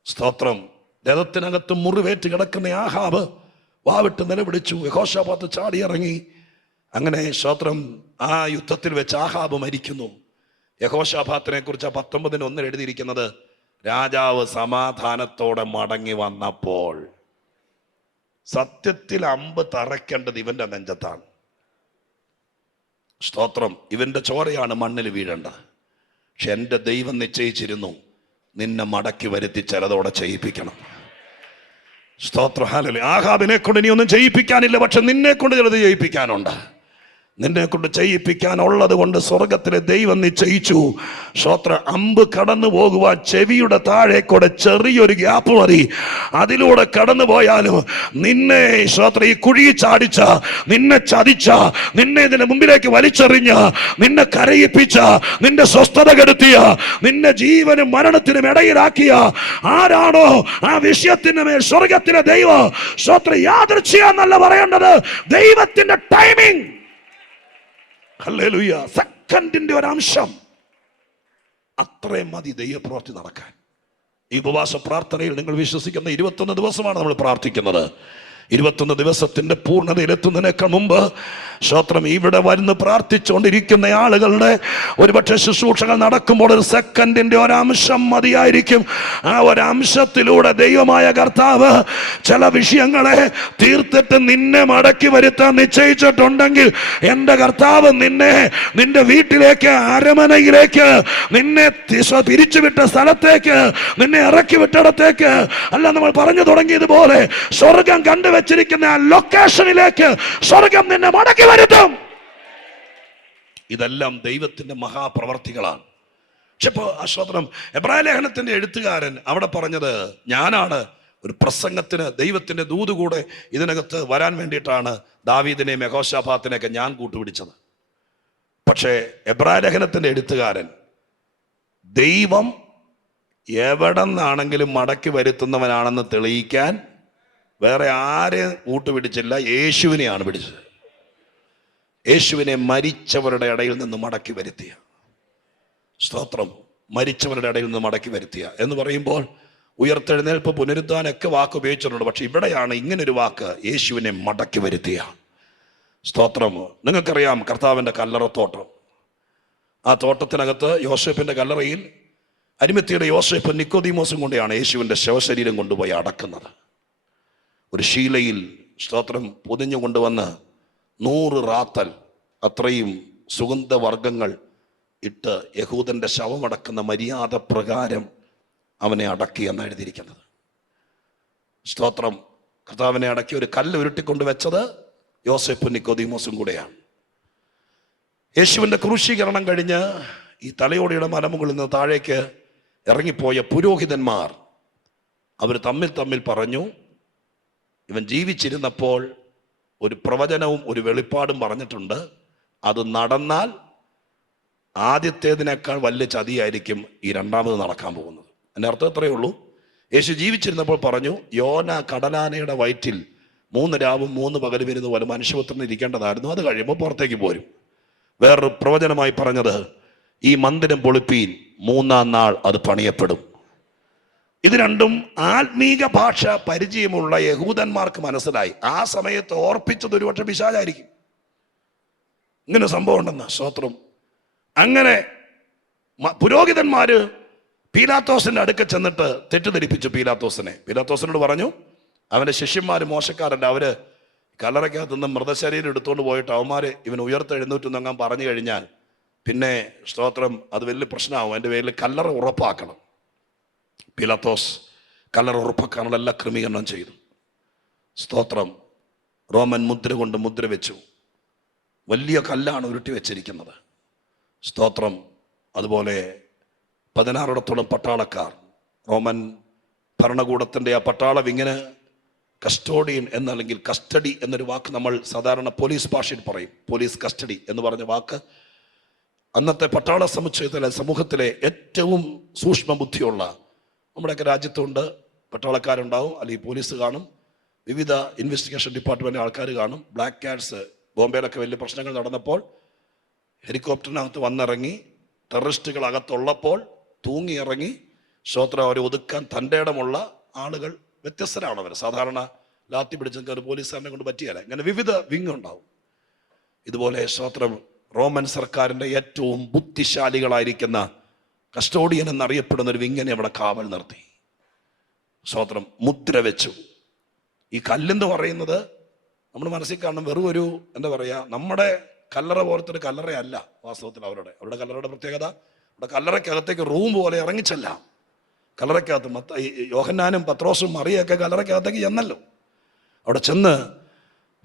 സ്തോത്രം. രഥത്തിനകത്ത് മുറിവേറ്റ് കിടക്കുന്ന ആഹാബ് വാവിട്ട് നിലവിളിച്ചു. യഹോശാഫാത്ത് ചാടിയിറങ്ങി. അങ്ങനെ സ്തോത്രം. ആ യുദ്ധത്തിൽ വെച്ച് ആഹാബ് മരിക്കുന്നു. യഹോശാഫാത്തിനെ കുറിച്ച് 19:1 എഴുതിയിരിക്കുന്നത്, രാജാവ് സമാധാനത്തോടെ മടങ്ങി വന്നപ്പോൾ. സത്യത്തിൽ അമ്പ് തറയ്ക്കേണ്ടത് ഇവന്റെ നെഞ്ചത്താണ്. സ്തോത്രം. ഇവന്റെ ചോരയാണ് മണ്ണിൽ വീഴേണ്ടത്. പക്ഷെ എൻ്റെ ദൈവം നിശ്ചയിച്ചിരുന്നു നിന്നെ മടക്കി വരുത്തി ചിലതോടെ ചെയ്യിപ്പിക്കണം. സ്തോത്രം. ഹല്ലേലൂയ. ആഹാബിനെ കൊണ്ട് ഇനി ഒന്നും ചെയ്യിപ്പിക്കാനില്ല, പക്ഷെ നിന്നെ കൊണ്ട് ചിലത് ചെയ്യിപ്പിക്കാനുണ്ട്. നിന്നെ കൊണ്ട് ചെയ്യിപ്പിക്കാനുള്ളത് കൊണ്ട് സ്വർഗത്തിലെ ദൈവം നിശ്ചയിച്ചു. സ്തോത്രം. അമ്പ് കടന്നു പോകുവാൻ ചെവിയുടെ താഴെ കൂടെ ചെറിയൊരു ഗ്യാപ്പ് മതി. അതിലൂടെ കടന്നു പോയാലും നിന്നെ സ്തോത്രം ഈ കുഴി ചാടിച്ച, നിന്നെ ചതിച്ച, നിന്നെ ഇതിന്റെ മുമ്പിലേക്ക് വലിച്ചെറിഞ്ഞ, നിന്നെ കരയിപ്പിച്ച, നിന്റെ സ്വസ്ഥത കെടുത്തിയ, നിന്നെ ജീവനും മരണത്തിനും ഇടയിലാക്കിയ ആരാണോ ആ വിഷയത്തിന് മേൽ സ്വർഗത്തിലെ ദൈവം സ്തോത്രം യാദൃച്ഛിക എന്നല്ല പറയേണ്ടത്, ദൈവത്തിന്റെ ടൈമിംഗ്. ഹല്ലേലൂയ. സെക്കൻഡിന്റെ ഒരു അംശം, അത്രയും മതി ദൈവപ്രവൃത്തി നടക്കാൻ. ഈ ഉപവാസ പ്രാർത്ഥനയിൽ നിങ്ങൾ വിശ്വസിക്കുന്ന 21 ദിവസമാണ് നമ്മൾ പ്രാർത്ഥിക്കുന്നത്. 21 ദിവസത്തിന്റെ പൂർണ്ണതയിലെത്തുന്നതിനേക്കാൾ മുമ്പ് സ്തോത്രം ഇവിടെ വരുന്ന് പ്രാർത്ഥിച്ചുകൊണ്ടിരിക്കുന്ന ആളുകളുടെ ഒരുപക്ഷെ ശുശ്രൂഷകൾ നടക്കുമ്പോൾ ഒരു സെക്കൻഡിന്റെ ഒരംശം മതിയായിരിക്കും. ആ ഒരംശത്തിലൂടെ ദൈവമായ കർത്താവ് ചില വിഷയങ്ങളെ തീർത്തിട്ട് നിന്നെ മടക്കി വരുത്താൻ നിശ്ചയിച്ചിട്ടുണ്ടെങ്കിൽ എൻ്റെ കർത്താവ് നിന്റെ വീട്ടിലേക്ക്, അരമനയിലേക്ക്, നിന്നെ പിരിച്ചുവിട്ട സ്ഥലത്തേക്ക്, നിന്നെ ഇറക്കി വിട്ടിടത്തേക്ക് അല്ല, നമ്മൾ പറഞ്ഞു തുടങ്ങിയതുപോലെ സ്വർഗം കണ്ടുവച്ചിരിക്കുന്ന ആ ലൊക്കേഷനിലേക്ക് സ്വർഗം നിന്നെ മടക്കി വരുത്തും. ഇതെല്ലാം ദൈവത്തിന്റെ മഹാപ്രവർത്തികളാണ്. പക്ഷെ ഇപ്പോൾ സ്തോത്രം, എബ്രായ ലേഖനത്തിന്റെ എഴുത്തുകാരൻ അവിടെ പറഞ്ഞത്, ഞാനാണ് ഒരു പ്രസംഗത്തിന് ദൈവത്തിന്റെ ദൂത് കൂടെ ഇതിനകത്ത് വരാൻ വേണ്ടിയിട്ടാണ് ദാവീദിനെയും യഹോശാഫാത്തിനെയൊക്കെ ഞാൻ കൂട്ടുപിടിച്ചത്. പക്ഷേ എബ്രായ ലേഖനത്തിന്റെ എഴുത്തുകാരൻ ദൈവം എവിടെ നിന്നാണെങ്കിലും മടക്കി വരുത്തുന്നവനാണെന്ന് തെളിയിക്കാൻ വേറെ ആരെയും കൂട്ടുപിടിച്ചില്ല, യേശുവിനെയാണ് പിടിച്ചത്. യേശുവിനെ മരിച്ചവരുടെ ഇടയിൽ നിന്ന് മടക്കി വരുത്തിയ. സ്തോത്രം. മരിച്ചവരുടെ ഇടയിൽ നിന്ന് മടക്കി വരുത്തിയ എന്ന് പറയുമ്പോൾ ഉയർത്തെഴുന്നേൽപ്പ്, പുനരുദ്ധാനൊക്കെ വാക്ക് ഉപയോഗിച്ചിട്ടുണ്ട്. പക്ഷെ ഇവിടെയാണ് ഇങ്ങനൊരു വാക്ക്, യേശുവിനെ മടക്കി വരുത്തിയ. സ്തോത്രം. നിങ്ങൾക്കറിയാം കർത്താവിൻ്റെ കല്ലറത്തോട്ടം. ആ തോട്ടത്തിനകത്ത് യോസേപ്പിൻ്റെ കല്ലറയിൽ അരിമത്തിയുടെ യോസേപ്പ് നിക്കോദീമോസും കൊണ്ടാണ് യേശുവിൻ്റെ ശവശരീരം കൊണ്ടുപോയി അടക്കുന്നത്. ഒരു ശീലയിൽ സ്തോത്രം പൊതിഞ്ഞു കൊണ്ടുവന്ന് 100 റാത്തൽ അത്രയും സുഗന്ധവർഗങ്ങൾ ഇട്ട് യഹൂദൻ്റെ ശവമടക്കുന്ന മര്യാദ പ്രകാരം അവനെ അടക്കി എന്ന് എഴുതിയിരിക്കുന്നത്. സ്തോത്രം. കർത്താവിനെ അടക്കി ഒരു കല്ല് ഉരുട്ടിക്കൊണ്ട് വെച്ചത് യോസേപ്പും നിക്കോദീമോസും കൂടെയാണ്. യേശുവിൻ്റെ ക്രൂശീകരണം കഴിഞ്ഞ് ഈ തലയോടിയുടെ മലമുകളിൽ നിന്ന് താഴേക്ക് ഇറങ്ങിപ്പോയ പുരോഹിതന്മാർ അവർ തമ്മിൽ പറഞ്ഞു, ഇവൻ ജീവിച്ചിരുന്നപ്പോൾ ഒരു പ്രവചനവും ഒരു വെളിപ്പാടും പറഞ്ഞിട്ടുണ്ട്, അത് നടന്നാൽ ആദ്യത്തേതിനേക്കാൾ വലിയ ചതിയായിരിക്കും ഈ രണ്ടാമത് നടക്കാൻ പോകുന്നത്. എൻ്റെ അർത്ഥം എത്രയേ ഉള്ളൂ, യേശു ജീവിച്ചിരുന്നപ്പോൾ പറഞ്ഞു, യോന കടലാനയുടെ വയറ്റിൽ 3 രാവും 3 പകലും ഇരുന്ന് പോലെ മനുഷ്യപുത്രന് ഇരിക്കേണ്ടതായിരുന്നു, അത് കഴിയുമ്പോൾ പുറത്തേക്ക് പോരും. വേറൊരു പ്രവചനമായി പറഞ്ഞത്, ഈ മന്ദിരം പൊളിപ്പീൻ 3-ാം നാൾ അത് പണിയപ്പെടും. ഇത് രണ്ടും ആത്മീക ഭാഷ പരിചയമുള്ള യഹൂദന്മാർക്ക് മനസ്സിലായി. ആ സമയത്ത് ഓർപ്പിച്ചത് ഒരുപക്ഷെ പിശാചായിരിക്കും, ഇങ്ങനെ സംഭവം ഉണ്ടെന്ന്. സ്തോത്രം. അങ്ങനെ പുരോഹിതന്മാര് പീലാത്തോസിന്റെ അടുക്ക ചെന്നിട്ട് തെറ്റിദ്ധരിപ്പിച്ചു പീലാത്തോസിനെ. പീലാത്തോസിനോട് പറഞ്ഞു, അവന്റെ ശിഷ്യന്മാര് മോശക്കാരല്ല, അവര് കല്ലറയ്ക്കകത്ത് നിന്ന് മൃതശരീരം എടുത്തുകൊണ്ട് പോയിട്ട് അവന്മാര് ഇവൻ ഉയർത്തെഴുന്നൂറ്റെന്നങ്ങാൻ പറഞ്ഞു കഴിഞ്ഞാൽ പിന്നെ സ്തോത്രം അത് വലിയ പ്രശ്നമാവും, എൻ്റെ പേരിൽ കല്ലറ ഉറപ്പാക്കണം. പീലാത്തോസ് കല്ലറ ഉറപ്പാക്കാനുള്ള എല്ലാ ക്രമീകരണം ചെയ്തു. സ്തോത്രം. റോമൻ മുദ്ര കൊണ്ട് മുദ്ര വെച്ചു. വലിയ കല്ലാണ് ഉരുട്ടി വെച്ചിരിക്കുന്നത്. സ്തോത്രം. അതുപോലെ 16 പട്ടാളക്കാർ, റോമൻ ഭരണകൂടത്തിൻ്റെ ആ പട്ടാള വിങ്ങിന് കസ്റ്റോഡിയൻ എന്നല്ലെങ്കിൽ കസ്റ്റഡി എന്നൊരു വാക്ക് നമ്മൾ സാധാരണ പോലീസ് ഭാഷയിൽ പറയും. പോലീസ് കസ്റ്റഡി എന്ന് പറഞ്ഞ വാക്ക് അന്നത്തെ പട്ടാള സമുച്ചയത്തിലെ സമൂഹത്തിലെ ഏറ്റവും സൂക്ഷ്മ ബുദ്ധിയുള്ള, നമ്മുടെയൊക്കെ രാജ്യത്തുണ്ട്, പട്ടാളക്കാരുണ്ടാവും, അല്ലെങ്കിൽ പോലീസ് കാണും, വിവിധ ഇൻവെസ്റ്റിഗേഷൻ ഡിപ്പാർട്ട്മെൻറ്റ് ആൾക്കാർ കാണും. ബ്ലാക്ക് ക്യാറ്റ്സ് ബോംബെയിലൊക്കെ വലിയ പ്രശ്നങ്ങൾ നടന്നപ്പോൾ ഹെലികോപ്റ്ററിനകത്ത് വന്നിറങ്ങി, ടെററിസ്റ്റുകൾ അകത്തുള്ളപ്പോൾ തൂങ്ങിയിറങ്ങി ശ്രോത്രം അവരെ ഒതുക്കാൻ തൻ്റെ ഇടമുള്ള ആളുകൾ വ്യത്യസ്തരാണ്. അവർ സാധാരണ ലാത്തി പിടിച്ചെങ്കിൽ ഒരു പോലീസുകാരനെ കൊണ്ട് പറ്റിയാലേ. ഇങ്ങനെ വിവിധ വിങ് ഉണ്ടാവും. ഇതുപോലെ ശ്രോത്രം റോമൻ സർക്കാരിൻ്റെ ഏറ്റവും ബുദ്ധിശാലികളായിരിക്കുന്ന കസ്റ്റോഡിയൻ എന്നറിയപ്പെടുന്ന ഒരു വിങ്ങിനെ അവിടെ കാവൽ നിർത്തി. ശ്രോത്രം മുദ്ര വെച്ചു. ഈ കല്ലെന്ന് പറയുന്നത് നമ്മൾ മനസ്സിൽ കാണും വെറും ഒരു എന്താ പറയുക, നമ്മുടെ കല്ലറ പോലത്തെ ഒരു കല്ലറയല്ല വാസ്തവത്തിൽ. അവരുടെ കല്ലറയുടെ പ്രത്യേകത, അവിടെ കല്ലറയ്ക്കകത്തേക്ക് റൂം പോലെ ഇറങ്ങിച്ചെല്ലാം. കല്ലറയ്ക്കകത്ത് യോഹന്നാനും പത്രോസും മറിയൊക്കെ കല്ലറയ്ക്കകത്തേക്ക് ചെന്നല്ലോ. അവിടെ ചെന്ന്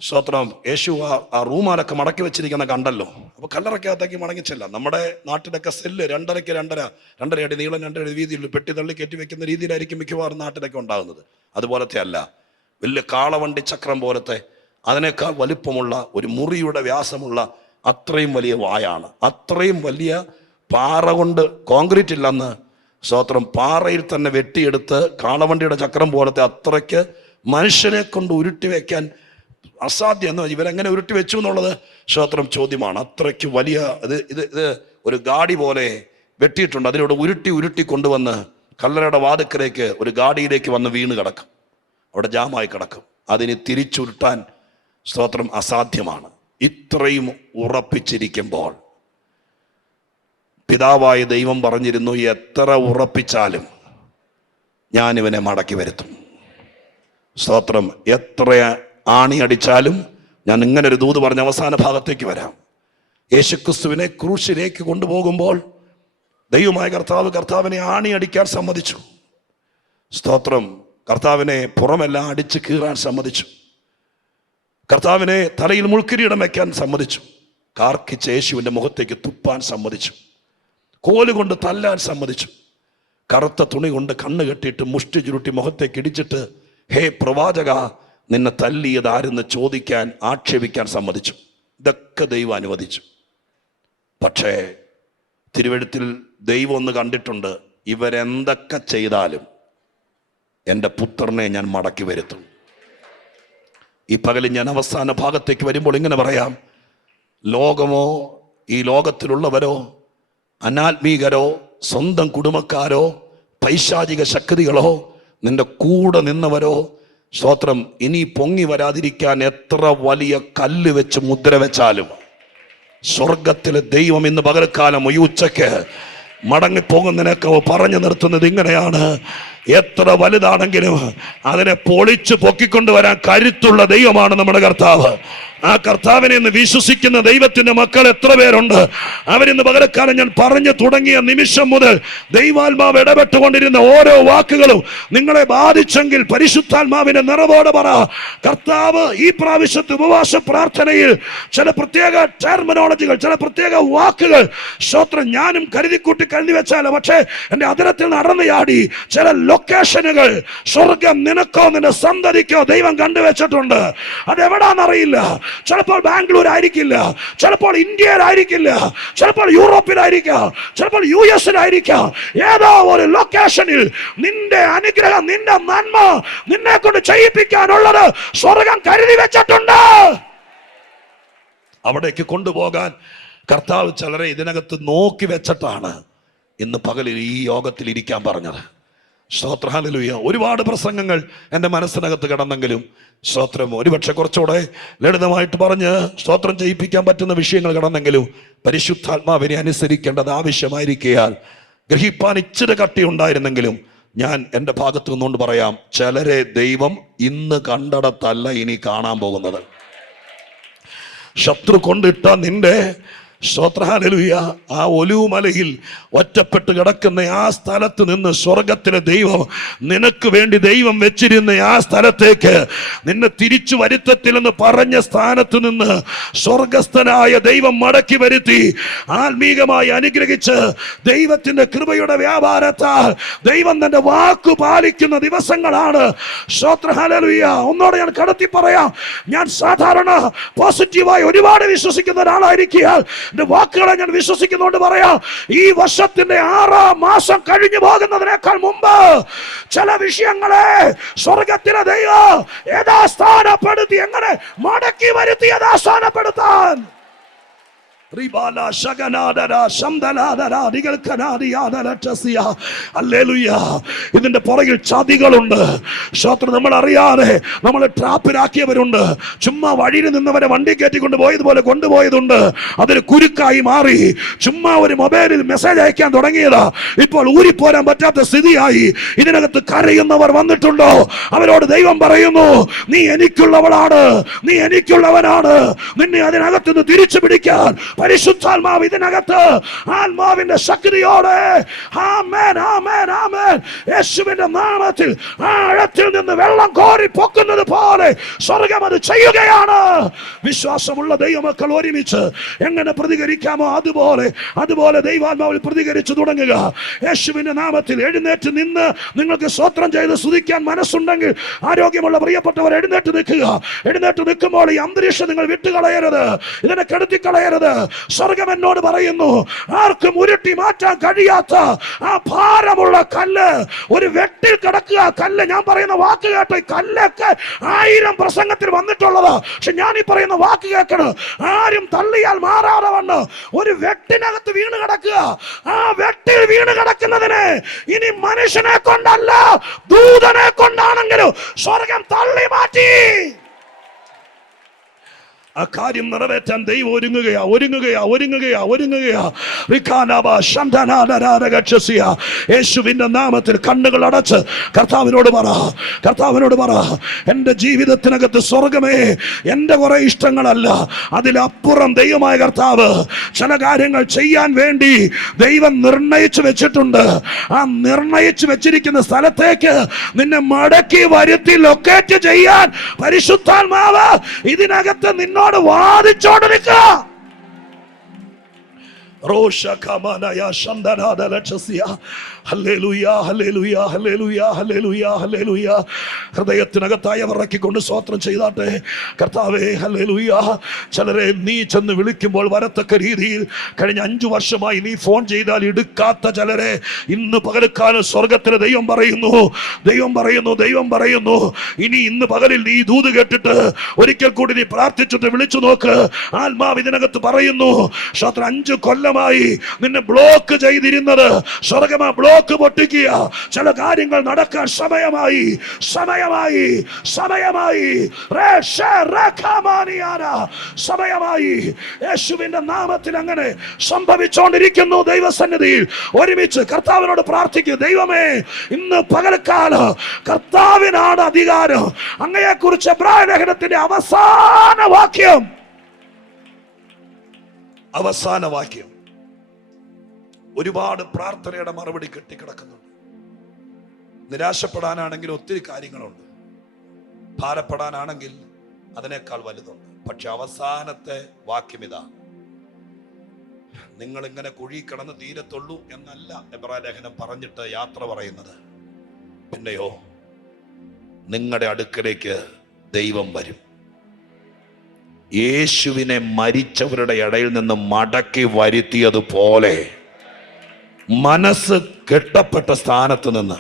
സ്തോത്രം യേശു ആ റൂമാലൊക്കെ മടക്കി വെച്ചിരിക്കുന്ന കണ്ടല്ലോ. അപ്പോൾ കല്ലറയ്ക്കകത്തേക്ക് മടങ്ങിച്ചെല്ലാം. നമ്മുടെ നാട്ടിലൊക്കെ സെല്ല് 2.5 2.5 അടി നീളം 2 അടി വീതിയിൽ പെട്ടി തള്ളി കയറ്റി വെക്കുന്ന രീതിയിലായിരിക്കും മിക്കവാറും നാട്ടിലൊക്കെ ഉണ്ടാകുന്നത്. അതുപോലത്തെ അല്ല, വലിയ കാളവണ്ടി ചക്രം പോലത്തെ അതിനേക്കാൾ വലിപ്പമുള്ള ഒരു മുറിയുടെ വ്യാസമുള്ള അത്രയും വലിയ വായാണ്. അത്രയും വലിയ പാറ കൊണ്ട്, കോൺക്രീറ്റ് ഇല്ലെന്ന്, സ്തോത്രം പാറയിൽ തന്നെ വെട്ടിയെടുത്ത് കാളവണ്ടിയുടെ ചക്രം പോലത്തെ അത്രയ്ക്ക് മനുഷ്യനെ കൊണ്ട് ഉരുട്ടി വയ്ക്കാൻ അസാധ്യം. എന്ന് ഇവരെങ്ങനെ ഉരുട്ടി വെച്ചു എന്നുള്ളത് സ്തോത്രം ചോദ്യമാണ്. അത്രയ്ക്ക് വലിയ ഇത് ഒരു ഗാഡി പോലെ വെട്ടിയിട്ടുണ്ട്. അതിലൂടെ ഉരുട്ടി കൊണ്ടുവന്ന് കല്ലറയുടെ വാതിക്കലേക്ക് ഒരു ഗാഡിയിലേക്ക് വന്ന് വീണ് കിടക്കും, അവിടെ ജാമായി കിടക്കും. അതിന് തിരിച്ചുരുട്ടാൻ സ്തോത്രം അസാധ്യമാണ്. ഇത്രയും ഉറപ്പിച്ചിരിക്കുമ്പോൾ പിതാവായ ദൈവം പറഞ്ഞിരുന്നു, എത്ര ഉറപ്പിച്ചാലും ഞാനിവനെ മടക്കി വരുത്തും. സ്തോത്രം. എത്ര ആണിയടിച്ചാലും ഞാൻ ഇങ്ങനെ ഒരു ദൂത് പറഞ്ഞ അവസാന ഭാഗത്തേക്ക് വരാം. യേശുക്രിസ്തുവിനെ ക്രൂശിലേക്ക് കൊണ്ടുപോകുമ്പോൾ ദൈവമായ കർത്താവിനെ ആണിയടിക്കാൻ സമ്മതിച്ചു. സ്തോത്രം. കർത്താവിനെ പുറമെല്ലാം അടിച്ച് കീറാൻ സമ്മതിച്ചു. കർത്താവിനെ തലയിൽ മുൾക്കിരീടം വയ്ക്കാൻ സമ്മതിച്ചു. കാർക്കിച്ച് യേശുവിൻ്റെ മുഖത്തേക്ക് തുപ്പാൻ സമ്മതിച്ചു. കോലുകൊണ്ട് തല്ലാൻ സമ്മതിച്ചു. കറുത്ത തുണി കൊണ്ട് കണ്ണ് കെട്ടിയിട്ട് മുഷ്ടി ചുരുട്ടി മുഖത്തേക്ക് ഇടിച്ചിട്ട്, ഹേ പ്രവാചക, നിന്നെ തല്ലിയത് ആരെന്ന് ചോദിക്കാൻ, ആക്ഷേപിക്കാൻ സമ്മതിച്ചു. ഇതൊക്കെ ദൈവം അനുവദിച്ചു. പക്ഷേ തിരുവെഴുത്തിൽ ദൈവം ഒന്ന് കണ്ടിട്ടുണ്ട്, ഇവരെന്തൊക്കെ ചെയ്താലും എൻ്റെ പുത്രനെ ഞാൻ മടക്കി വരുത്തും. ഈ പകലിൽ ഞാൻ അവസാന ഭാഗത്തേക്ക് വരുമ്പോൾ ഇങ്ങനെ പറയാം, ലോകമോ ഈ ലോകത്തിലുള്ളവരോ അനാത്മീകരോ സ്വന്തം കുടുംബക്കാരോ പൈശാചിക ശക്തികളോ നിന്റെ കൂടെ നിന്നവരോ സ്തോത്രം ഇനി പൊങ്ങി വരാതിരിക്കാൻ എത്ര വലിയ കല്ല് വെച്ച് മുദ്ര വെച്ചാലും സ്വർഗത്തിലെ ദൈവം ഇന്ന് പകൽക്കാലം ഈ ഉച്ചയ്ക്ക് മടങ്ങിപ്പോകുന്നതിനൊക്കെ പറഞ്ഞു നിർത്തുന്നത് ഇങ്ങനെയാണ്, എത്ര വലുതാണെങ്കിലും അതിനെ പൊളിച്ച് പൊക്കിക്കൊണ്ടുവരാൻ കരുത്തുള്ള ദൈവമാണ് നമ്മുടെ കർത്താവ്. ആ കർത്താവിനെ ഇന്ന് വിശ്വസിക്കുന്ന ദൈവത്തിന്റെ മക്കൾ എത്ര പേരുണ്ട്? അവരിന്ന് പകരക്കാലം ഞാൻ പറഞ്ഞു തുടങ്ങിയ നിമിഷം മുതൽ ദൈവാത്മാവ് ഇടപെട്ടുകൊണ്ടിരുന്ന ഓരോ വാക്കുകളും നിങ്ങളെ ബാധിച്ചെങ്കിൽ പരിശുദ്ധാത്മാവിന്റെ നിറവോടെ പറ, കർത്താവ് ഈ പ്രാവശ്യത്തെ ഉപവാസ പ്രാർത്ഥനയിൽ ചില പ്രത്യേക ടെർമിനോളജികൾ, ചില പ്രത്യേക വാക്കുകൾ സ്തോത്രം ഞാനും കരുതി വെച്ചാലോ, പക്ഷേ എന്റെ അതിരത്തിൽ നടന്നു ചാടി ചില ലൊക്കേഷനുകൾ സ്വർഗം നിനക്കോ നിന്റെ സന്തതിക്കോ ദൈവം കണ്ടുവച്ചിട്ടുണ്ട്. അതെവിടാന്നറിയില്ല. ചിലപ്പോൾ ബാംഗ്ലൂർ ആയിരിക്കില്ല, ചിലപ്പോൾ ഇന്ത്യയിലായിരിക്കില്ല, ചിലപ്പോൾ യൂറോപ്പിലായിരിക്കാം, ചിലപ്പോൾ US-ലായിരിക്കാം. ഏതോ ഒരു ലൊക്കേഷനിൽ നിന്റെ അനുഗ്രഹം, നിന്റെ നന്മ നിന്നെ കൊണ്ട് ചെയ്യിപ്പിക്കാനുള്ളത് സ്വർഗം കരുതി വെച്ചിട്ടുണ്ട്. അവിടേക്ക് കൊണ്ടുപോകാൻ കർത്താവ് ചിലരെ ഇതിനകത്ത് നോക്കി വെച്ചിട്ടാണ് ഇന്ന് പകലിൽ ഈ യോഗത്തിൽ ഇരിക്കാൻ പറഞ്ഞത്. സ്തോത്രം, ഹല്ലേലൂയ. ഒരുപാട് പ്രസംഗങ്ങൾ എൻ്റെ മനസ്സിനകത്ത് കിടന്നെങ്കിലും സ്തോത്രം ഒരുപക്ഷെ കുറച്ചുകൂടെ ലളിതമായിട്ട് പറഞ്ഞ് സ്തോത്രം ചെയ്യിപ്പിക്കാൻ പറ്റുന്ന വിഷയങ്ങൾ കിടന്നെങ്കിലും പരിശുദ്ധാത്മാവിനെ അനുസരിക്കേണ്ടത് ആവശ്യമായിരിക്കയാൽ ഗ്രഹിപ്പാൻ ഇച്ചിരി കട്ടി ഉണ്ടായിരുന്നെങ്കിലും ഞാൻ എൻ്റെ ഭാഗത്ത് നിന്നുകൊണ്ട് പറയാം, ചിലരെ ദൈവം ഇന്ന് കണ്ടിടത്തല്ല ഇനി കാണാൻ പോകുന്നത്. ശത്രു കൊണ്ടിട്ട നിന്റെ ഹല്ലേലൂയ ആ ഒലിവുമലയിൽ ഒറ്റപ്പെട്ട് കിടക്കുന്ന ആ സ്ഥലത്ത് നിന്ന് സ്വർഗത്തിലെ ദൈവം നിനക്ക് വേണ്ടി ദൈവം വെച്ചിരുന്ന ആ സ്ഥലത്തേക്ക് നിന്നെ തിരിച്ചു വരുത്തത്തില്ലെന്ന് പറഞ്ഞ സ്ഥാനത്ത് നിന്ന് സ്വർഗസ്ഥനായ ദൈവം മടക്കി വരുത്തി ആത്മീകമായി അനുഗ്രഹിച്ച് ദൈവത്തിന്റെ കൃപയുടെ വ്യാപാരത്താൽ ദൈവം തന്റെ വാക്കു പാലിക്കുന്ന ദിവസങ്ങളാണ്. ഹല്ലേലൂയ. ഒന്നോടെ ഞാൻ കടത്തി പറയാം, ഞാൻ സാധാരണ പോസിറ്റീവായി ഒരുപാട് വിശ്വസിക്കുന്ന ഒരാളായിരിക്കാൻ എന്റെ വാക്കുകളെ ഞാൻ വിശ്വസിക്കുന്നുകൊണ്ട് പറയാം, ഈ വർഷത്തിന്റെ 6-ാം മാസം കഴിഞ്ഞു പോകുന്നതിനേക്കാൾ മുമ്പ് ചില വിഷയങ്ങളെ സ്വർഗത്തിലെ ദൈവം യഥാസ്ഥാനപ്പെടുത്തി എങ്ങനെ മടക്കി വരുത്തി യഥാസ്ഥാനപ്പെടുത്താൻ ഇതിന്റെ പുറകിൽ ചതികളുണ്ട്. ശത്രു നമ്മൾ അറിയാതെ നമ്മളെ ട്രാപ്പിലാക്കിയവരുണ്ട്. ചുമ്മാ വഴിയിൽ നിന്നവരെ വണ്ടി കയറ്റിക്കൊണ്ട് പോയതുപോലെ കൊണ്ടുപോയതുണ്ട്. അതൊരു കുരുക്കായി മാറി. ചുമ്മാ ഒരു മൊബൈലിൽ മെസ്സേജ് അയക്കാൻ തുടങ്ങിയതാ ഇപ്പോൾ ഊരിപ്പോരാൻ പറ്റാത്ത സ്ഥിതിയായി. ഇതിനകത്ത് കരയുന്നവർ വന്നിട്ടുണ്ടോ? അവരോട് ദൈവം പറയുന്നു, നീ എനിക്കുള്ളവളാണ്, നീ എനിക്കുള്ളവനാണ്. നിന്നെ അതിനകത്ത് നിന്ന് തിരിച്ചു പിടിക്കാൻ പരിശുദ്ധാത്മാവ് ഇതിനകത്ത് ആത്മാവിന്റെ ശക്തിയോടെ ആമേൻ ആമേൻ ആമേൻ യേശുവിന്റെ നാമത്തിൽ ആഴത്തിൽ നിന്ന് വെള്ളം കോരി പൊക്കുന്നത് പോലെ സ്വർഗം അത് ചെയ്യുകയാണ്. വിശ്വാസമുള്ള ദൈവമക്കൾ ഒരുമിച്ച് എങ്ങനെ പ്രതികരിക്കാമോ അതുപോലെ ദൈവാത്മാവിൽ പ്രതികരിച്ചു തുടങ്ങുക. യേശുവിന്റെ നാമത്തിൽ എഴുന്നേറ്റ് നിന്ന് നിങ്ങൾക്ക് സ്തോത്രം ചെയ്ത് സ്തുതിക്കാൻ മനസ്സുണ്ടെങ്കിൽ ആരോഗ്യമുള്ള പ്രിയപ്പെട്ടവർ എഴുന്നേറ്റ് നിൽക്കുക. എഴുന്നേറ്റ് നിൽക്കുമ്പോൾ ഈ അന്തരീക്ഷം നിങ്ങൾ വിട്ടുകളയരുത്, ഇതിനെ കെടുത്തിക്കളയരുത്. സ്വർഗം എന്നോട് പറയുന്നു, ആർക്കും ഉരുട്ടി മാറ്റാൻ കഴിയാത്ത ആ ഭാരമുള്ള കല്ല് ഒരു വെട്ടിൽ കിടക്കുക. കല്ല്, ഞാൻ പറയുന്ന വാക്ക് കേട്ടോ, ഈ കല്ലൊക്കെ 1000 പ്രസംഗത്തിൽ വന്നിട്ടുള്ളതാ. പക്ഷെ ഞാൻ ഈ പറയുന്ന വാക്ക് കേൾക്കണം, ആരും തള്ളിയാൽ മാറാതെ വണ്ണം ഒരു വെട്ടിനകത്ത് വീണ് കിടക്കുക. ആ വെട്ടിൽ വീണ് കിടക്കുന്നതിന് ഇനി മനുഷ്യനെ കൊണ്ടല്ല ദൂതനെ കൊണ്ടാണെങ്കിലും സ്വർഗം തള്ളി മാറ്റി. ആ കാര്യം നിറവേറ്റാൻ ദൈവം ഒരുങ്ങുകയാ. യേശുവിന്റെ നാമത്തിൽ കണ്ണുകൾ അടച്ച് കർത്താവിനോട് പറ, എൻ്റെ ജീവിതത്തിനകത്ത് സ്വർഗമേ, എൻ്റെ കുറെ ഇഷ്ടങ്ങളല്ല, അതിലപ്പുറം ദൈവമായ കർത്താവ് ചില കാര്യങ്ങൾ ചെയ്യാൻ വേണ്ടി ദൈവം നിർണയിച്ചു വെച്ചിട്ടുണ്ട്. ആ നിർണയിച്ചു വെച്ചിരിക്കുന്ന സ്ഥലത്തേക്ക് നിന്നെ മടക്കി വരുത്തി ലൊക്കേറ്റ് ചെയ്യാൻ പരിശുദ്ധാത്മാവ് ഇതിനകത്ത് നിന്നോട് വാദിച്ചോണ്ട് നിൽക്കുക. ഹൃദയത്തിനകത്തായി അവർ ഇറക്കിക്കൊണ്ട് സ്തോത്രം ചെയ്താട്ടെ. കർത്താവേ ഹല്ലേലൂയ. ചിലരെ നീ ചെന്ന് വിളിക്കുമ്പോൾ വരത്തക്ക രീതിയിൽ കഴിഞ്ഞ 5 വർഷമായി നീ ഫോൺ ചെയ്താൽ എടുക്കാത്ത ചിലരെ ഇന്ന് പകൽക്കാലം സ്വർഗത്തിലെ ദൈവം പറയുന്നു, ഇനി ഇന്ന് പകലിൽ നീ ദൂത് കേട്ടിട്ട് ഒരിക്കൽ കൂടി നീ പ്രാർത്ഥിച്ചിട്ട് വിളിച്ചു നോക്ക്. ആത്മാവ് ഇതിനകത്ത് പറയുന്നു, 5 കൊല്ലം കൊല്ലമായി നിന്നെ ബ്ലോക്ക് ചെയ്തിരുന്നത് സ്വർഗമാ ബ്ലോക്ക് പൊട്ടിക്കുക. ചില കാര്യങ്ങൾ നടക്കാൻ സമയമായി, സമയമായി, സമയമായി, സമയമായി. യേശുവിന്റെ നാമത്തിൽ അങ്ങനെ സംഭവിച്ചുകൊണ്ടിരിക്കുന്നു. ദൈവസന്നിധിയിൽ ഒരുമിച്ച് കർത്താവിനോട് പ്രാർത്ഥിക്കുക. ദൈവമേ, ഇന്ന് പകൽക്കാലം കർത്താവിനാണ് അധികാരം. അങ്ങയെക്കുറിച്ച് എബ്രായ ലേഖനത്തിന്റെ അവസാന വാക്യം, അവസാന വാക്യം. ഒരുപാട് പ്രാർത്ഥനയുടെ മറുപടി കെട്ടിക്കിടക്കുന്നുണ്ട്. നിരാശപ്പെടാനാണെങ്കിൽ ഒത്തിരി കാര്യങ്ങളുണ്ട്, ഭാരപ്പെടാനാണെങ്കിൽ അതിനേക്കാൾ വലുതുണ്ട്. പക്ഷെ അവസാനത്തെ വാക്യം ഇതാണ്: നിങ്ങൾ ഇങ്ങനെ കുഴി കിടന്ന് തീരത്തുള്ളൂ എന്നല്ല എബ്രായ ലേഖനം പറഞ്ഞിട്ട് യാത്ര പറയുന്നത്. പിന്നെയോ, നിങ്ങളുടെ അടുക്കലേക്ക് ദൈവം വരും. യേശുവിനെ മരിച്ചവരുടെ ഇടയിൽ നിന്ന് മടക്കി വരുത്തിയതുപോലെ മനസ്സ് കെട്ടപ്പെട്ട സ്ഥാനത്ത് നിന്ന്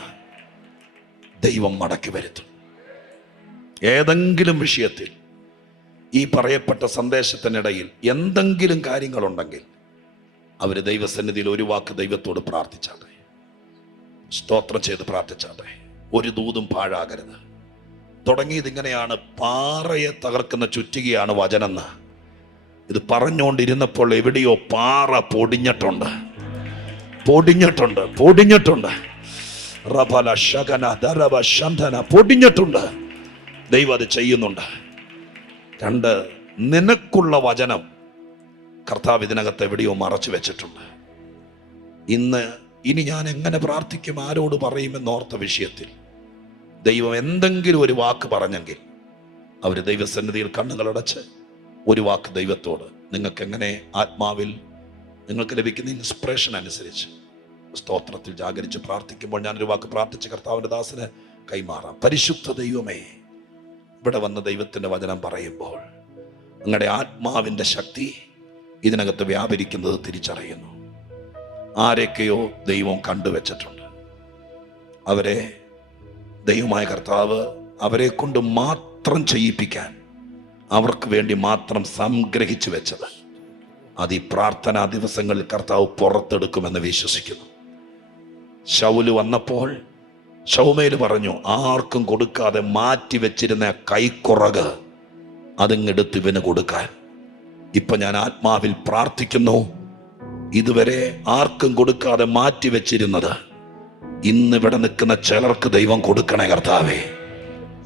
ദൈവം മടക്കി വരുത്തും. ഏതെങ്കിലും വിഷയത്തിൽ ഈ പറയപ്പെട്ട സന്ദേശത്തിനിടയിൽ എന്തെങ്കിലും കാര്യങ്ങളുണ്ടെങ്കിൽ അവർ ദൈവസന്നിധിയിൽ ഒരു വാക്ക് ദൈവത്തോട് പ്രാർത്ഥിച്ചാട്ടെ, സ്തോത്രം ചെയ്ത് പ്രാർത്ഥിച്ചാട്ടെ. ഒരു ദൂതും പാഴാകരുത്. തുടങ്ങിയത് ഇങ്ങനെയാണ്: പാറയെ തകർക്കുന്ന ചുറ്റികയാണ് വചനെന്ന്. ഇത് പറഞ്ഞുകൊണ്ടിരുന്നപ്പോൾ എവിടെയോ പാറ പൊടിഞ്ഞിട്ടുണ്ട്, പൊടിഞ്ഞിട്ടുണ്ട്, പൊടിഞ്ഞിട്ടുണ്ട്. റബല ശകന ദരബ ശന്ധന പൊടിഞ്ഞിട്ടുണ്ട്. ദൈവം അത് ചെയ്യുന്നുണ്ട്. രണ്ട്, നിനക്കുള്ള വചനം കർത്താവ് ഇതിനകത്ത് എവിടെയോ മറച്ചു വെച്ചിട്ടുണ്ട്. ഇനി ഞാൻ എങ്ങനെ പ്രാർത്ഥിക്കും, ആരോട് പറയുമെന്നോർത്ത വിഷയത്തിൽ ദൈവം എന്തെങ്കിലും ഒരു വാക്ക് പറഞ്ഞെങ്കിൽ അവർ ദൈവസന്നിധിയിൽ കണ്ണുകളടച്ച് ഒരു വാക്ക് ദൈവത്തോട്, നിങ്ങൾക്ക് എങ്ങനെ ആത്മാവിൽ നിങ്ങൾക്ക് ലഭിക്കുന്ന ഇൻസ്പിറേഷൻ അനുസരിച്ച് സ്തോത്രത്തിൽ ജാഗരിച്ച് പ്രാർത്ഥിക്കുമ്പോൾ ഞാനൊരു വാക്ക് പ്രാർത്ഥിച്ച് കർത്താവിൻ്റെ ദാസന് കൈമാറാം. പരിശുദ്ധ ദൈവമേ, ഇവിടെ വന്ന ദൈവത്തിൻ്റെ വചനം പറയുമ്പോൾ നിങ്ങളുടെ ആത്മാവിൻ്റെ ശക്തി ഇതിനകത്ത് വ്യാപരിക്കുന്നത് തിരിച്ചറിയുന്നു. ആരൊക്കെയോ ദൈവം കണ്ടുവച്ചിട്ടുണ്ട്. അവരെ ദൈവമായ കർത്താവ് അവരെ കൊണ്ട് മാത്രം ചെയ്യിപ്പിക്കാൻ, അവർക്ക് വേണ്ടി മാത്രം സംഗ്രഹിച്ചു വെച്ചത് അത് ഈ പ്രാർത്ഥനാ ദിവസങ്ങളിൽ കർത്താവ് പുറത്തെടുക്കുമെന്ന് വിശ്വസിക്കുന്നു. ശൗല് വന്നപ്പോൾ ശൗമേല് പറഞ്ഞു, ആർക്കും കൊടുക്കാതെ മാറ്റി വെച്ചിരുന്ന കൈക്കുറക് അതിങ്ങെടുത്ത് ഇവന് കൊടുക്കാൻ. ഇപ്പൊ ഞാൻ ആത്മാവിൽ പ്രാർത്ഥിക്കുന്നു, ഇതുവരെ ആർക്കും കൊടുക്കാതെ മാറ്റി വെച്ചിരുന്നത് ഇന്നിവിടെ നിൽക്കുന്ന ചിലർക്ക് ദൈവം കൊടുക്കണേ കർത്താവേ.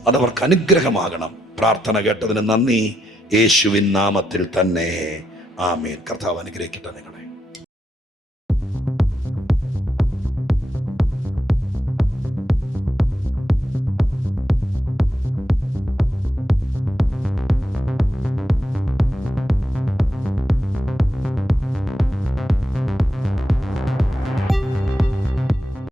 അതവർക്ക് അനുഗ്രഹമാകണം. പ്രാർത്ഥന കേട്ടതിന് നന്ദി. യേശുവിൻ നാമത്തിൽ തന്നെ ആമേൻ. കർത്താവ് അനുഗ്രഹിക്കട്ടെ നിങ്ങളെ.